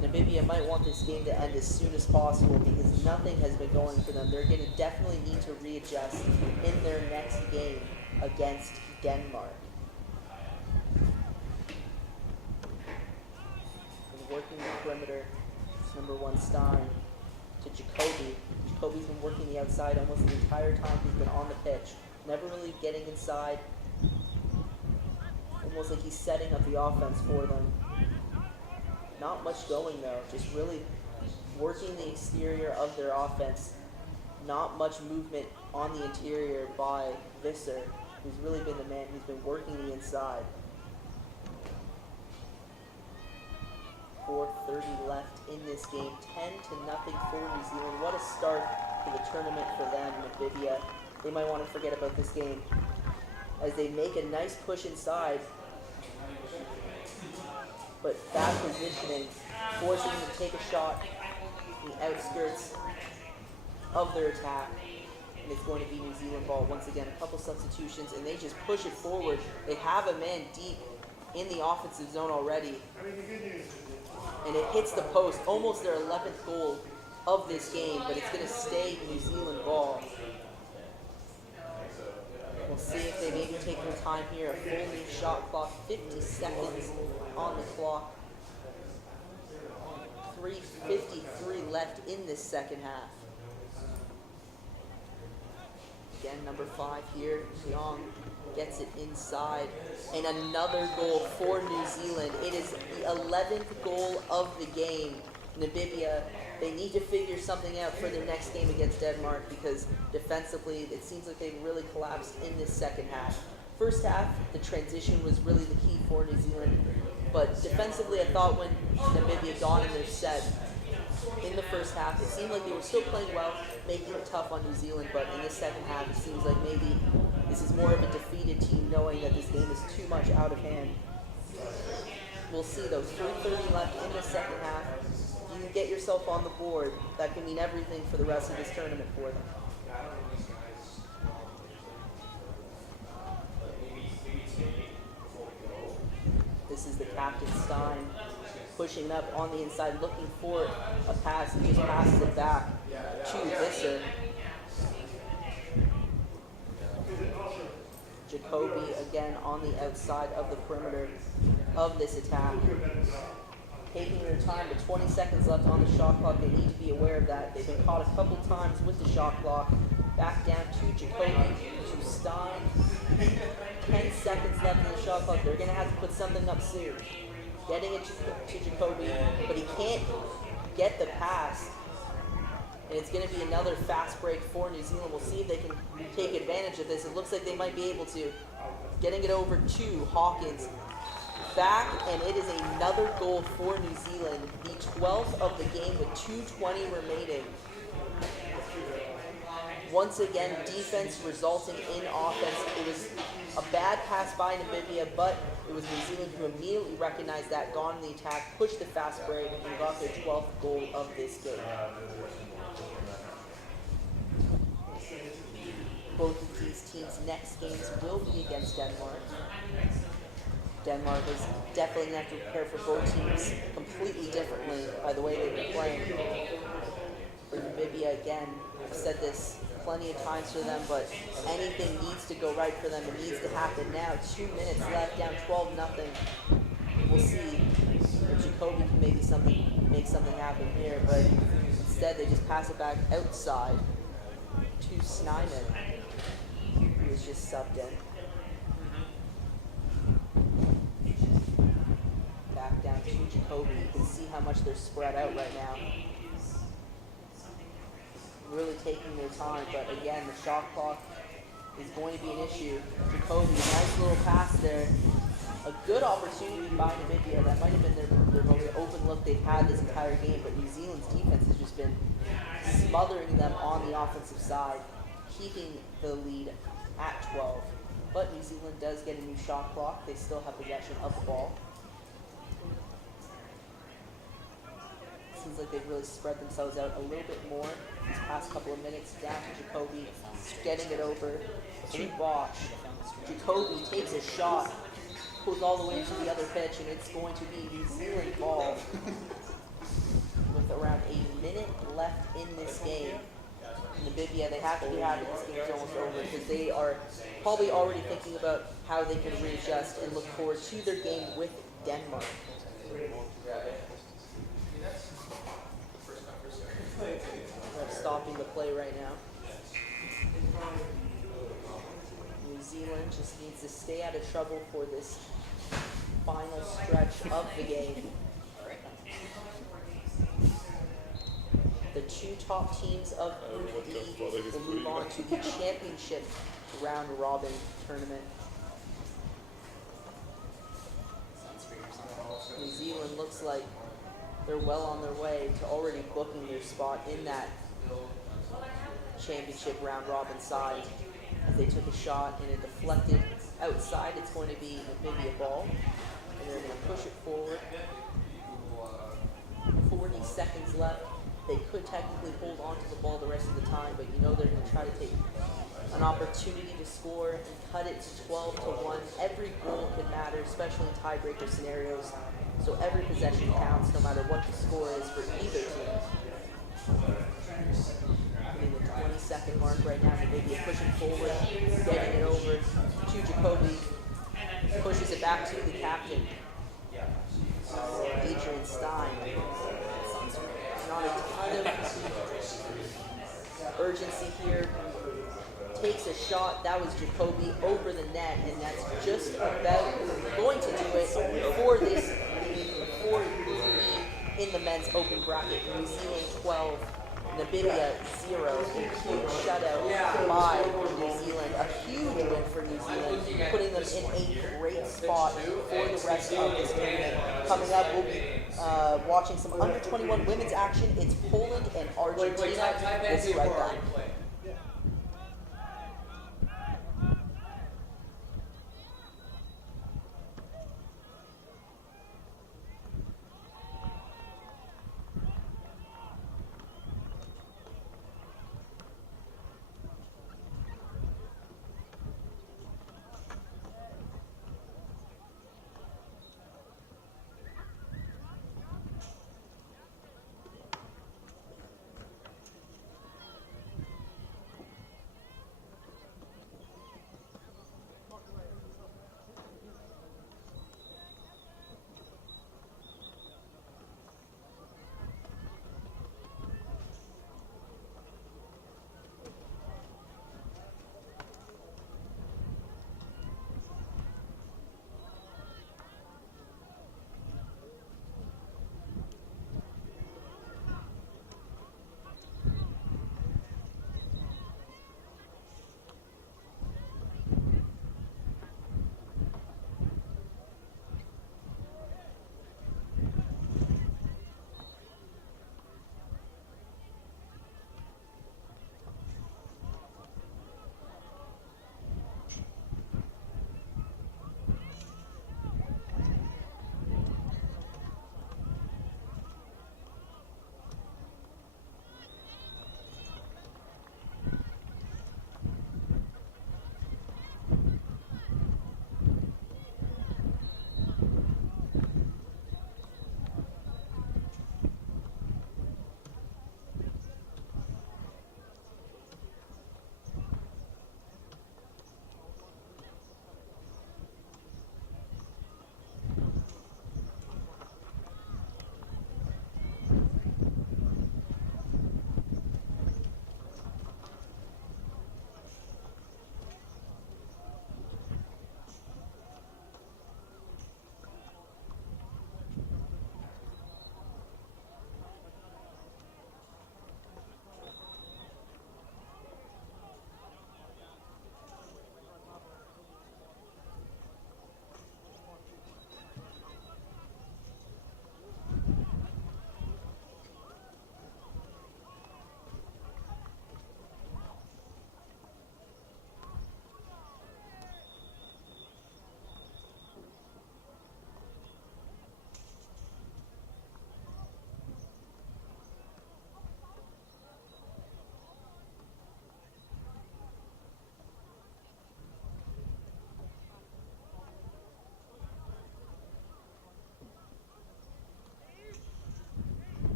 Namibia might want this game to end as soon as possible because nothing has been going for them. They're going to definitely need to readjust in their next game against Denmark. And working the perimeter, number 1 Stein to Jacoby. Jacoby's been working the outside almost the entire time he's been on the pitch. Never really getting inside. Almost like he's setting up the offense for them. Not much going though. Just really working the exterior of their offense. Not much movement on the interior by Visser, who's really been the man who's been working the inside. 4:30 left in this game. 10-0 for New Zealand. What a start to the tournament for them, Namibia. They might want to forget about this game as they make a nice push inside, but bad positioning, forcing them to take a shot in the outskirts of their attack. And it's going to be New Zealand ball once again. A couple substitutions, and they just push it forward. They have a man deep in the offensive zone already, and it hits the post. Almost their 11th goal of this game, but it's going to stay New Zealand ball. We'll see if they maybe take their time here. A full new shot clock, 50 seconds on the clock. 3:53 left in this second half. Again, number 5 here, Keong gets it inside. And another goal for New Zealand. It is the 11th goal of the game. Namibia, they need to figure something out for their next game against Denmark because defensively it seems like they've really collapsed in this second half. First half, the transition was really the key for New Zealand, but defensively I thought when Namibia got in their set in the first half, it seemed like they were still playing well, making it tough on New Zealand, but in the second half it seems like maybe this is more of a defeated team knowing that this game is too much out of hand. We'll see though, 3:30 left in the second half. You can get yourself on the board. That can mean everything for the rest of this tournament for them. This is the captain Stein pushing up on the inside, looking for a pass. He just passes it back to Visser. Jacoby again on the outside of the perimeter of this attack. Taking their time, but 20 seconds left on the shot clock. They need to be aware of that. They've been caught a couple times with the shot clock. Back down to Jacoby, to Stein. 10 seconds left in the shot clock. They're going to have to put something up soon. Getting it to Jacoby, but he can't get the pass. And it's going to be another fast break for New Zealand. We'll see if they can take advantage of this. It looks like they might be able to. Getting it over to Hawkins. Back, and it is another goal for New Zealand. The 12th of the game with 2:20 remaining. Once again, defense resulting in offense. It was a bad pass by Namibia, but it was New Zealand who immediately recognized that, gone in the attack, pushed the fast break, and got their 12th goal of this game. Both of these teams' next games will be against Denmark. Denmark is definitely going to have to prepare for both teams completely differently by the way they've been playing. For Namibia, again, I've said this plenty of times for them, but anything needs to go right for them. It needs to happen now. 2 minutes left, down 12-0. We'll see if Jacoby can make something happen here, but instead they just pass it back outside to Snyman. is just subbed in. Back down to Jacoby. You can see how much they're spread out right now. Really taking their time, but again, the shot clock is going to be an issue. Jacoby, nice little pass there. A good opportunity by Namibia. That might have been their most open look they've had this entire game, but New Zealand's defense has just been smothering them on the offensive side, keeping the lead at 12. But New Zealand does get a new shot clock. They still have possession of the ball. Seems like they've really spread themselves out a little bit more these past couple of minutes. Down to Jacoby, getting it over to Bosch. Jacoby takes a shot, goes all the way to the other pitch, and it's going to be New Zealand ball with around a minute left in this game. Namibia, they have to be happy this game's almost over because they are probably already thinking about how they can readjust and look forward to their game with Denmark. Stopping the play right now. New Zealand just needs to stay out of trouble for this final stretch of the game. The two top teams of Group D will move on to the championship round robin tournament. New Zealand looks like they're well on their way to already booking their spot in that championship round robin side. As they took a shot and it deflected outside, it's going to be Namibia ball. And they're going to push it forward. 40 seconds left. They could technically hold on to the ball the rest of the time, but you know they're going to try to take an opportunity to score and cut it to 12-1. Every goal could matter, especially in tiebreaker scenarios. So every possession counts, no matter what the score is for either team. In the 20-second mark right now, Namibia pushing forward, getting it over to Jacoby, pushes it back to the captain, Adrian Stein. Not a ton of urgency here. Takes a shot. That was Jacoby over the net, and that's just about going to do it for this lead, for the lead in the men's open bracket. New Zealand 12, Namibia 0. A huge shutout by New Zealand. A huge win for New Zealand, putting them in a great spot for the rest of this tournament. Coming up, we'll be watching some under 21 women's action. It's Poland and Argentina. We'll be right back.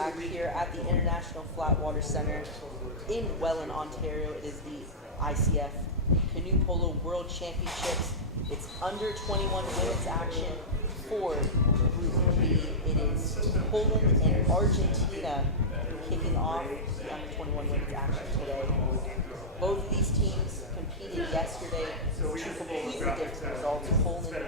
back here at the International Flatwater Center in Welland, Ontario. It is the ICF Canoe Polo World Championships. It's under 21 women's action for Group B. It is Poland and Argentina kicking off the under 21 women's action today. Both of these teams competed yesterday to completely different results. Poland,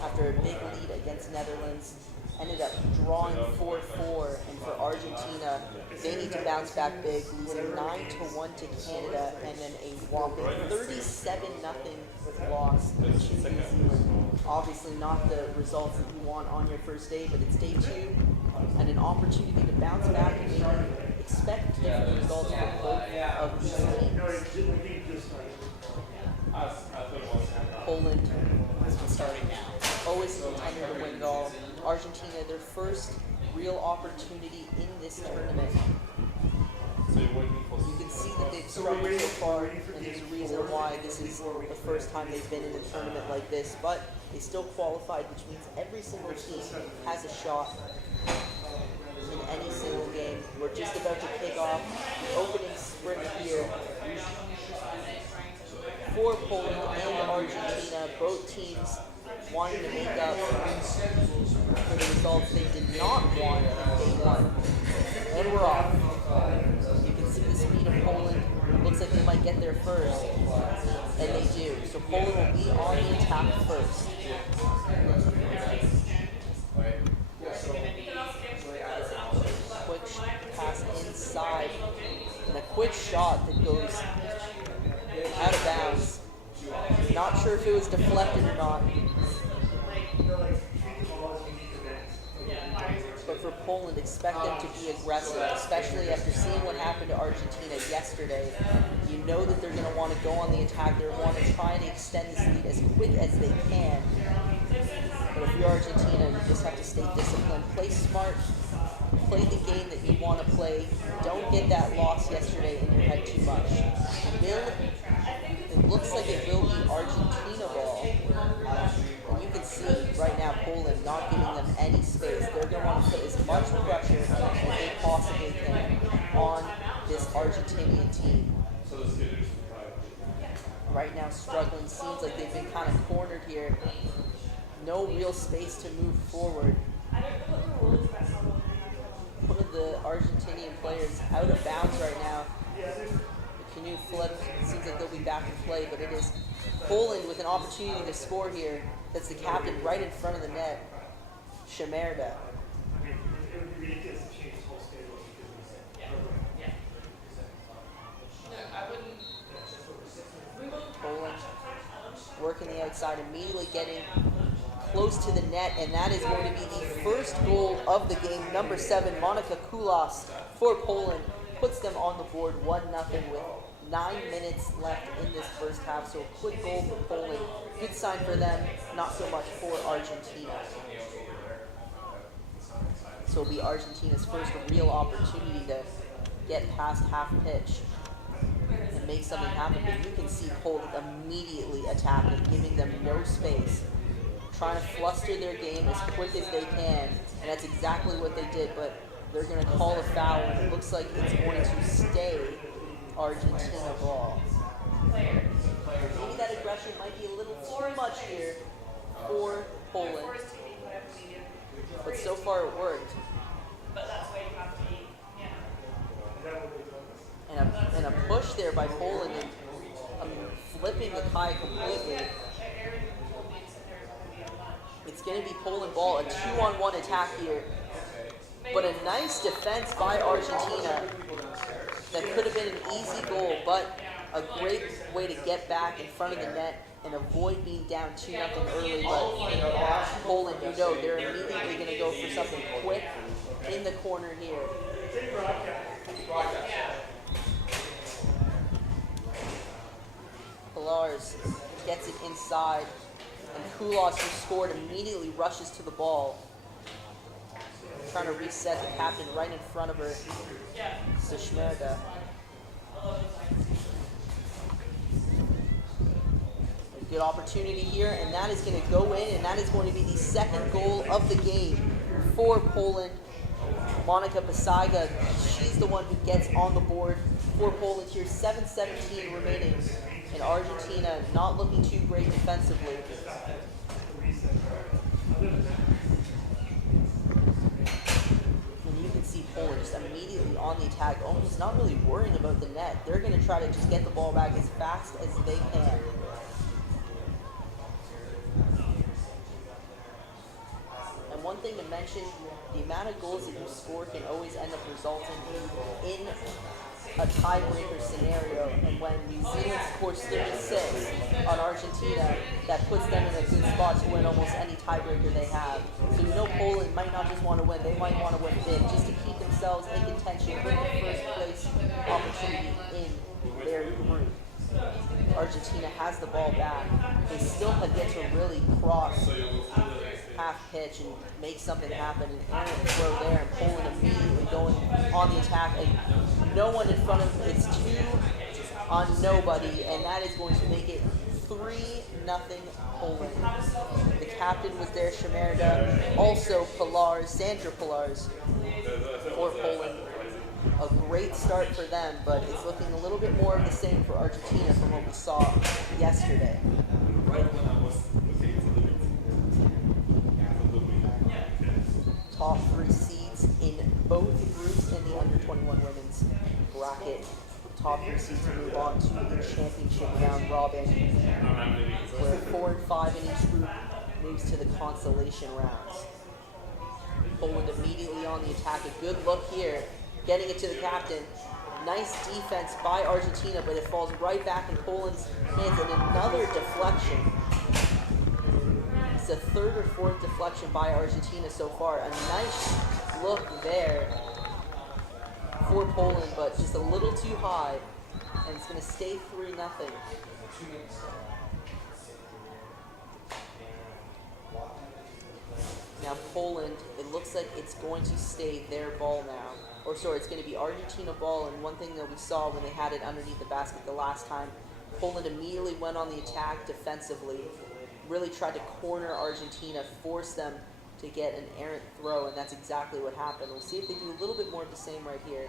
after a big lead against Netherlands, ended up drawing 4-4, and for Argentina, they need to bounce back big, losing 9-1 to Canada, and then a whopping 37-0 loss to New Zealand. Obviously not the results that you want on your first day, but it's day 2, and an opportunity to bounce back and maybe expect different results for both of these teams. Poland has been starting now. Always a contender to win it all. Argentina, their first real opportunity in this tournament. You can see that they've struggled so far, and there's a reason why this is the first time they've been in a tournament like this, but they still qualified, which means every single team has a shot in any single game. We're just about to kick off the opening sprint here for Poland and Argentina. Both teams wanting to make up for the results they did not want in day 1. And we're off. You can see the speed of Poland. Looks like they might get there first. And they do. So Poland will be on the attack first. Quick pass inside. And a quick shot that goes out of bounds. Not sure if it was deflected or not. But for Poland, expect them to be aggressive, especially after seeing what happened to Argentina yesterday. You know that they're going to want to go on the attack. They're going to want to try and extend this lead as quick as they can. But if you're Argentina, you just have to stay disciplined. Play smart. Play the game that you want to play. Don't get that loss yesterday in your head too much. It looks like it will be Argentina ball. And you can see right now Poland not giving them any space. They're going to want to put as much pressure as they possibly can on this Argentinian team. Right now struggling. Seems like they've been kind of cornered here. No real space to move forward. One of the Argentinian players out of bounds right now. The canoe flip. It seems like they'll be back in play, but it is Poland with an opportunity to score here. That's the captain right in front of the net, Shemerda. Poland working the outside, immediately getting close to the net, and that is going to be the first goal of the game. Number 7, Monika Kulas for Poland, puts them on the board 1-0 with 9 minutes left in this first half. So a quick goal for Poland. Good sign for them, not so much for Argentina. So it'll be Argentina's first real opportunity to get past half pitch and make something happen. But you can see Poland immediately attacking, giving them no space, trying to fluster their game as quick as they can, and that's exactly what they did. But they're going to call a foul, and it looks like it's going to stay Argentina ball. Maybe that aggression might be a little too much here for Poland, but so far it worked. And a push there by Poland, and flipping the tie completely. It's going to be Poland ball, a 2-on-1 attack here. But a nice defense by Argentina that could have been an easy goal, but a great way to get back in front of the net and avoid being down 2-0 early. But Poland, you know, they're immediately going to go for something quick in the corner here. Pilars gets it inside, and Kulas, who scored, immediately rushes to the ball, trying to reset the captain right in front of her, Shemerda. A good opportunity here, and that is going to go in, and that is going to be the second goal of the game for Poland. Monica Pasaga, she's the one who gets on the board for Poland here. 7:17 remaining. And Argentina not looking too great defensively. And you can see Poland just immediately on the attack, almost not really worrying about the net. They're going to try to just get the ball back as fast as they can. And one thing to mention, the amount of goals that you score can always end up resulting in a tiebreaker scenario. And when New Zealand scores 36 on Argentina, that puts them in a good spot to win almost any tiebreaker they have. So you know Poland might not just want to win, they might want to win big just to keep themselves in contention with the first place opportunity in their group. Argentina has the ball back. They still have yet to really cross half pitch and make something happen. An errant throw there, and Poland immediately going on the attack. And no one in front of them. It's 2 on nobody, and that is going to make it 3-0 Poland. The captain was there, Shimerda. Also Sandra Pilars for Poland. A great start for them, but it's looking a little bit more of the same for Argentina from what we saw yesterday. Top 3 seeds in both groups in the under-21 women's bracket. Top 3 seeds move on to the championship round robin, where 4 and 5 in each group moves to the consolation rounds. Poland immediately on the attack. A good look here, getting it to the captain. Nice defense by Argentina, but it falls right back in Poland's hands, and another deflection. It's a 3rd or 4th deflection by Argentina so far. A nice look there for Poland, but just a little too high, and it's going to stay 3-0. Now Poland, it looks like it's going to stay their ball now. Or sorry, it's going to be Argentina ball, and one thing that we saw when they had it underneath the basket the last time, Poland immediately went on the attack defensively, really tried to corner Argentina, force them to get an errant throw, and that's exactly what happened. We'll see if they do a little bit more of the same right here.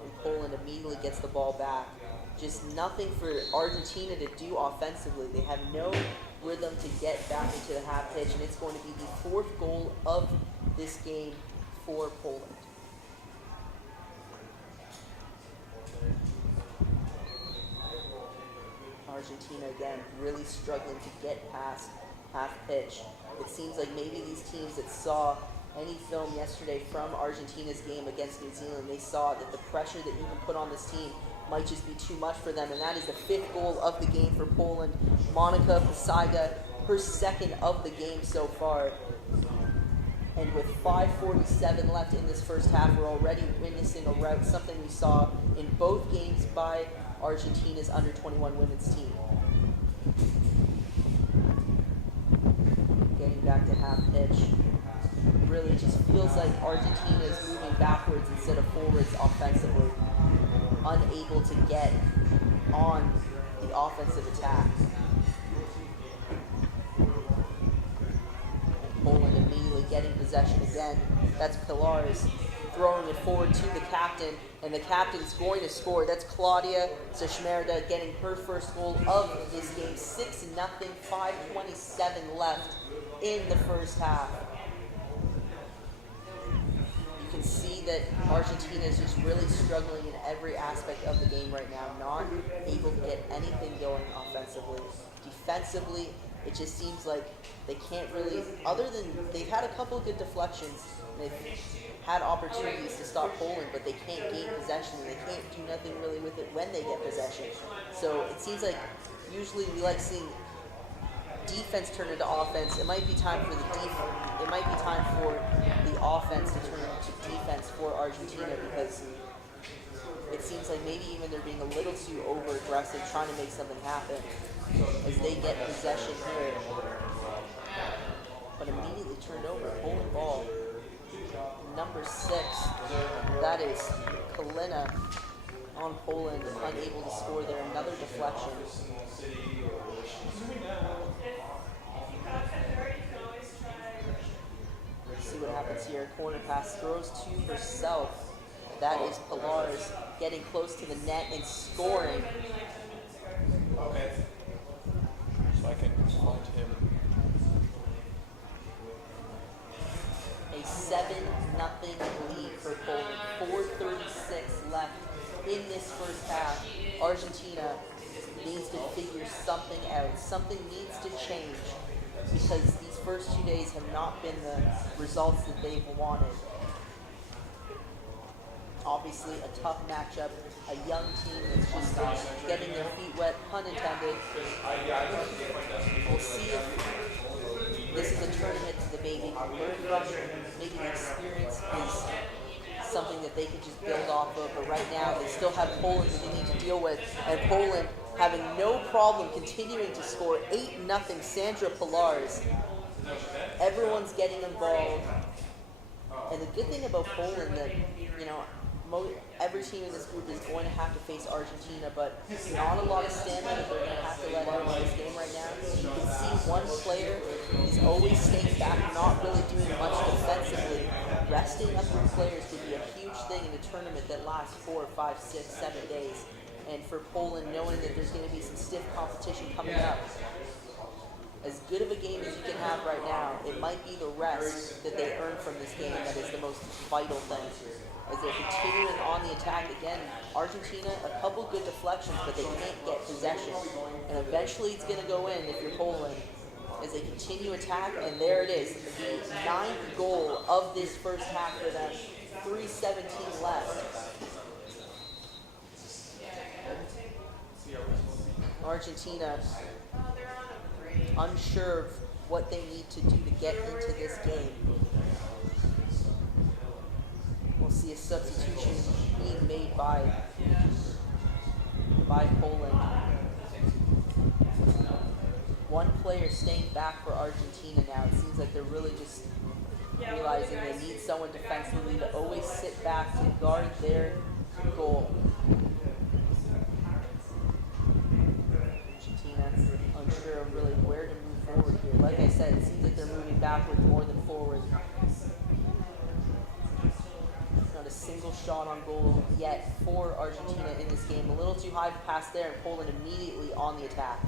And Poland immediately gets the ball back. Just nothing for Argentina to do offensively. They have no rhythm to get back into the half pitch, and it's going to be the 4th goal of this game for Poland. Argentina again really struggling to get past half pitch. It seems like maybe these teams that saw any film yesterday from Argentina's game against New Zealand, they saw that the pressure that you can put on this team might just be too much for them, and that is the 5th goal of the game for Poland. Monica Pasaga, her 2nd of the game so far. And with 5:47 left in this first half, we're already witnessing a rout, something we saw in both games by Argentina's under-21 women's team. Getting back to half pitch. Really just feels like Argentina is moving backwards instead of forwards offensively. Unable to get on the offensive attack. Poland immediately getting possession again. That's Pilars throwing it forward to the captain, and the captain's going to score. That's Claudia Sashmerda getting her first goal of this game. 6-0, 5:27 left in the first half. You can see that Argentina is just really struggling in every aspect of the game right now, not able to get anything going offensively. Defensively, it just seems like they can't really, other than they've had a couple of good deflections, they've had opportunities to stop Poland, but they can't gain possession, and they can't do nothing really with it when they get possession. So it seems like usually we like seeing defense turn into offense. It might be time for the offense to turn into defense for Argentina, because it seems like maybe even they're being a little too over aggressive, trying to make something happen as they get possession here. But immediately turned over. Poland ball. Number 6. That is Kalina on Poland, unable to score there. Another deflection. what happens here. Corner pass, throws to herself. That is Pilar's getting close to the net and scoring. Okay. So I can find him. A 7-0 lead for Poland. 4:36 left in this first half. Argentina needs to figure something out. Something needs to change because these first 2 days have not been the results that they've wanted. Obviously a tough matchup, a young team that's just getting their feet wet, pun intended. We'll see if this is a tournament that maybe can learn from, maybe the experience is something that they can just build off of, but right now they still have Poland that they need to deal with, and Poland having no problem continuing to score 8-0 Sandra Pilars. Everyone's getting involved, and the good thing about Poland that, you know, every team in this group is going to have to face Argentina, but not a lot of stamina that they're going to have to let out in this game right now. You can see one player is always staying back, not really doing much defensively. Resting up your players could be a huge thing in a tournament that lasts 4, 5, 6, 7 days. And for Poland, knowing that there's going to be some stiff competition coming up, as good of a game as you can have right now, it might be the rest that they earn from this game that is the most vital thing. As they're continuing on the attack again, Argentina, a couple good deflections, but they can't get possession. And eventually it's going to go in if you're Poland. As they continue attack, and there it is, the 9th goal of this first half for them. 3:17 left. Argentina unsure of what they need to do to get into this game. We'll see a substitution being made by Poland. One player staying back for Argentina now. It seems like they're really just realizing they need someone defensively to always sit back to guard their goal. Argentina unsure of really where to move forward here. Like I said, it seems like they're moving backwards more than forward. Not a single shot on goal yet for Argentina in this game. A little too high pass there, and Poland immediately on the attack.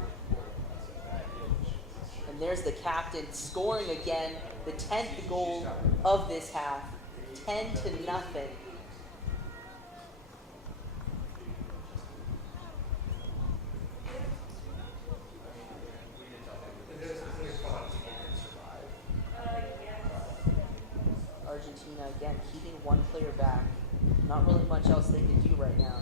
And there's the captain scoring again, the 10th goal of this half, 10-0. Argentina again keeping one player back. Not really much else they can do right now.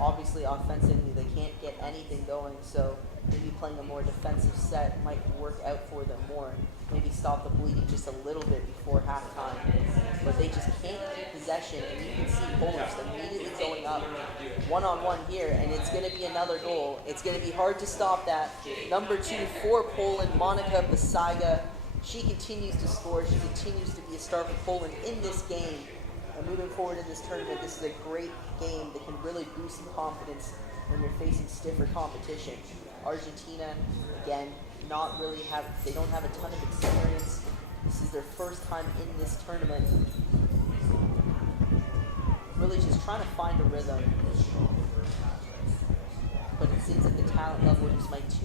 Obviously offensively they can't get anything going, so maybe playing a more defensive set might work out for them more. Maybe stop the bleeding just a little bit before halftime. But they just can't keep possession, and you can see Polo just immediately going up one-on-one here, and it's going to be another goal. It's going to be hard to stop that. Number 2 for Poland, Monika Basaga. She continues to score. She continues to be a star for Poland in this game. And moving forward in this tournament, this is a great game that can really boost some confidence when you're facing stiffer competition. Argentina, again, they don't have a ton of experience. This is their first time in this tournament. Really just trying to find a rhythm. But it seems like the talent level just might be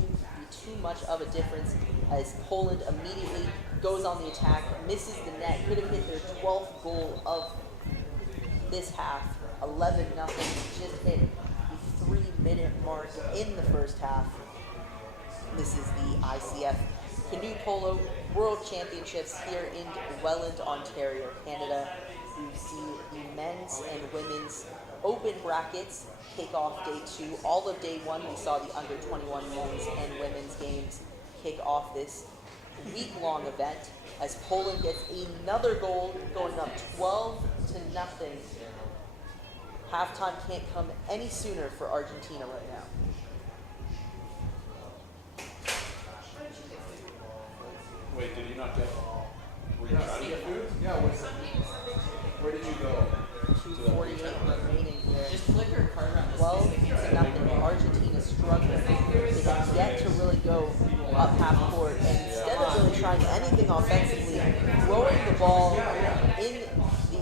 too much of a difference as Poland immediately goes on the attack, misses the net, could have hit their 12th goal of this half. 11-0, just hit the 3-minute mark in the first half. This is the ICF Canoe Polo World Championships here in Welland, Ontario, Canada. You see the men's and women's open brackets kick off day 2. All of day 1, we saw the under 21 men's and women's games kick off this week-long event as Poland gets another goal, going up 12-0. Halftime can't come any sooner for Argentina right now. Wait, did you not get? Were you trying to get food? Yeah. Where did you go? 2:48 remaining here. Just flick your card around. 12-0. Argentina struggling. They have yet to really go up half court, and instead of really trying anything offensively, throwing the ball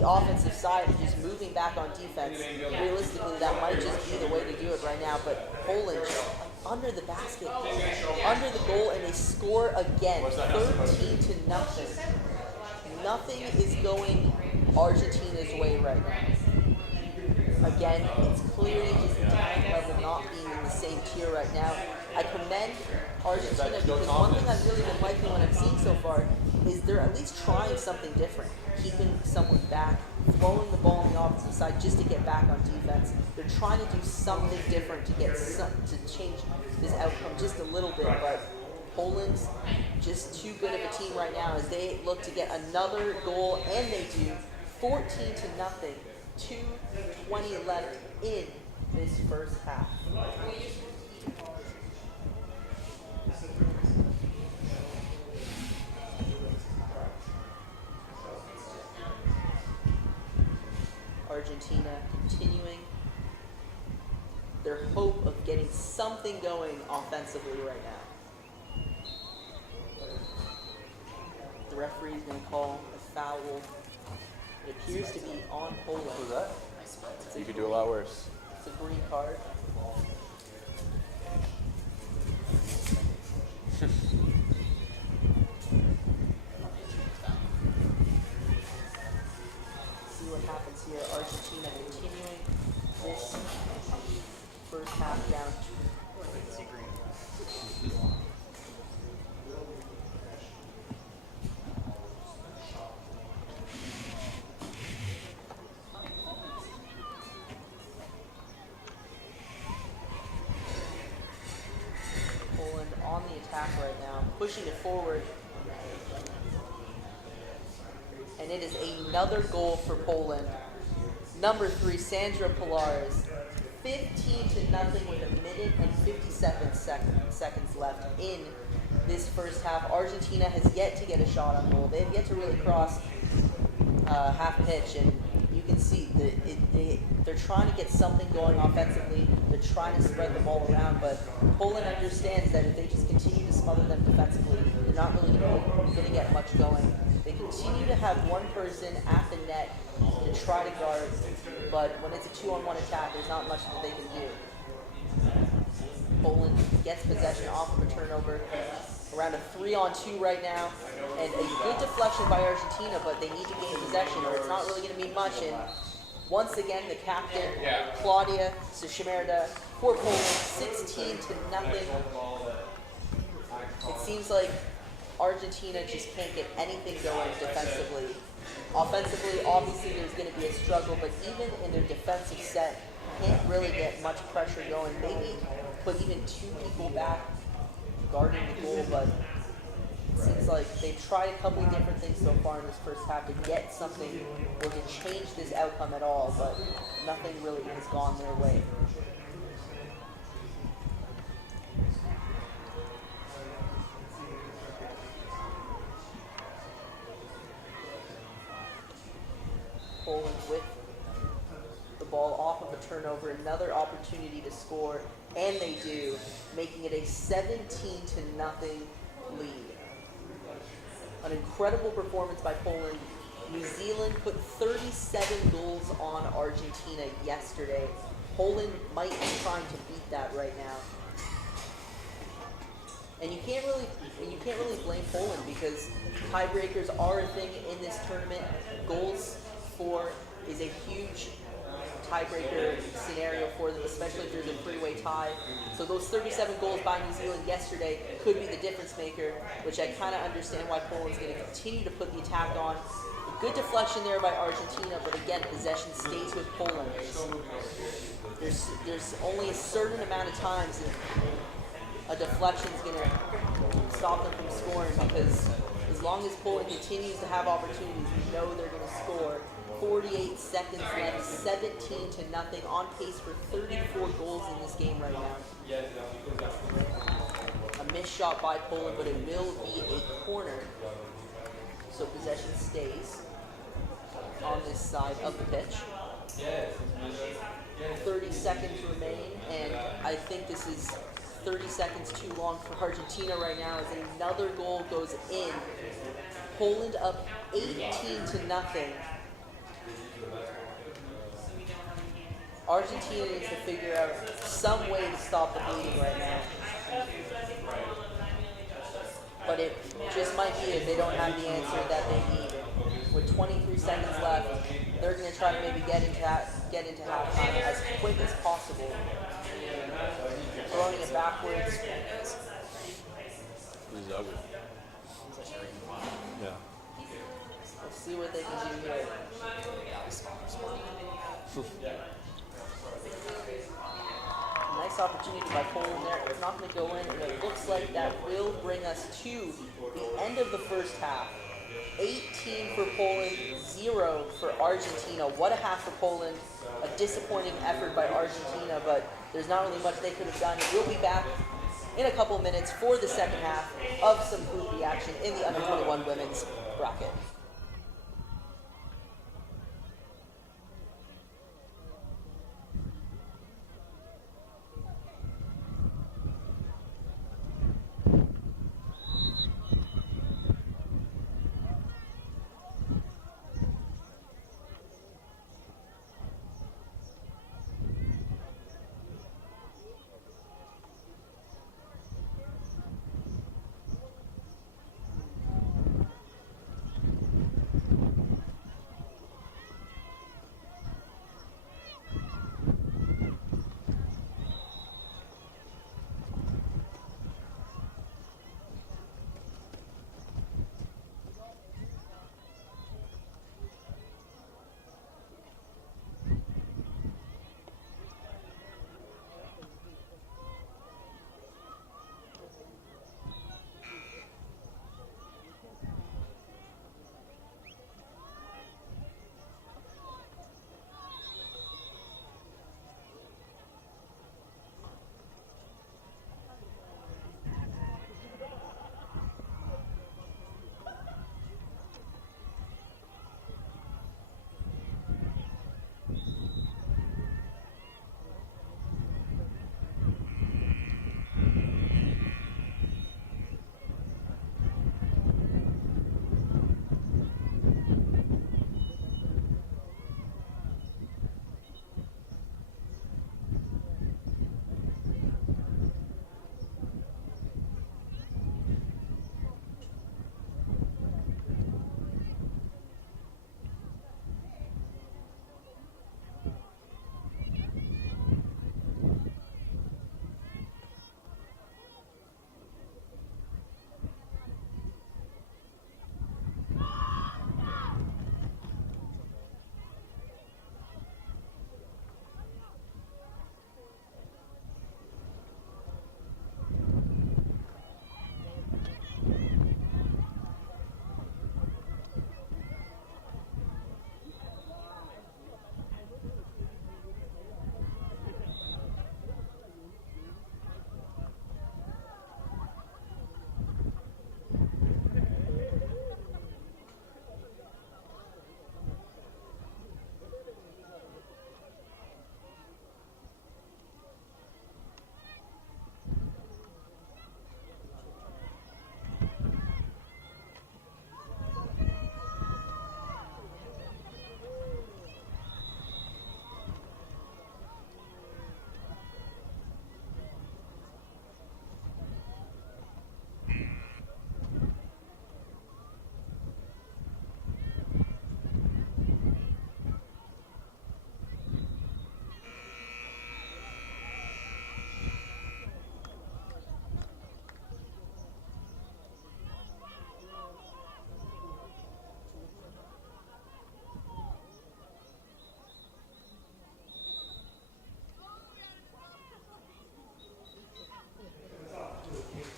the offensive side and just moving back on defense. Realistically, that might just be the way to do it right now. But Poland just under the basket, under the goal, and they score again, 13-0. Nothing is going Argentina's way right now. Again, it's clearly just the talent level not being in the same tier right now. I commend Argentina because one thing I've really been liking what I'm seeing so far is they're at least trying something different. Keeping someone back, throwing the ball on the opposite side just to get back on defense. They're trying to do something different to get to change this outcome just a little bit, but Poland's just too good of a team right now as they look to get another goal, and they do, 14-0 to 2011 in this first half. Argentina continuing their hope of getting something going offensively right now. The referee is going to call a foul. It appears to be on Polo. Who's that? You could do a lot worse. It's a green card. See what happens here. Argentina continuing this first half down. Poland on the attack right now, pushing it forward. And it is another goal for Poland. Number 3, Sandra Pilares, 15-0 with 1:57 seconds left in this first half. Argentina has yet to get a shot on goal. They've yet to really cross half pitch, and you can see they're trying to get something going offensively. They're trying to spread the ball around, but Poland understands that if they just continue to smother them defensively, they're not really going to get much going. They continue to have one person at the net to try to guard, but when it's a 2-on-1 attack, there's not much that they can do. Poland gets possession off of a turnover, around a 3-on-2 right now, and a good deflection by Argentina, but they need to gain possession or it's not really going to mean much. And once again, the captain, Claudia Sishimerda, for Poland, 16-0. It seems like Argentina just can't get anything going defensively. Offensively, obviously there's going to be a struggle, but even in their defensive set, can't really get much pressure going. Maybe put even 2 people back guarding the goal, but it seems like they've tried a couple of different things so far in this first half to get something or to change this outcome at all, but nothing really has gone their way. Poland with the ball off of a turnover, another opportunity to score, and they do, making it a 17-0 lead. An incredible performance by Poland. New Zealand put 37 goals on Argentina yesterday. Poland might be trying to beat that right now. And you can't really blame Poland because tiebreakers are a thing in this tournament. Goals for is a huge tiebreaker scenario for them, especially if there's a three-way tie. So those 37 goals by New Zealand yesterday could be the difference maker, which I kind of understand why Poland's going to continue to put the attack on. A good deflection there by Argentina, but again, possession stays with Poland. There's only a certain amount of times that a deflection is going to stop them from scoring, because as long as Poland continues to have opportunities, we know they're going to score. 48 seconds left, 17-0, on pace for 34 goals in this game right now. A missed shot by Poland, but it will be a corner. So possession stays on this side of the pitch. 30 seconds remain, and I think this is 30 seconds too long for Argentina right now as another goal goes in. Poland up 18-0. Argentina needs to figure out some way to stop the bleeding right now. But it just might be if they don't have the answer that they need. With 23 seconds left, they're going to try to maybe get into halftime as quick as possible. Throwing it backwards. This is ugly. Yeah. Let's see what they can do here. Nice opportunity by Poland there. It's not going to go in, and it looks like that will bring us to the end of the first half. 18 for Poland, 0 for Argentina. What a half for Poland. A disappointing effort by Argentina, but there's not really much they could have done. We'll be back in a couple minutes for the second half of some Group B action in the under-21 women's bracket.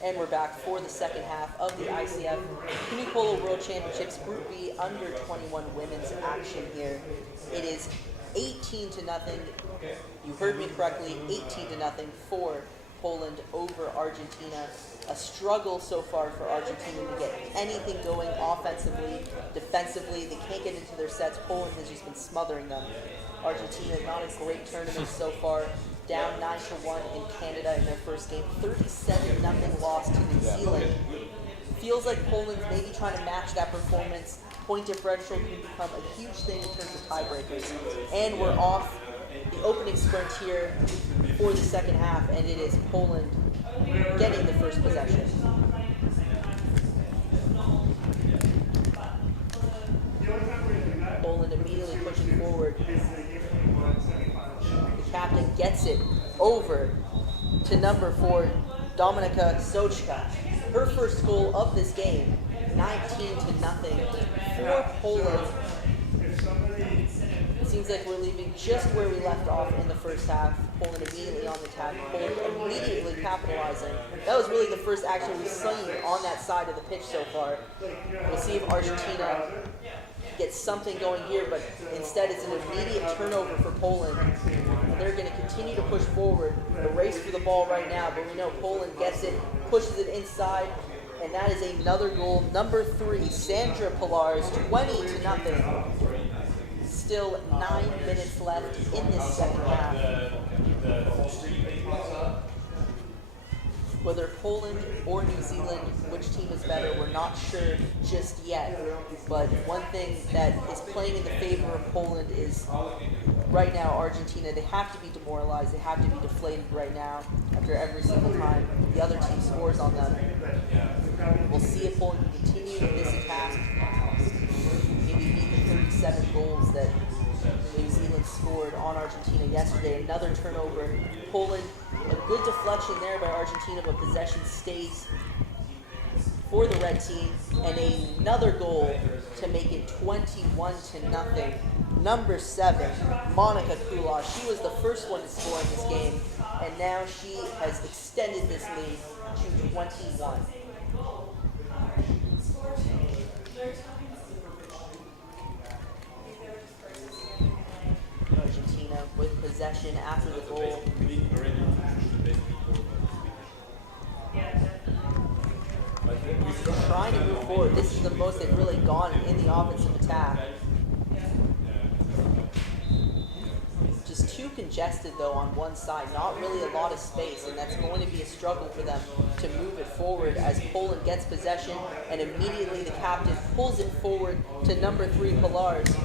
And we're back for the second half of the ICF Canoe Polo World Championships Group B under 21 women's action here. It is 18-0. You heard me correctly, 18-0 for Poland over Argentina. A struggle so far for Argentina to get anything going offensively, defensively. They can't get into their sets. Poland has just been smothering them. Argentina, not a great tournament so far. Down 9-1 in Canada in their first game. 37-0 loss to New Zealand. Feels like Poland's maybe trying to match that performance point differential can become a huge thing in terms of tiebreakers. And we're off the opening sprint here for the second half, and it is Poland getting the first possession. Poland immediately pushing forward. The captain gets it over to number 4, Dominika Soczka. Her first goal of this game, 19-0 for Poland. It seems like we're leaving just where we left off in the first half. Poland immediately on the attack. Poland immediately capitalizing. That was really the first action we've seen on that side of the pitch so far. We'll see if Argentina gets something going here, but instead it's an immediate turnover for Poland. And they're going to continue to push forward. The race for the ball right now, but we know Poland gets it, pushes it inside, and that is another goal. Number 3, Sandra Pilar's 20-0. Still 9 minutes left in this second half. Whether Poland or New Zealand, which team is better, we're not sure just yet. But one thing that is playing in the favor of Poland is right now Argentina. They have to be demoralized. They have to be deflated right now after every single time the other team scores on them. We'll see if Poland can continue this attack. Maybe beat the 37 goals that New Zealand scored on Argentina yesterday. Another turnover. Poland, a good deflection there by Argentina, but possession stays for the red team. And another goal to make it 21-0. Number 7, Monika Kula. She was the first one to score in this game, and now she has extended this lead to 21. Argentina with possession after the goal. Trying to move forward. This is the most they've really gone in the offensive attack. Just too congested though on one side. Not really a lot of space, and that's going to be a struggle for them to move it forward as Poland gets possession, and immediately the captain pulls it forward to number 3, Pilar's.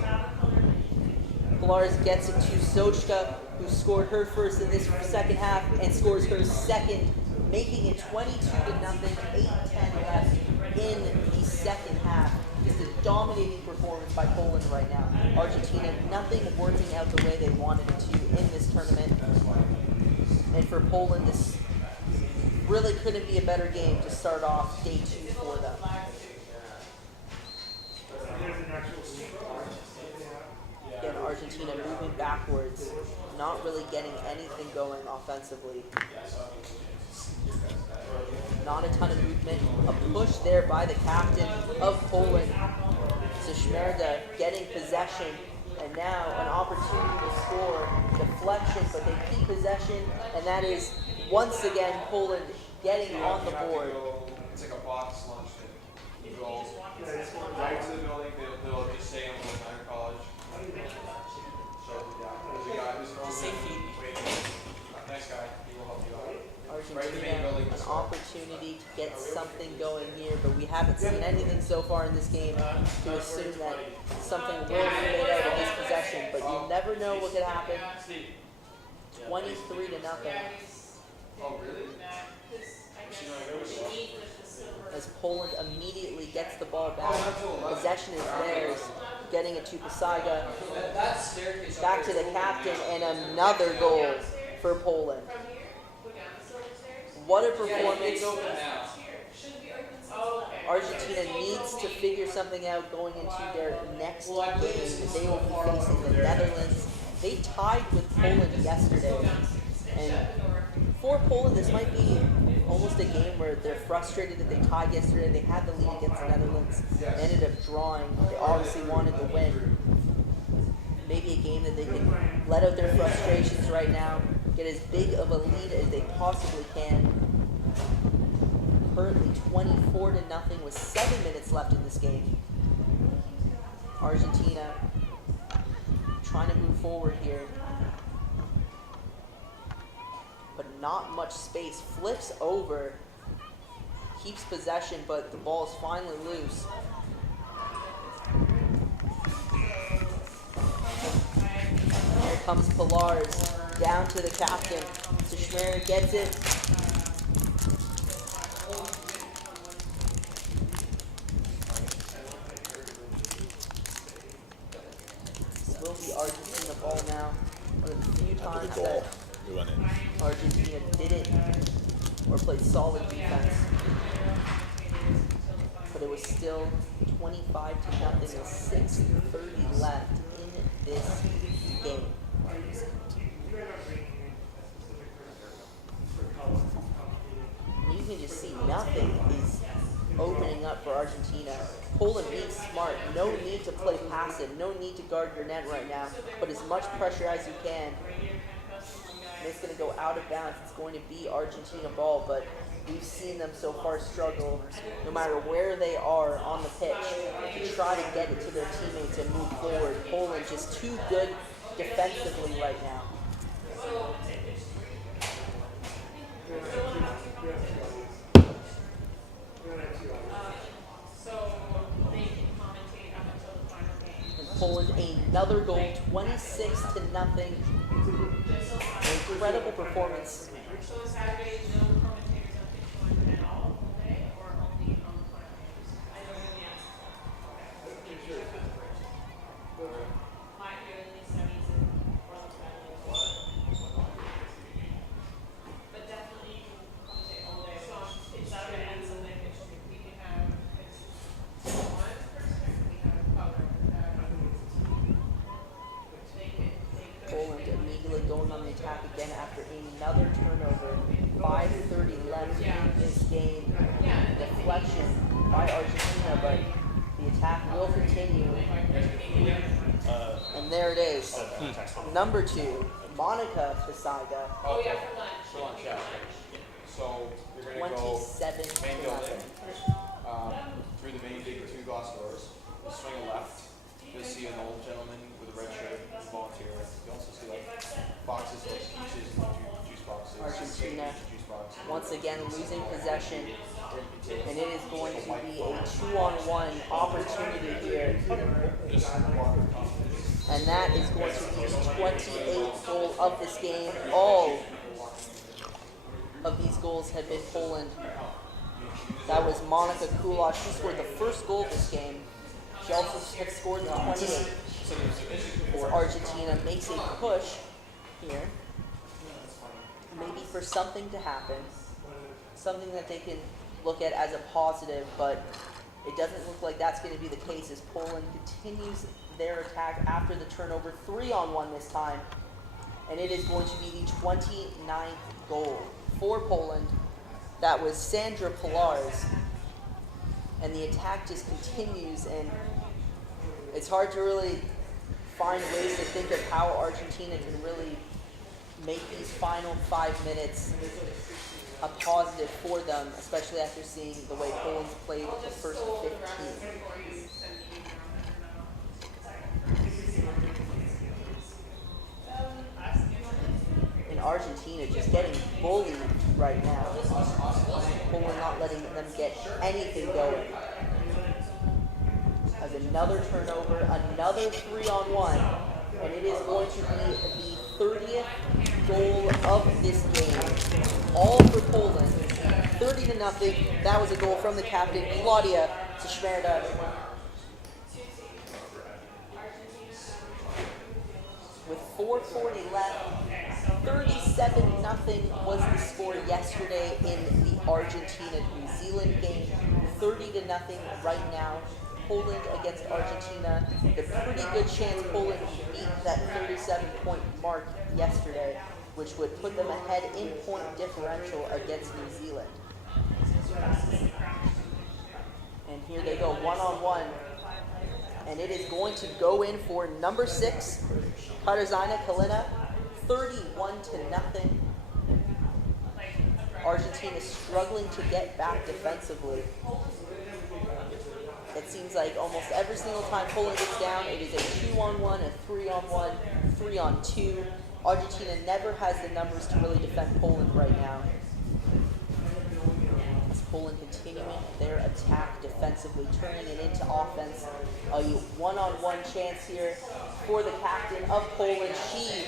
Pilar's gets it to Soczka, who scored her first in this second half and scores her second, making it 22-0, 8-10 left in the second half. Just a dominating performance by Poland right now. Argentina, nothing working out the way they wanted it to in this tournament. And for Poland, this really couldn't be a better game to start off day 2 for them. Again, Argentina moving backwards, not really getting anything going offensively. Not a ton of movement. A push there by the captain of Poland. Zishmerda getting possession, and now an opportunity to score. Deflection, but they keep possession, and that is once again Poland getting on the board. It's like a box lunch that you go right to the building, they'll just say I'm going to college. So yeah, there's a guy who's nice guy, he will help you out. Argentina, an opportunity to get something going here, but we haven't seen anything so far in this game to assume that something will be made out of this possession, but you never know what could happen. 23-0. Oh, really? As Poland immediately gets the ball back. Possession is theirs, getting it to Pasaga. Back to the captain, and another goal for Poland. What a performance. Argentina needs to figure something out going into their next game. They will be facing the Netherlands. They tied with Poland yesterday. And for Poland, this might be almost a game where they're frustrated that they tied yesterday. They had the lead against the Netherlands. They ended up drawing. They obviously wanted the win. Maybe a game that they can let out their frustrations right now, get as big of a lead as they possibly can. Currently 24-0 with 7 minutes left in this game. Argentina trying to move forward here, but not much space. Flips over, keeps possession, but the ball is finally loose. comes Pilar's down to the captain. Schmer gets it. This will be Argentina ball now. One of the few times that We went in. Argentina didn't or played solid defense. But it was still 25-0 with 6:30 left in this game. You can just see nothing is opening up for Argentina. Poland being smart. No need to play passive. No need to guard your net right now. Put as much pressure as you can. It's going to go out of bounds. It's going to be Argentina ball, but we've seen them so far struggle, no matter where they are on the pitch, to try to get it to their teammates and move forward. Poland just too good defensively right now. And Poland another goal, 26-0. An incredible performance. So Saturday, no commentators on pitch one at all day, or only on the final games? I don't know the answer. Might hear at least semis and Orlando Valley. But definitely you can commentate all day. So it's Saturday and Sunday pitch two. We can have one person, or we have cover. Poland immediately going on the attack again after another turnover. 5:30 left in this game. Deflection by Argentina, but the attack will continue. And there it is. Number 2, Monica Pisaga, Oh yeah, for lunch. So on chat. So you're gonna go 27-0. main building, through the main big 2 glass doors. You swing a left. You'll see an old gentleman with a red shirt, volunteer. You also see like boxes like peaches and juice boxes. Argentina Juice boxes. once again losing possession, and it is going to be a 2-on-1 opportunity here. Just water confidence. And that is going to be the 28th goal of this game. All of these goals have been Poland. That was Monika Kulak. She scored the first goal of this game. She also had scored the 28th. As Argentina makes a push here. Maybe for something to happen. Something that they can look at as a positive, but it doesn't look like that's going to be the case as Poland continues their attack after the turnover. 3-on-1 this time. And it is going to be the 29th goal for Poland. That was Sandra Pilar's. And the attack just continues, and it's hard to really find ways to think of how Argentina can really make these final 5 minutes a positive for them, especially after seeing the way Poland's played the first 15. And Argentina just getting bullied right now. Poland not letting them get anything going. As another turnover, another 3-on-1, and it is going to be the 30th goal of this game. All for Poland. 30-0. That was a goal from the captain, Claudia Tschmerda. With 4:40 left, 37-0 was the score yesterday in the Argentina-New Zealand game. 30-0 right now. Poland against Argentina. A pretty good chance Poland beat that 37-point mark yesterday, which would put them ahead in point differential against New Zealand. And here they go, 1-on-1. And it is going to go in for number 6, Katarzyna Kalina, 31-0. Argentina struggling to get back defensively. It seems like almost every single time Poland gets down, it is a 2-on-1, a 3-on-1, 3-on-2. Argentina never has the numbers to really defend Poland right now. As Poland continuing their attack defensively, turning it into offense. A 1-on-1 chance here for the captain of Poland. She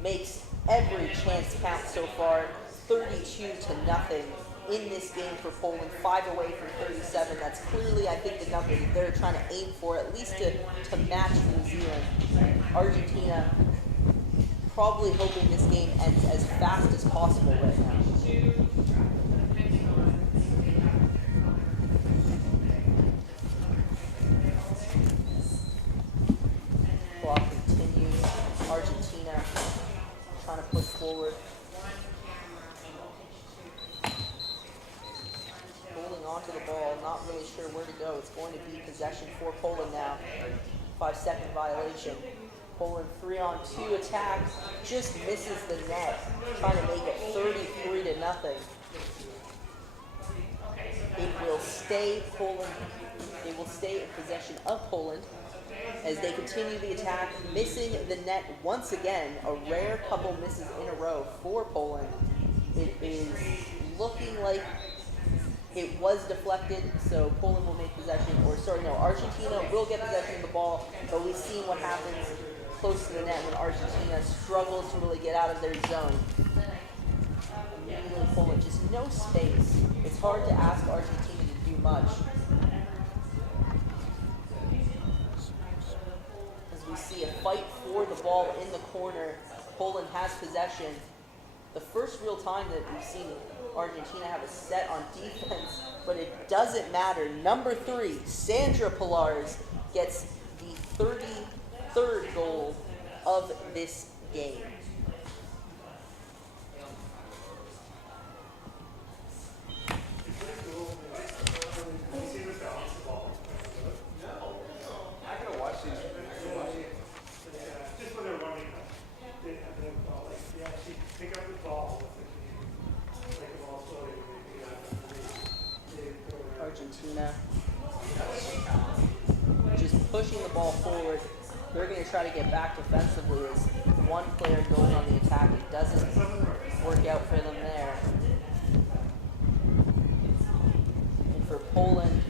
makes every chance count so far. 32-0 in this game for Poland. 5 away from 37. That's clearly, I think, the number that they're trying to aim for, at least to match New Zealand. Argentina probably hoping this game ends as fast as possible right now. Clock continues. Argentina trying to push forward. Holding on to the ball, not really sure where to go. It's going to be possession for Poland now. 5-second violation. Poland 3-on-2 attack, just misses the net, trying to make it 33-0. It will stay Poland. It will stay in possession of Poland as they continue the attack, missing the net once again. A rare couple misses in a row for Poland. It is looking like it was deflected, so Poland will make possession, Argentina will get possession of the ball, but we've seen what happens close to the net when Argentina struggles to really get out of their zone. Immediately Poland, just no space. It's hard to ask Argentina to do much. As we see a fight for the ball in the corner, Poland has possession. The first real time that we've seen Argentina have a set on defense, but it doesn't matter. Number 3, Sandra Pillars gets the 33rd goal of this game. I gotta watch these. Just when they're running, they have the ball. Like, they actually pick up the ball. Like the ball slowly. Argentina just pushing the ball forward. They're going to try to get back defensively as one player goes on the attack. It doesn't work out for them there. And for Poland,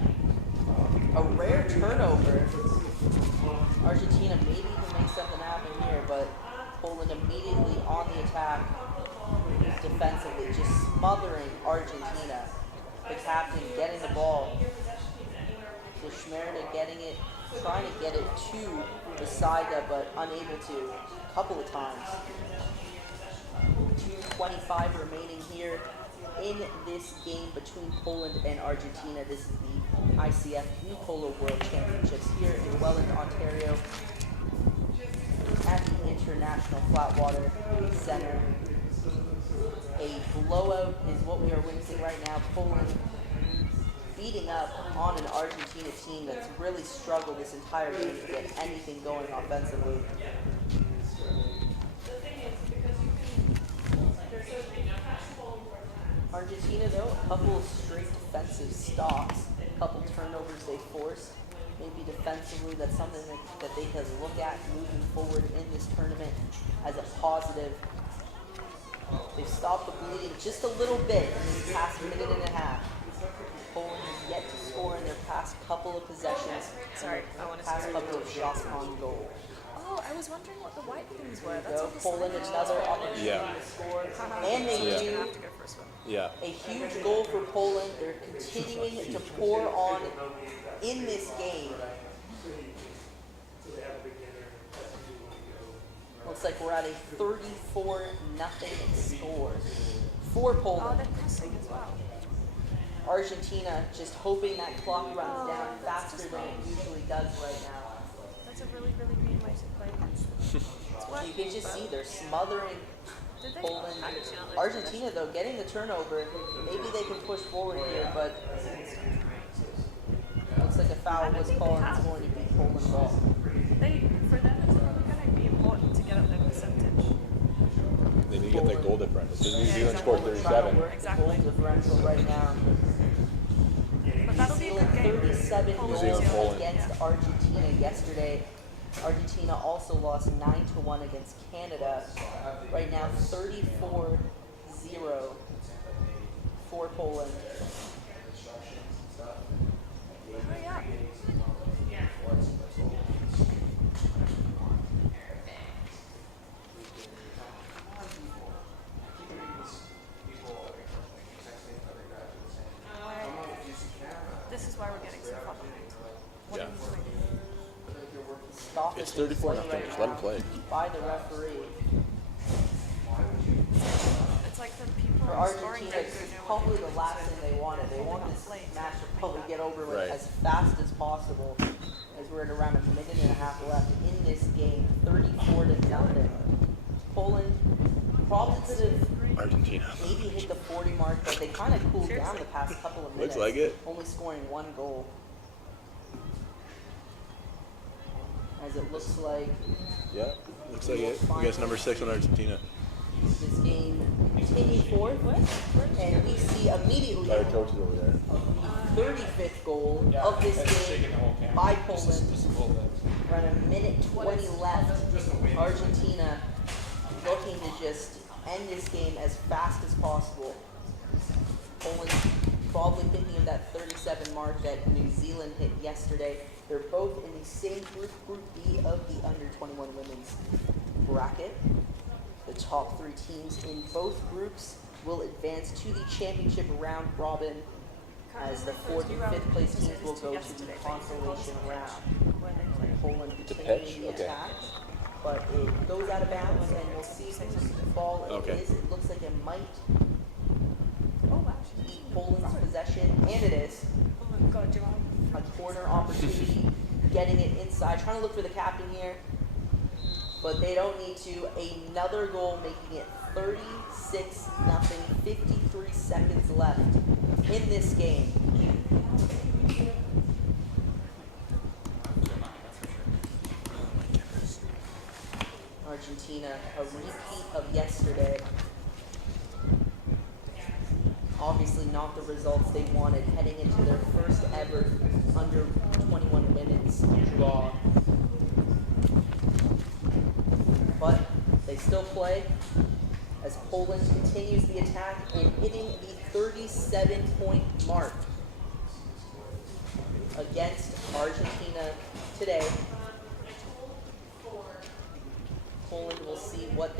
a rare turnover. Argentina maybe can make something happen here, but Poland immediately on the attack defensively, just smothering Argentina. The captain getting the ball. So Schmerda getting it, trying to get it to Besaida, but unable to a couple of times. 2:25 remaining here in this game between Poland and Argentina. This is the ICF Polo World Championships here in Welland, Ontario, at the International Flatwater Center. A blowout is what we are witnessing right now. Poland beating up on an Argentina team that's really struggled this entire game to get anything going offensively. Argentina, though, a couple of straight defensive stops, a couple turnovers they forced. Maybe defensively, that's something that they can look at moving forward in this tournament as a positive. They've stopped the bleeding just a little bit in this past minute and a half. Poland has yet to score in their past couple of possessions. Sorry, I want to past couple of shots on goal. Oh, I was wondering what the white things were. That's So all the Poland signage. another opportunity to score, and they I do have to go first one. Yeah. a huge goal for Poland. They're continuing to pour on in this game. Looks like we're at a 34-0 score for Oh, Poland. they're pressing as well. Argentina just hoping that clock runs down Oh, that's faster just than it usually does right now. That's a really, really mean way to play against them. It's working, You can just but see they're smothering did they Poland. actually not lose Argentina, though, getting the turnover. Maybe they can push forward here, but looks like a foul was called and it's going to be Poland ball. For them, it's probably going to be important to get up their percentage. They need to get that goal difference. Because New Zealand exactly. scored Trying to 37. work Exactly. the goal differential right now. But that'll be a good game. 37 Poland, goals New Zealand, Poland. against Argentina yesterday. Argentina also lost 9-1 against Canada. Right now, 34-0 for Poland. Hurry up. is why we're getting so far behind. What Yeah. are we doing? Stoppage It's 34-0. play right Just let him now play. by the referee. It's like the people For who are scoring Argentina, their this is good probably the last thing they wanted. They want this match to probably get over with Right. as fast as possible, as we're at around a minute and a half left in this game, 34-0. Poland probably could have Argentina. maybe hit the 40 mark, but they kind of cooled down the past couple of minutes. Looks like it. Only scoring one goal. As it looks like Yeah, looks like it. You guys number 6 on Argentina. this game continues forward, and we see immediately Our coach is over there. the 35th goal of this game by Poland. Around a minute 20 left. Argentina looking to just end this game as fast as possible. Poland probably thinking of that 37 mark that New Zealand hit yesterday. They're both in the same group, Group B of the under-21 women's bracket. The top 3 teams in both groups will advance to the championship round robin, as the 4th and 5th place teams will go to the consolation round. Poland continuing the Okay. attack, but it goes out of bounds, and we'll see whose ball it Okay. is. It looks like it might Oh wow. be Poland's possession, and it is. Oh my god, Joel. A corner opportunity, getting it inside, trying to look for the captain here, but they don't need to. Another goal, making it 36-0, 53 seconds left in this game. Argentina, a repeat of yesterday. Obviously not the results they wanted heading into their first ever under 21 women's draw. But they still play as Poland continues the attack and hitting the 37-point mark against Argentina today. Poland will see what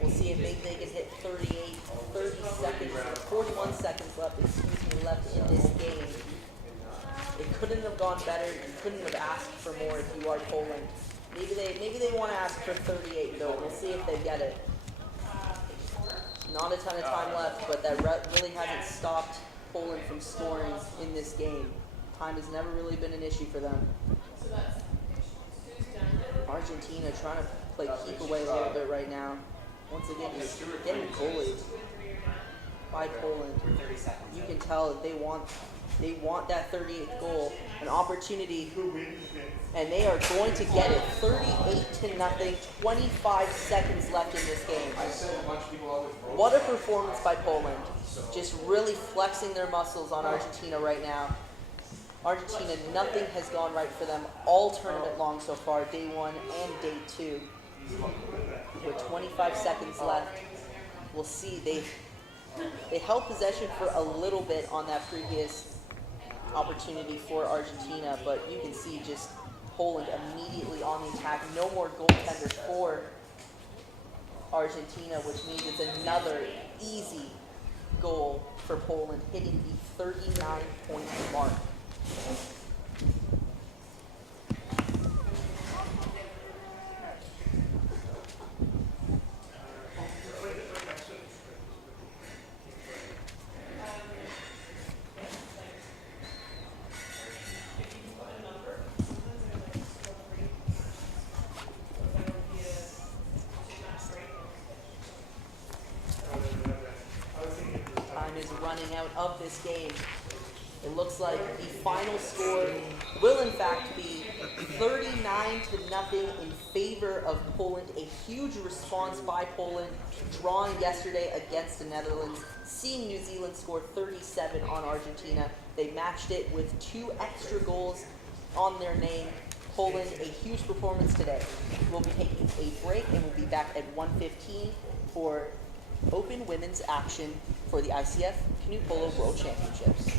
we'll see if maybe they can hit 41 seconds left, left in this game. It couldn't have gone better. You couldn't have asked for more if you are Poland. Maybe they want to ask for 38 though. We'll see if they get it. Not a ton of time left, but that really hasn't stopped Poland from scoring in this game. Time has never really been an issue for them. Argentina trying to play keep away a little bit right now. Once again, just getting bullied by Poland. You can tell that they want that 38th goal, an opportunity, and they are going to get it. 38-0, 25 seconds left in this game. What a performance by Poland. Just really flexing their muscles on Argentina right now. Argentina, nothing has gone right for them all tournament long so far, day 1 and day 2. With 25 seconds left, we'll see. They held possession for a little bit on that previous opportunity for Argentina, but you can see just Poland immediately on the attack. No more goaltender for Argentina, which means it's another easy goal for Poland, hitting the 39-point mark. Time is running out of this game. It looks like the final score will in fact be 39-0 in favor of Poland. A huge response by Poland, drawing yesterday against the Netherlands, seeing New Zealand score 37 on Argentina. They matched it with 2 extra goals on their name. Poland, a huge performance today. We'll be taking a break and we'll be back at 1:15 for open women's action for the ICF Canoe Polo World Championships.